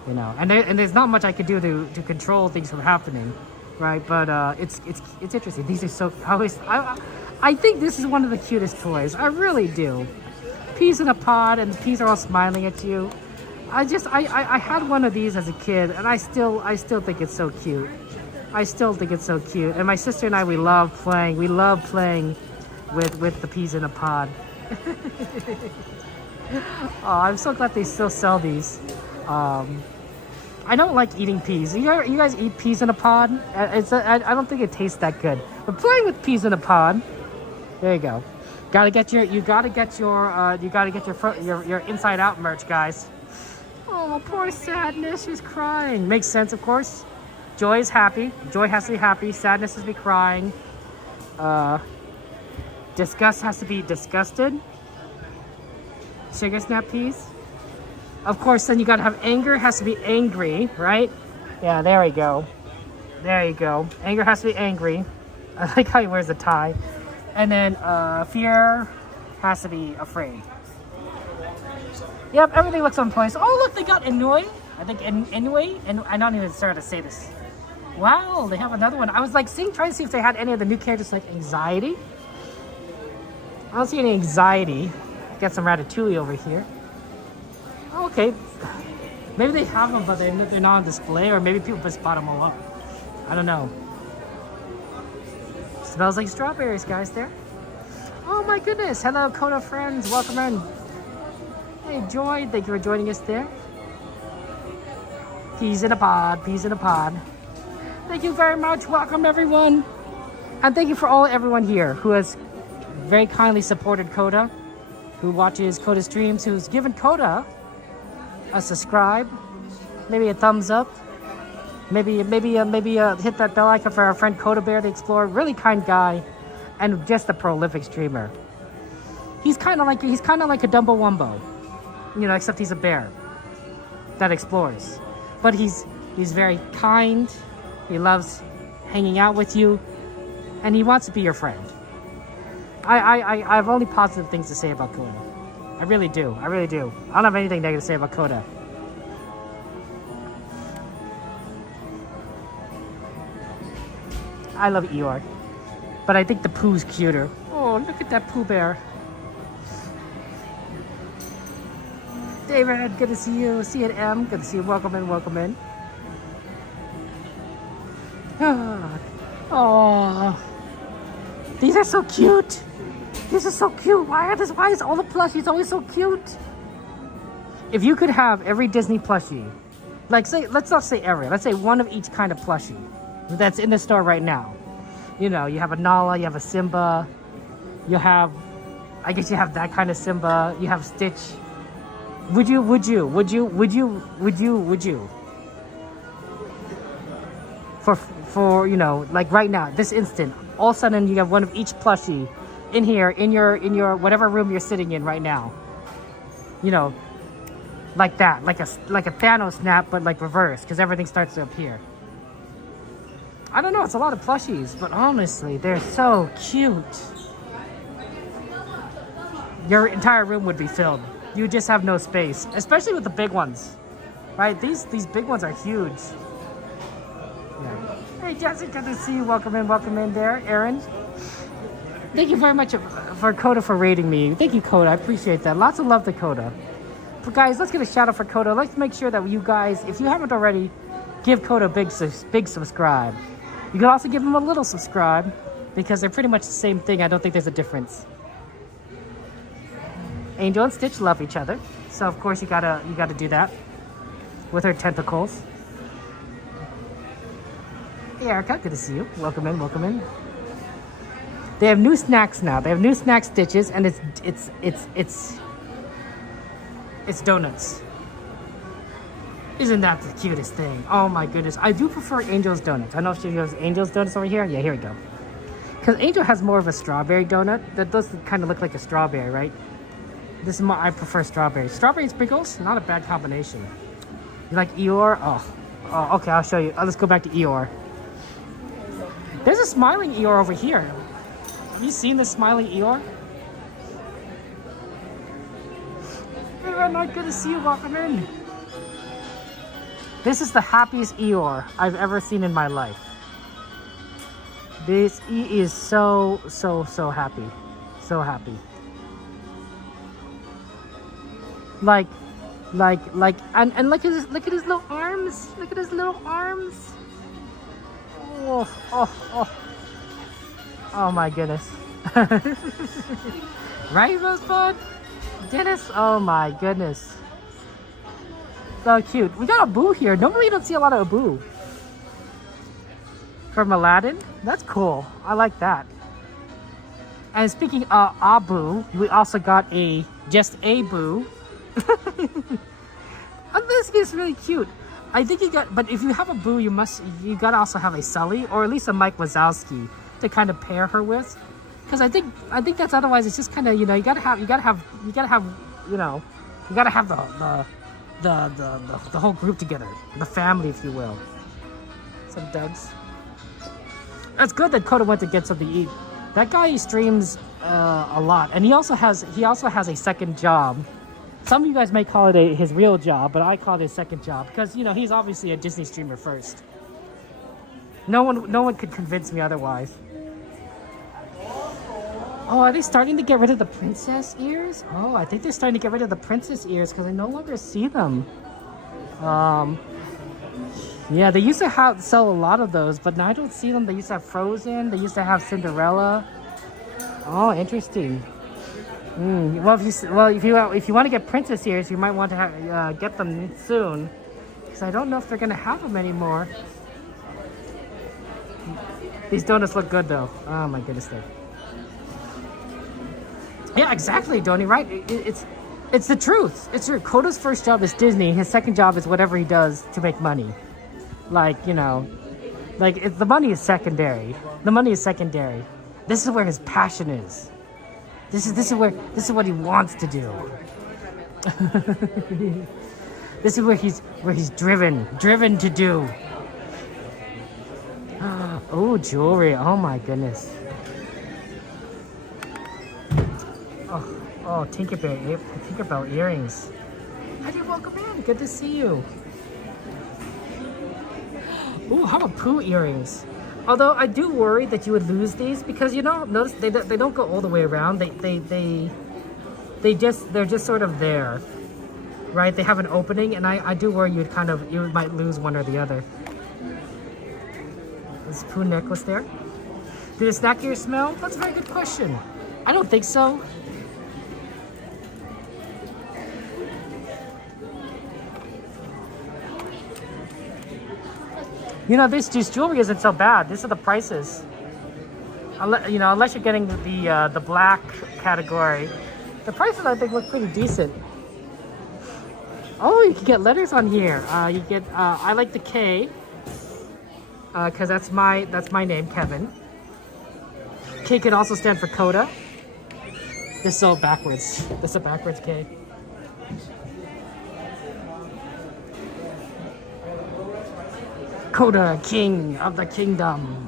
you know. And there's not much I could do to control things from happening, right? But it's interesting. These are so. I think this is one of the cutest toys. I really do. Peas in a pod, and the peas are all smiling at you. I had one of these as a kid, and I still think it's so cute. I still think it's so cute. And my sister and I, we love playing. We love playing with the peas in a pod. Oh, I'm so glad they still sell these. I don't like eating peas. You guys eat peas in a pod? I don't think it tastes that good. But playing with peas in a pod, there you go. You gotta get your Inside Out merch, guys. Oh, poor Sadness, she's crying. Makes sense, of course. Joy is happy. Joy has to be happy. Sadness has to be crying. Disgust has to be disgusted. Sugar snap peas. Of course, then you gotta have anger has to be angry, right? Yeah, there we go. There you go. Anger has to be angry. I like how he wears a tie. And then fear has to be afraid. Yep, everything looks on place. Oh, look, they got Inouye. I think Inouye, and I don't even start to say this. Wow, they have another one. I was like trying to see if they had any of the new characters like Anxiety. I don't see any Anxiety. Got some Ratatouille over here. Oh, okay. Maybe they have them, but they're not on display, or maybe people just bought them all up. I don't know. Smells like strawberries, guys, there. Oh my goodness. Hello, Coda friends. Welcome in. Hey, Joy. Thank you for joining us there. Peas in a pod. Peas in a pod. Thank you very much. Welcome, everyone. And thank you for everyone here who has very kindly supported Coda, who watches Coda streams, who's given Coda a subscribe, maybe a thumbs up, maybe hit that bell icon for our friend Coda Bear the Explorer. Really kind guy, and just a prolific streamer. He's kind of like a Dumbo Wumbo, you know, except he's a bear that explores. But he's very kind. He loves hanging out with you, and he wants to be your friend. I have only positive things to say about Coda. I really do. I really do. I don't have anything negative to say about Coda. I love Eeyore, but I think the Pooh's cuter. Oh, look at that Pooh Bear. David, good to see you. See you at M. Good to see you. Welcome in. Welcome in. Oh, these are so cute. This is so cute. Why is all the plushies always so cute? If you could have every Disney plushie, like let's not say every, let's say one of each kind of plushie that's in the store right now. You know, you have a Nala, you have a Simba, I guess you have that kind of Simba, you have Stitch, Would you? For you know, like right now, this instant, all of a sudden you have one of each plushie in here, in your whatever room you're sitting in right now. You know, like that, like a Thanos snap, but like reverse, because everything starts to appear. I don't know, it's a lot of plushies, but honestly, they're so cute. Your entire room would be filled. You just have no space, especially with the big ones, right? These big ones are huge. Yeah. Hey Jesse, good to see you. Welcome in there, Aaron. Thank you very much for Coda for rating me. Thank you, Coda. I appreciate that. Lots of love to Coda. But guys, let's get a shout out for Coda. Let's make sure that you guys, if you haven't already, give Coda a big subscribe. You can also give him a little subscribe because they're pretty much the same thing. I don't think there's a difference. Angel and Stitch love each other, so of course you gotta do that with her tentacles. Hey Erica, good to see you. Welcome in. They have new snacks now. They have new snack Stitches, and it's donuts. Isn't that the cutest thing? Oh my goodness, I do prefer Angel's donuts. I know if she has Angel's donuts over here. Yeah, here we go. Because Angel has more of a strawberry donut. That does kind of look like a strawberry, right? This is more, I prefer strawberry. Strawberry and sprinkles, not a bad combination. You like Eeyore? Oh, okay, I'll show you. Let's go back to Eeyore. There's a smiling Eeyore over here. Have you seen this smiling Eeyore? Hey, Renard, good to see you. Welcome in. This is the happiest Eeyore I've ever seen in my life. He is so happy. So happy. Like, and look at his little arms. Look at his little arms. Oh my goodness. Right, Rosebud? Dennis? Oh my goodness. So cute. We got a Boo here. Normally you don't see a lot of Boo. From Aladdin? That's cool. I like that. And speaking of Abu, we also got just a Boo. This is really cute. I think but if you have a Boo, you gotta also have a Sully or at least a Mike Wazowski to kind of pair her with, because I think that's, otherwise it's just kind of, you know, you gotta have the whole group together, the family, if you will. Some Dugs. It's good that Coda went to get something to eat. That guy streams a lot, and he also has a second job. Some of you guys may call it his real job, but I call it his second job because, you know, he's obviously a Disney streamer first. No one could convince me otherwise. Oh, are they starting to get rid of the princess ears? Oh, I think they're starting to get rid of the princess ears because I no longer see them. Yeah, they used to sell a lot of those, but now I don't see them. They used to have Frozen. They used to have Cinderella. Oh, interesting. Well, if you want to get princess ears, you might want to get them soon, because I don't know if they're gonna have them anymore. These donuts look good though. Oh my goodness, yeah, exactly, Donnie. Right? It's the truth. It's true. Coda's first job is Disney. His second job is whatever he does to make money. Like, you know, like the money is secondary. The money is secondary. This is where his passion is. This is what he wants to do. This is where he's driven to do. Oh, jewelry. Oh my goodness. Oh, Tinkerbell earrings. How do you welcome in? Good to see you. Ooh, how about Pooh earrings? Although I do worry that you would lose these because, you know, notice they don't go all the way around. They're just sort of there, right? They have an opening, and I do worry you might lose one or the other. Is Pooh necklace there? Did the snack ears smell? That's a very good question. I don't think so. You know, this jewelry isn't so bad. These are the prices. You know, unless you're getting the black category, the prices I think look pretty decent. Oh, you can get letters on here. You get I like the K, because that's my name, Kevin. K could also stand for Coda. This is so backwards. This is a backwards K. Coda, king of the kingdom.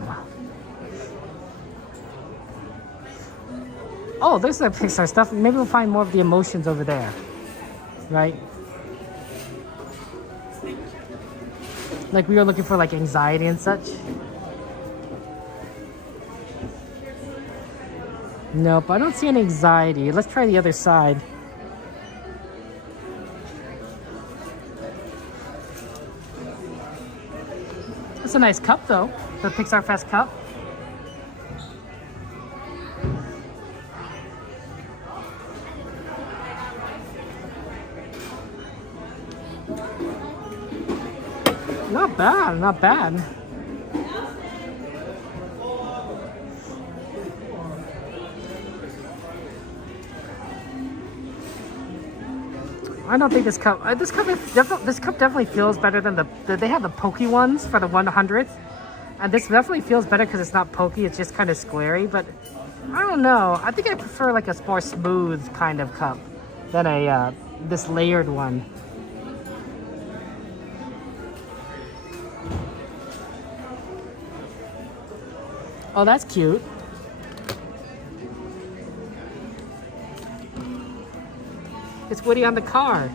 Oh, there's the Pixar stuff. Maybe we'll find more of the emotions over there. Right? Like we were looking for like anxiety and such. Nope, I don't see any anxiety. Let's try the other side. That's a nice cup though, the Pixar Fest cup. Not bad, not bad. I don't think this cup definitely feels better than they have the pokey ones for the 100th, and this definitely feels better because it's not pokey, it's just kind of squarey. But I don't know, I think I prefer like a more smooth kind of cup than a this layered one. Oh, that's cute. It's Woody on the car.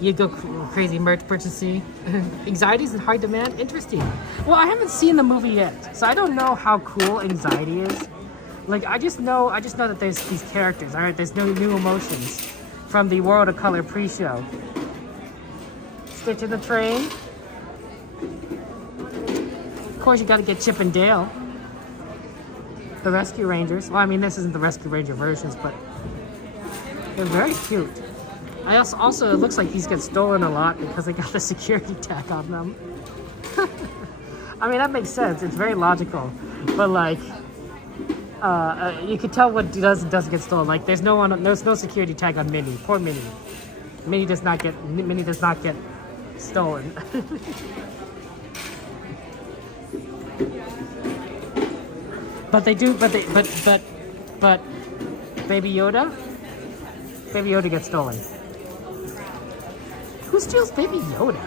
You go crazy merch purchasing. Anxieties in high demand? Interesting. Well, I haven't seen the movie yet, so I don't know how cool anxiety is. Like, I just know that there's these characters, alright? There's no new emotions from the World of Color pre-show. Stitch in the train. Of course, you gotta get Chip and Dale. The Rescue Rangers. Well, I mean, this isn't the Rescue Ranger versions, but they're very cute. I also it looks like these get stolen a lot because they got the security tag on them. I mean, that makes sense. It's very logical. But like, you can tell what does and doesn't get stolen. Like, there's no security tag on Minnie. Poor Minnie. Minnie does not get stolen. But they do, but Baby Yoda gets stolen. Who steals Baby Yoda?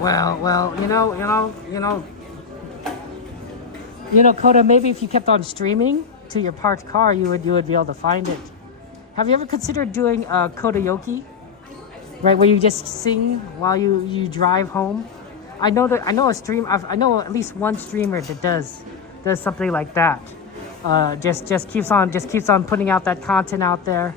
Well, you know, Coda, maybe if you kept on streaming to your parked car, you would be able to find it. Have you ever considered doing Kodayoki? Right, where you just sing while you drive home. I know at least one streamer that does something like that. Just keeps on putting out that content out there.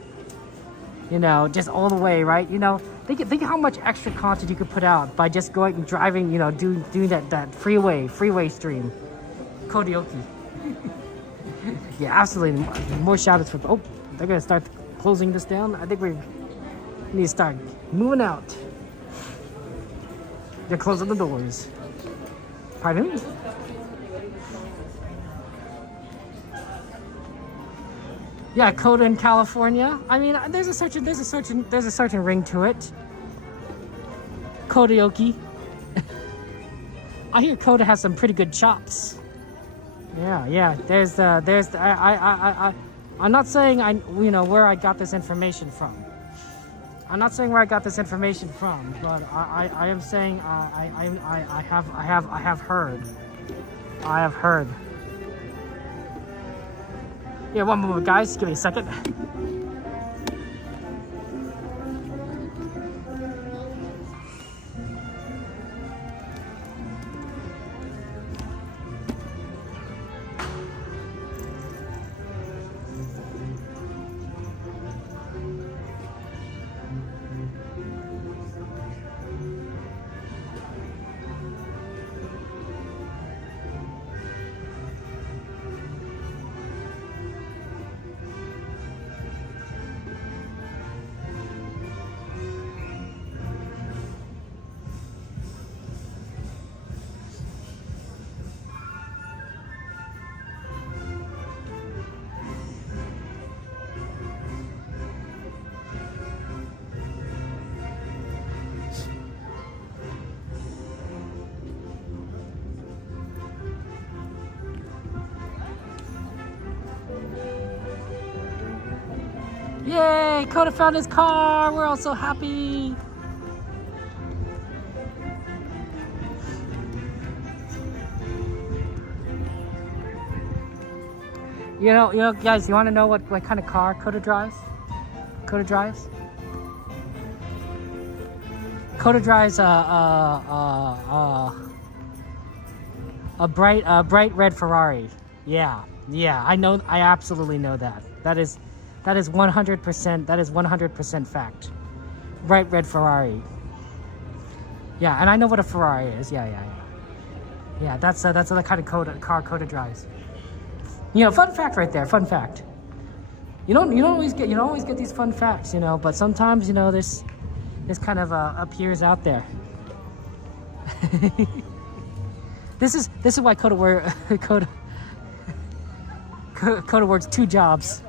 You know, just all the way, right? You know, think how much extra content you could put out by just going and driving. You know, doing that freeway stream. Kodayoki. Yeah, absolutely. More shout outs for. Oh, they're gonna start closing this down. I think we need to start moving out. They're closing the doors. Pardon? Yeah, Coda in California. I mean, there's a certain ring to it. Kodayoki. I hear Coda has some pretty good chops. Yeah. I'm not saying where I got this information from. I'm not saying where I got this information from, but I am saying I have heard. I have heard. Yeah, one moment, guys. Give me a second. Yay! Coda found his car. We're all so happy. You know, guys. You want to know what kind of car Coda drives? Coda drives a bright red Ferrari. Yeah, I know. I absolutely know that. That is 100%. That is 100% fact. Bright red Ferrari. Yeah, and I know what a Ferrari is. Yeah. That's the kind of car Coda drives. You know, fun fact right there. Fun fact. You don't always get these fun facts, you know. But sometimes, you know, this kind of appears out there. This is why Coda works 2 jobs.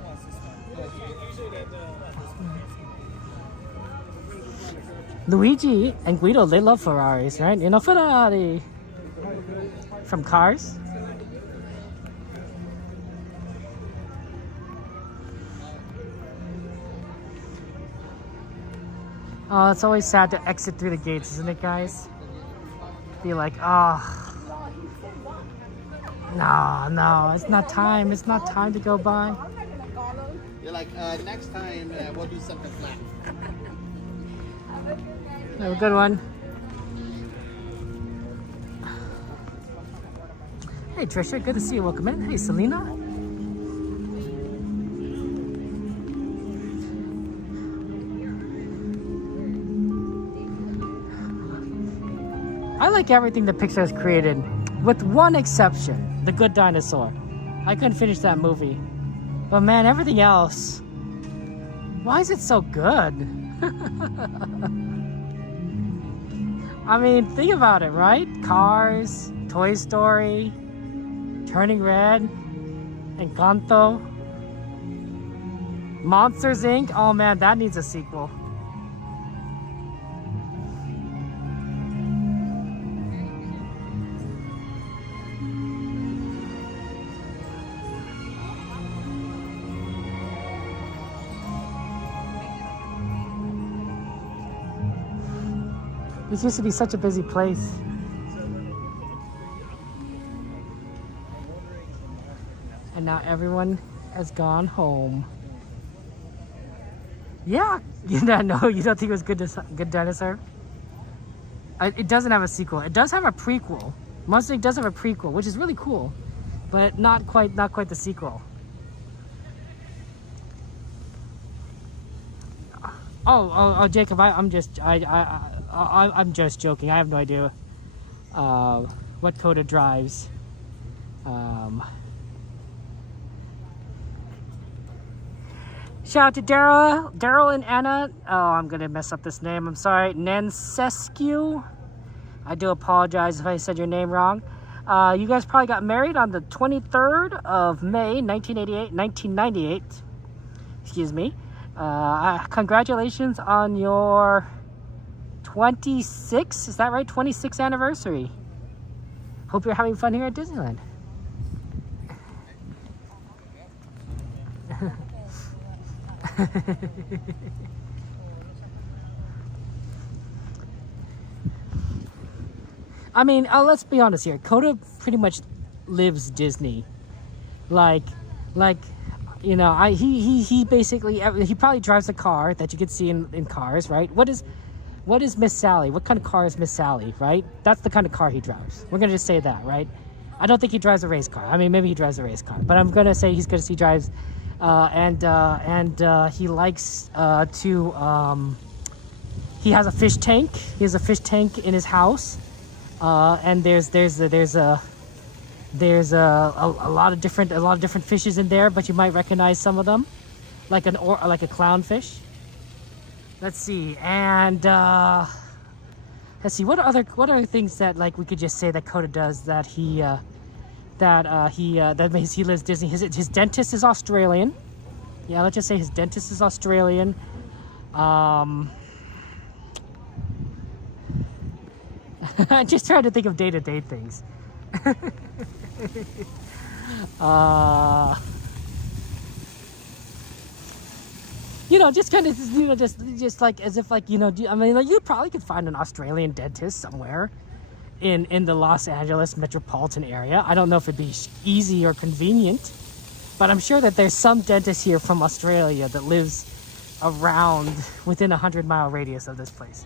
Luigi and Guido, they love Ferraris, right? You know, Ferrari from Cars. Oh, it's always sad to exit through the gates, isn't it, guys? Be like, oh, no, it's not time. It's not time to go by. You're like, next time we'll do something flat. Have a good one. Hey, Trisha, good to see you. Welcome in. Hey, Selena. I like everything that Pixar has created, with one exception, The Good Dinosaur. I couldn't finish that movie. But man, everything else, why is it so good? I mean, think about it, right? Cars, Toy Story, Turning Red, Encanto, Monsters, Inc. Oh man, that needs a sequel. This used to be such a busy place. And now everyone has gone home. Yeah, you don't think it was Good Dinosaur? It doesn't have a sequel. It does have a prequel. Monster Inc. does have a prequel, which is really cool, but not quite the sequel. Oh, Jacob, I'm just joking. I have no idea what Coda drives. Shout out to Daryl and Anna. Oh, I'm gonna mess up this name. I'm sorry, Nancescu. I do apologize if I said your name wrong. You guys probably got married on the 23rd of May, 1998. Excuse me. Congratulations on your 26th, is that right? 26th anniversary. Hope you're having fun here at Disneyland. I mean, let's be honest here. Coda pretty much lives Disney. Like, you know, he basically, he probably drives a car that you could see in Cars, right? What is Miss Sally? What kind of car is Miss Sally, right? That's the kind of car he drives. We're gonna just say that, right? I don't think he drives a race car. I mean, maybe he drives a race car, but I'm gonna say he drives, and he likes to. He has a fish tank. He has a fish tank in his house, and there's a lot of different fishes in there, but you might recognize some of them, like a clownfish. Let's see, and let's see what other things that like we could just say that Coda does that he lives Disney. His dentist is Australian. Yeah, let's just say his dentist is Australian. I'm just trying to think of day-to-day things. You know, just kind of, you know, just like as if like, you know, I mean, like you probably could find an Australian dentist somewhere in the Los Angeles metropolitan area. I don't know if it'd be easy or convenient, but I'm sure that there's some dentist here from Australia that lives around within a 100-mile radius of this place.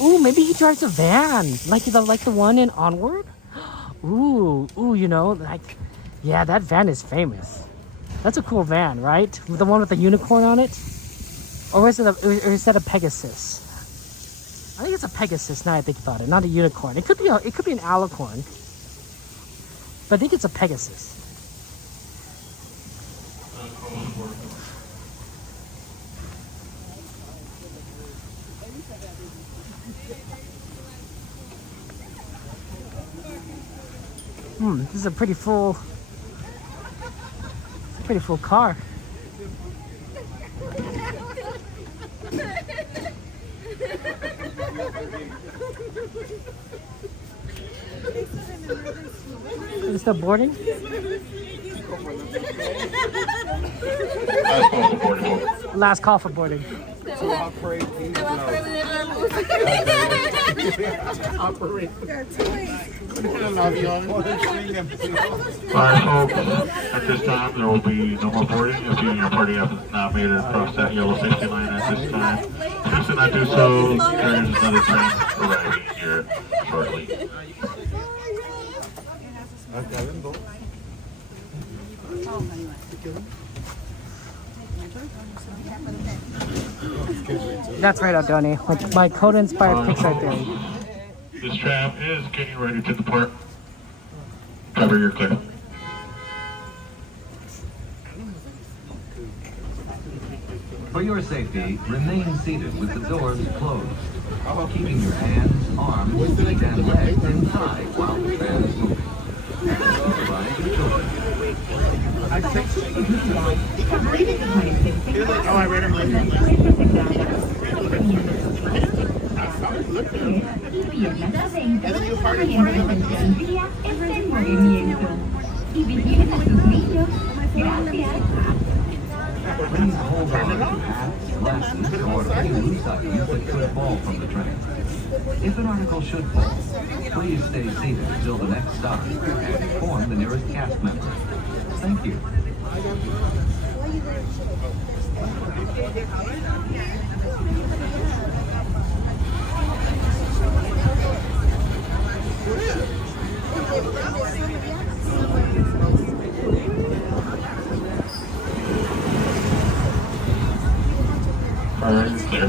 Ooh, maybe he drives a van, like the one in Onward. Ooh, you know, like, yeah, that van is famous. That's a cool van, right? The one with the unicorn on it, or is that a Pegasus? I think it's a Pegasus. Now I think about it, not a unicorn. It could be an alicorn, but I think it's a Pegasus. This is a pretty full car. Is it still boarding? Last call for boarding. Alright, folks, at this time there will be no more boarding. If you and your party have not made it across that yellow safety line at this time, please do not do so. There is another train arriving here shortly. That's right, Aldoni. My Coda-inspired pics right there. This tram is getting ready to depart. Cover your clear. For your safety, remain seated with the doors closed, keeping your hands, arms, feet, and legs inside while the tram is moving. Supervise your children. Oh, I read them later. And then you party en movimiento. Y vigilen a sus niños. Gracias. Please hold on to hats, glasses, or any loose items that could fall from the train. If an article should fall, please stay seated until the next stop and inform the nearest cast member. Thank you. Clear.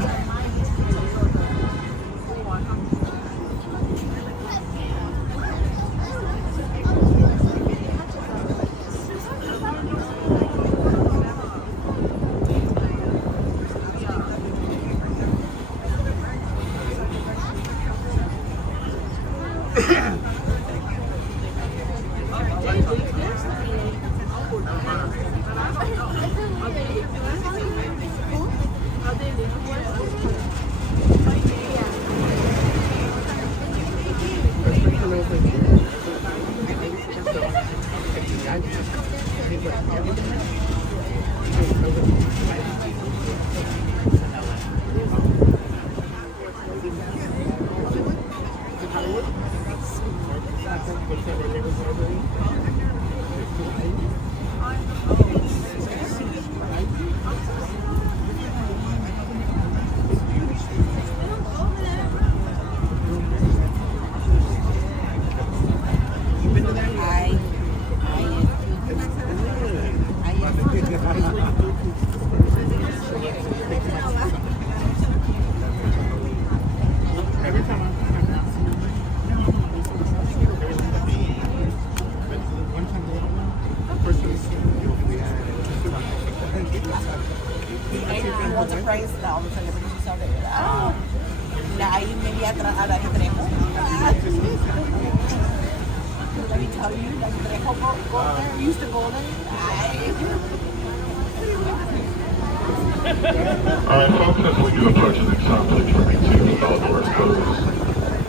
Alright folks, as we do approach the next stop, please remain seated with all doors closed.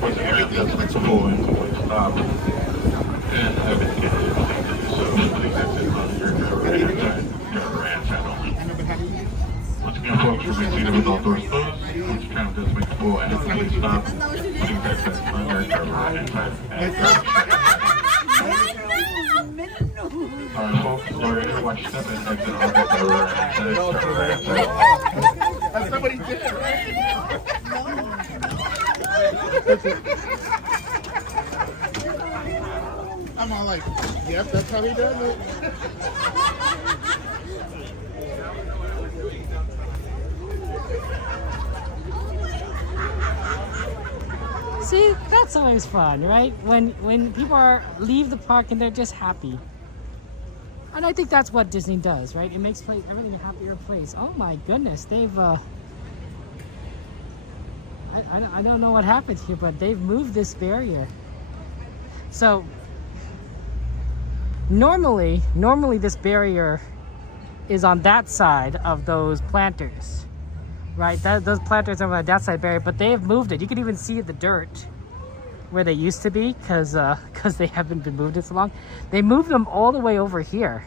once the ramp does make a full in-flight stop, and have indicated safely. So please exit on your driver and channel. Once again, folks, remain seated with all doors closed. Once the tram does make a full in-flight stop, please exit on your driver and channel. Alright, folks, Lord, watch step and exit on the driver and channel. That's not what he did, right? I'm all like, yep, that's how he does it. See, that's always fun, right? When people leave the park and they're just happy. And I think that's what Disney does, right? It makes everything a happier place. Oh my goodness, they've I don't know what happened here, but they've moved this barrier. So normally this barrier is on that side of those planters, right? Those planters are on that side barrier, but they have moved it. You can even see the dirt where they used to be because they haven't been moved in so long. They moved them all the way over here.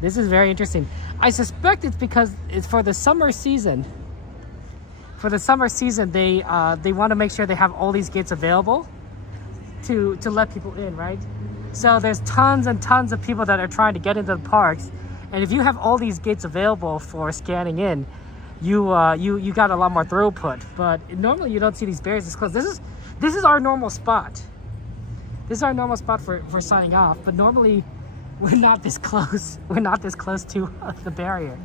This is very interesting. I suspect it's because it's for the summer season. For the summer season, they want to make sure they have all these gates available to let people in, right? So there's tons and tons of people that are trying to get into the parks, and if you have all these gates available for scanning in, you got a lot more throughput. But normally you don't see these barriers this close. This is our normal spot. This is our normal spot for signing off. But normally we're not this close. We're not this close to the barrier.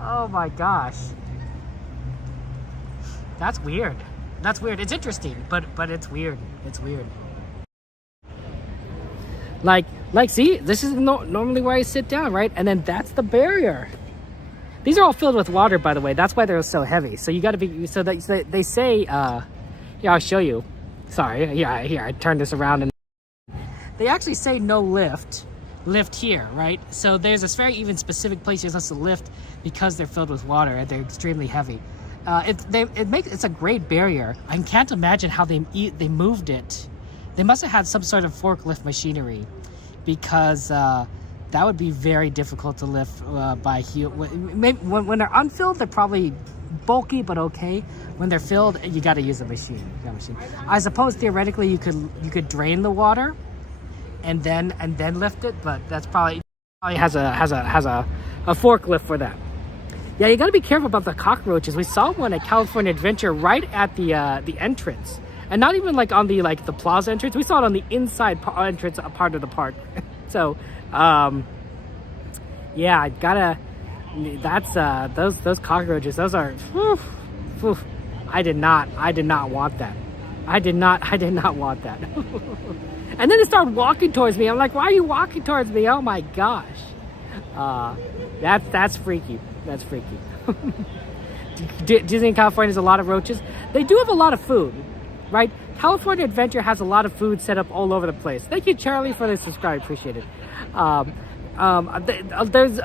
Oh my gosh, that's weird. That's weird. It's interesting, but it's weird. It's weird. Like, see, this is normally where I sit down, right? And then that's the barrier. These are all filled with water, by the way. That's why they're so heavy. So you got to be. So they say, yeah, I'll show you. Sorry, yeah, here I turned this around, and they actually say no lift here, right? So there's this very even specific place you're supposed to lift because they're filled with water and they're extremely heavy. It's a great barrier. I can't imagine how they moved it. They must have had some sort of forklift machinery, because that would be very difficult to lift by heel. When they're unfilled, they're probably bulky but okay. When they're filled, you got to use a machine. I suppose theoretically you could drain the water and then lift it, but that's probably has a forklift for that. Yeah, you got to be careful about the cockroaches. We saw one at California Adventure right at the entrance, and not even like on the plaza entrance. We saw it on the inside entrance part of the park. So, yeah, I gotta. That's those cockroaches. Those are. Whew, I did not want that. I did not want that. And then it started walking towards me. I'm like, why are you walking towards me? Oh my gosh. That's freaky. That's freaky. Disney in California has a lot of roaches. They do have a lot of food, right? California Adventure has a lot of food set up all over the place. Thank you, Charlie, for the subscribe. Appreciate it.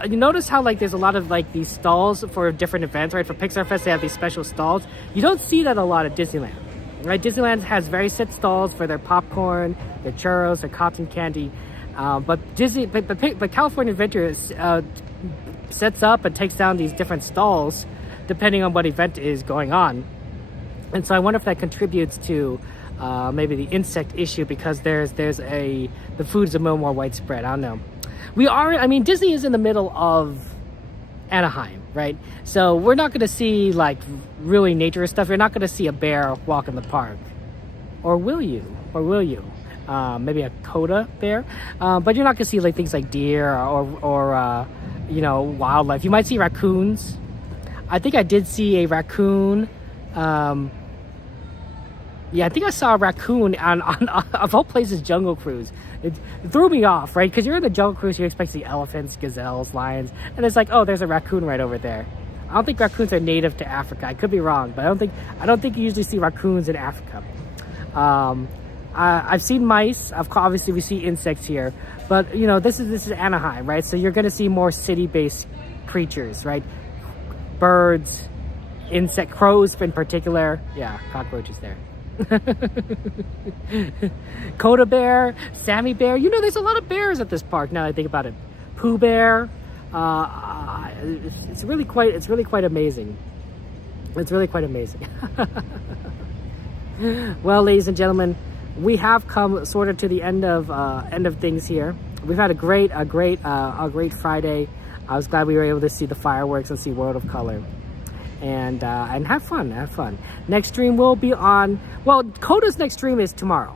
You notice how there's a lot of these stalls for different events, right? For Pixar Fest, they have these special stalls. You don't see that a lot at Disneyland, right? Disneyland has very set stalls for their popcorn, their churros, their cotton candy. But California Adventure sets up and takes down these different stalls depending on what event is going on. And so I wonder if that contributes to maybe the insect issue, because the food's a little more widespread. I don't know. Disney is in the middle of Anaheim, right? So we're not going to see really nature stuff. You're not going to see a bear walk in the park, or will you? Maybe a coda bear, but you're not going to see things like deer or wildlife. You might see raccoons. I think I did see a raccoon. Yeah, I think I saw a raccoon on of all places, Jungle Cruise. It threw me off, right? Because you're in the Jungle Cruise, you expect to see elephants, gazelles, lions, and it's oh, there's a raccoon right over there. I don't think raccoons are native to Africa. I could be wrong, but I don't think you usually see raccoons in Africa. I've seen mice. Obviously, we see insects here, but this is Anaheim, right? So you're going to see more city-based creatures, right? Birds, insect, crows in particular. Yeah, cockroaches there. Coda Bear, Sammy Bear. You know, there's a lot of bears at this park now that I think about it. Pooh Bear. It's really quite amazing. It's really quite amazing. Well, ladies and gentlemen, we have come sort of to the end of things here. We've had a great Friday. I was glad we were able to see the fireworks and see World of Color, and have fun. Next stream will be on. Well, Coda's next stream is tomorrow,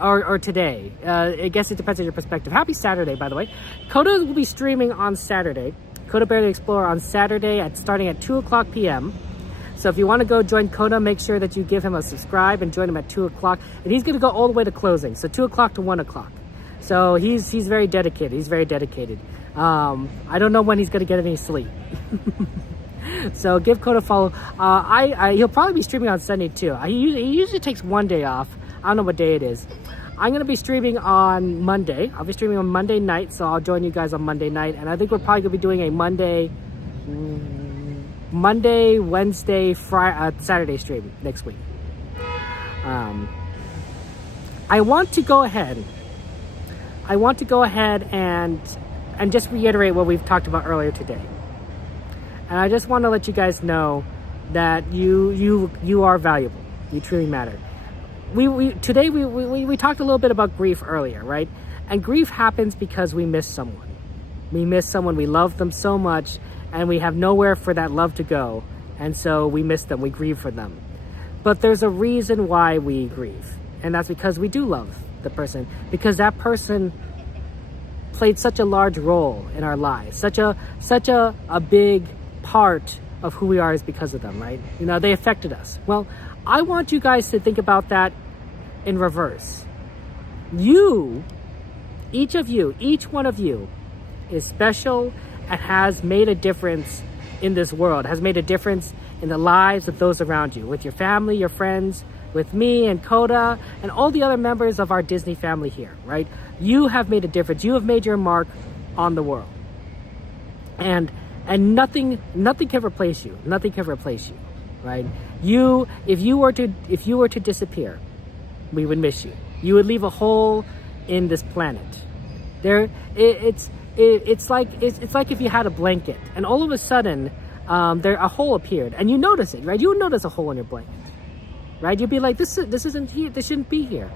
or today. I guess it depends on your perspective. Happy Saturday, by the way. Coda will be streaming on Saturday. Coda Bear the Explorer on Saturday starting at 2:00 p.m. So if you want to go join Coda, make sure that you give him a subscribe and join him at 2:00. And he's going to go all the way to closing, so 2:00 to 1:00. So he's very dedicated. He's very dedicated. I don't know when he's going to get any sleep. So give Coda a follow. He'll probably be streaming on Sunday too. He usually takes one day off. I don't know what day it is. I'm going to be streaming on Monday. I'll be streaming on Monday night, so I'll join you guys on Monday night. And I think we're probably going to be doing a Monday, Wednesday, Friday, Saturday stream next week. I want to go ahead and just reiterate what we've talked about earlier today. And I just want to let you guys know that you are valuable. You truly matter. Today we talked a little bit about grief earlier, right? And grief happens because we miss someone. We miss someone, we love them so much, and we have nowhere for that love to go. And so we miss them, we grieve for them. But there's a reason why we grieve. And that's because we do love the person. Because that person played such a large role in our lives. Such a big part of who we are is because of them, right? You know, they affected us. Well, I want you guys to think about that in reverse. Each one of you is special and has made a difference in this world, has made a difference in the lives of those around you, with your family, your friends, with me and Coda and all the other members of our Disney family here, right? You have made a difference. You have made your mark on the world. And nothing can replace you. Nothing can replace you, right? If you were to disappear, we would miss you. You would leave a hole in this planet. It's like if you had a blanket and all of a sudden a hole appeared and you notice it, right? You would notice a hole in your blanket, right? You'd be like, this isn't here. This shouldn't be here.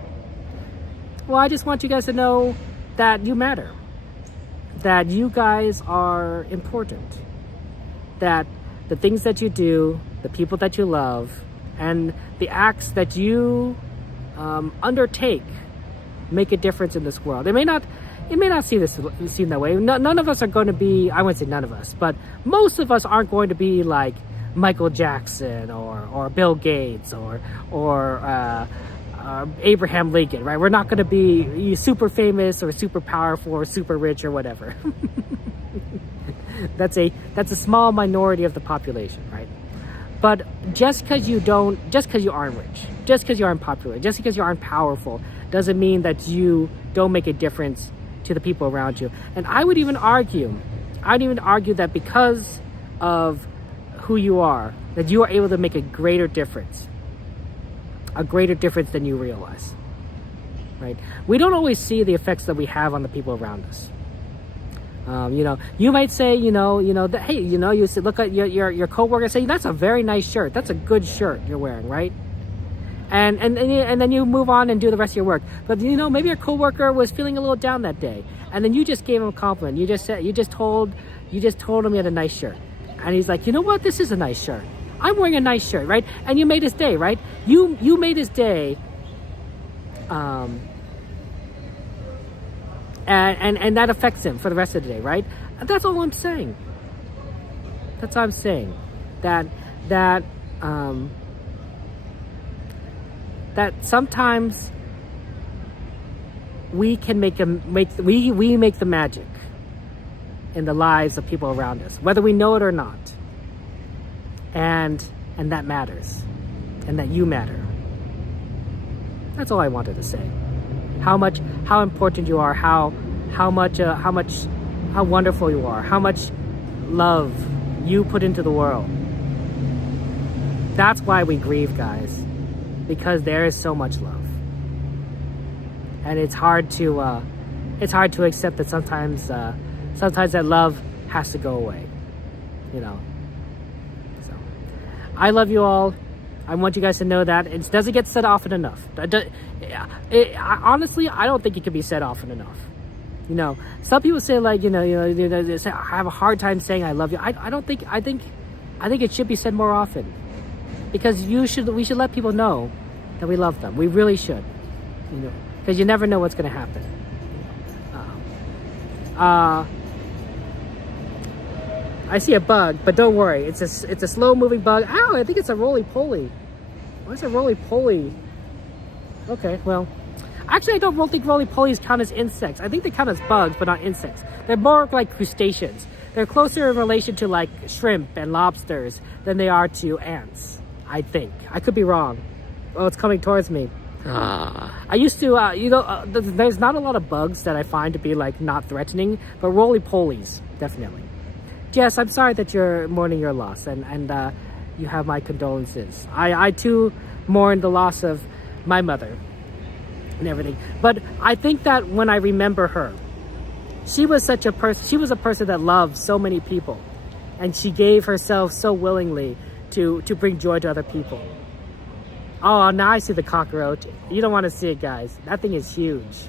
Well, I just want you guys to know that you matter, that you guys are important, that the things that you do, the people that you love, and the acts that you undertake make a difference in this world. It may not seem that way. None of us are going to be, I wouldn't say none of us, but most of us aren't going to be like Michael Jackson or Bill Gates or Abraham Lincoln, right? We're not going to be super famous or super powerful or super rich or whatever. That's a small minority of the population, right? But just because you aren't rich, just because you aren't popular, just because you aren't powerful, doesn't mean that you don't make a difference to the people around you. And I would even argue that because of who you are, that you are able to make a greater difference than you realize, right? We don't always see the effects that we have on the people around us. You might say, that, hey, you say, look at your coworker and say, that's a very nice shirt. That's a good shirt you're wearing, right? And then you move on and do the rest of your work. But maybe your coworker was feeling a little down that day, and then you just gave him a compliment. You just told him he had a nice shirt, and he's like, you know what? This is a nice shirt. I'm wearing a nice shirt, right? And you made his day, right? You made his day. And that affects him for the rest of the day, right? And that's all I'm saying. That's all I'm saying. That sometimes we can make the magic in the lives of people around us, whether we know it or not. And that matters, and that you matter. That's all I wanted to say. How important you are, how wonderful you are, how much love you put into the world. That's why we grieve, guys, because there is so much love, and it's hard to accept that sometimes that love has to go away, you know. So I love you all. I want you guys to know that it doesn't get said often enough. Honestly, I don't think it can be said often enough. You know, some people say like, they say, I have a hard time saying I love you. I don't think. I think it should be said more often, because we should let people know that we love them. We really should, you know, because you never know what's going to happen. I see a bug, but don't worry. It's a slow moving bug. Ow! I think it's a roly-poly. Why is a roly-poly? Okay, well, actually, I don't think roly-polies count as insects. I think they count as bugs, but not insects. They're more like crustaceans. They're closer in relation to like shrimp and lobsters than they are to ants, I think. I could be wrong. Oh, it's coming towards me. I used to, there's not a lot of bugs that I find to be like not threatening, but roly-polies, definitely. Jess, I'm sorry that you're mourning your loss, and you have my condolences. I too mourn the loss of my mother and everything. But I think that when I remember her, she was such a person. She was a person that loved so many people, and she gave herself so willingly to bring joy to other people. Oh, now I see the cockroach. You don't want to see it, guys. That thing is huge.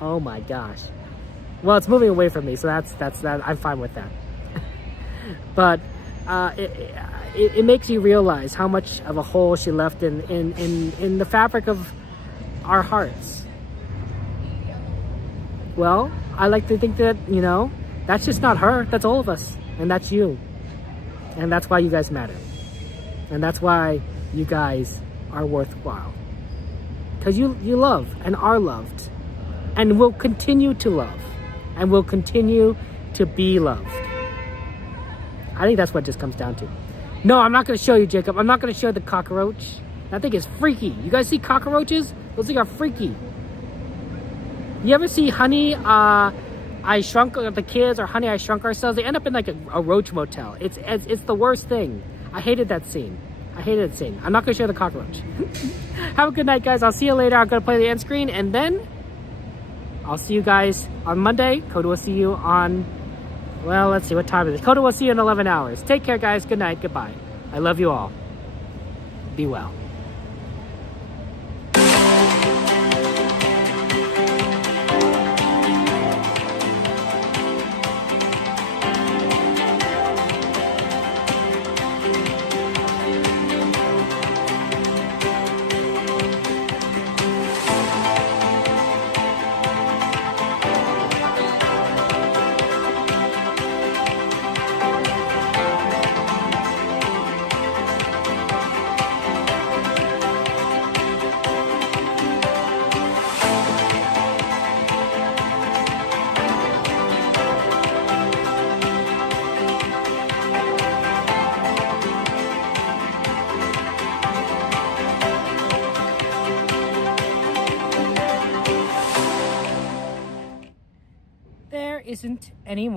Oh my gosh. Well, it's moving away from me, so that's that. I'm fine with that. But it makes you realize how much of a hole she left in the fabric of our hearts. Well, I like to think that, you know, that's just not her. That's all of us. And that's you. And that's why you guys matter. And that's why you guys are worthwhile. Because you love and are loved. And will continue to love. And will continue to be loved. I think that's what it just comes down to. No, I'm not going to show you, Jacob. I'm not going to show the cockroach. That thing is freaky. You guys see cockroaches? Those things are freaky. You ever see Honey, I Shrunk the Kids, or Honey, I Shrunk Ourselves? They end up in like a roach motel. It's the worst thing. I hated that scene. I'm not going to show the cockroach. Have a good night, guys. I'll see you later. I'm going to play the end screen, and then I'll see you guys on Monday. Coda will see you on... Well, let's see, what time is it? Coda will see you in 11 hours. Take care, guys. Good night. Goodbye. I love you all. Be well. Isn't any more.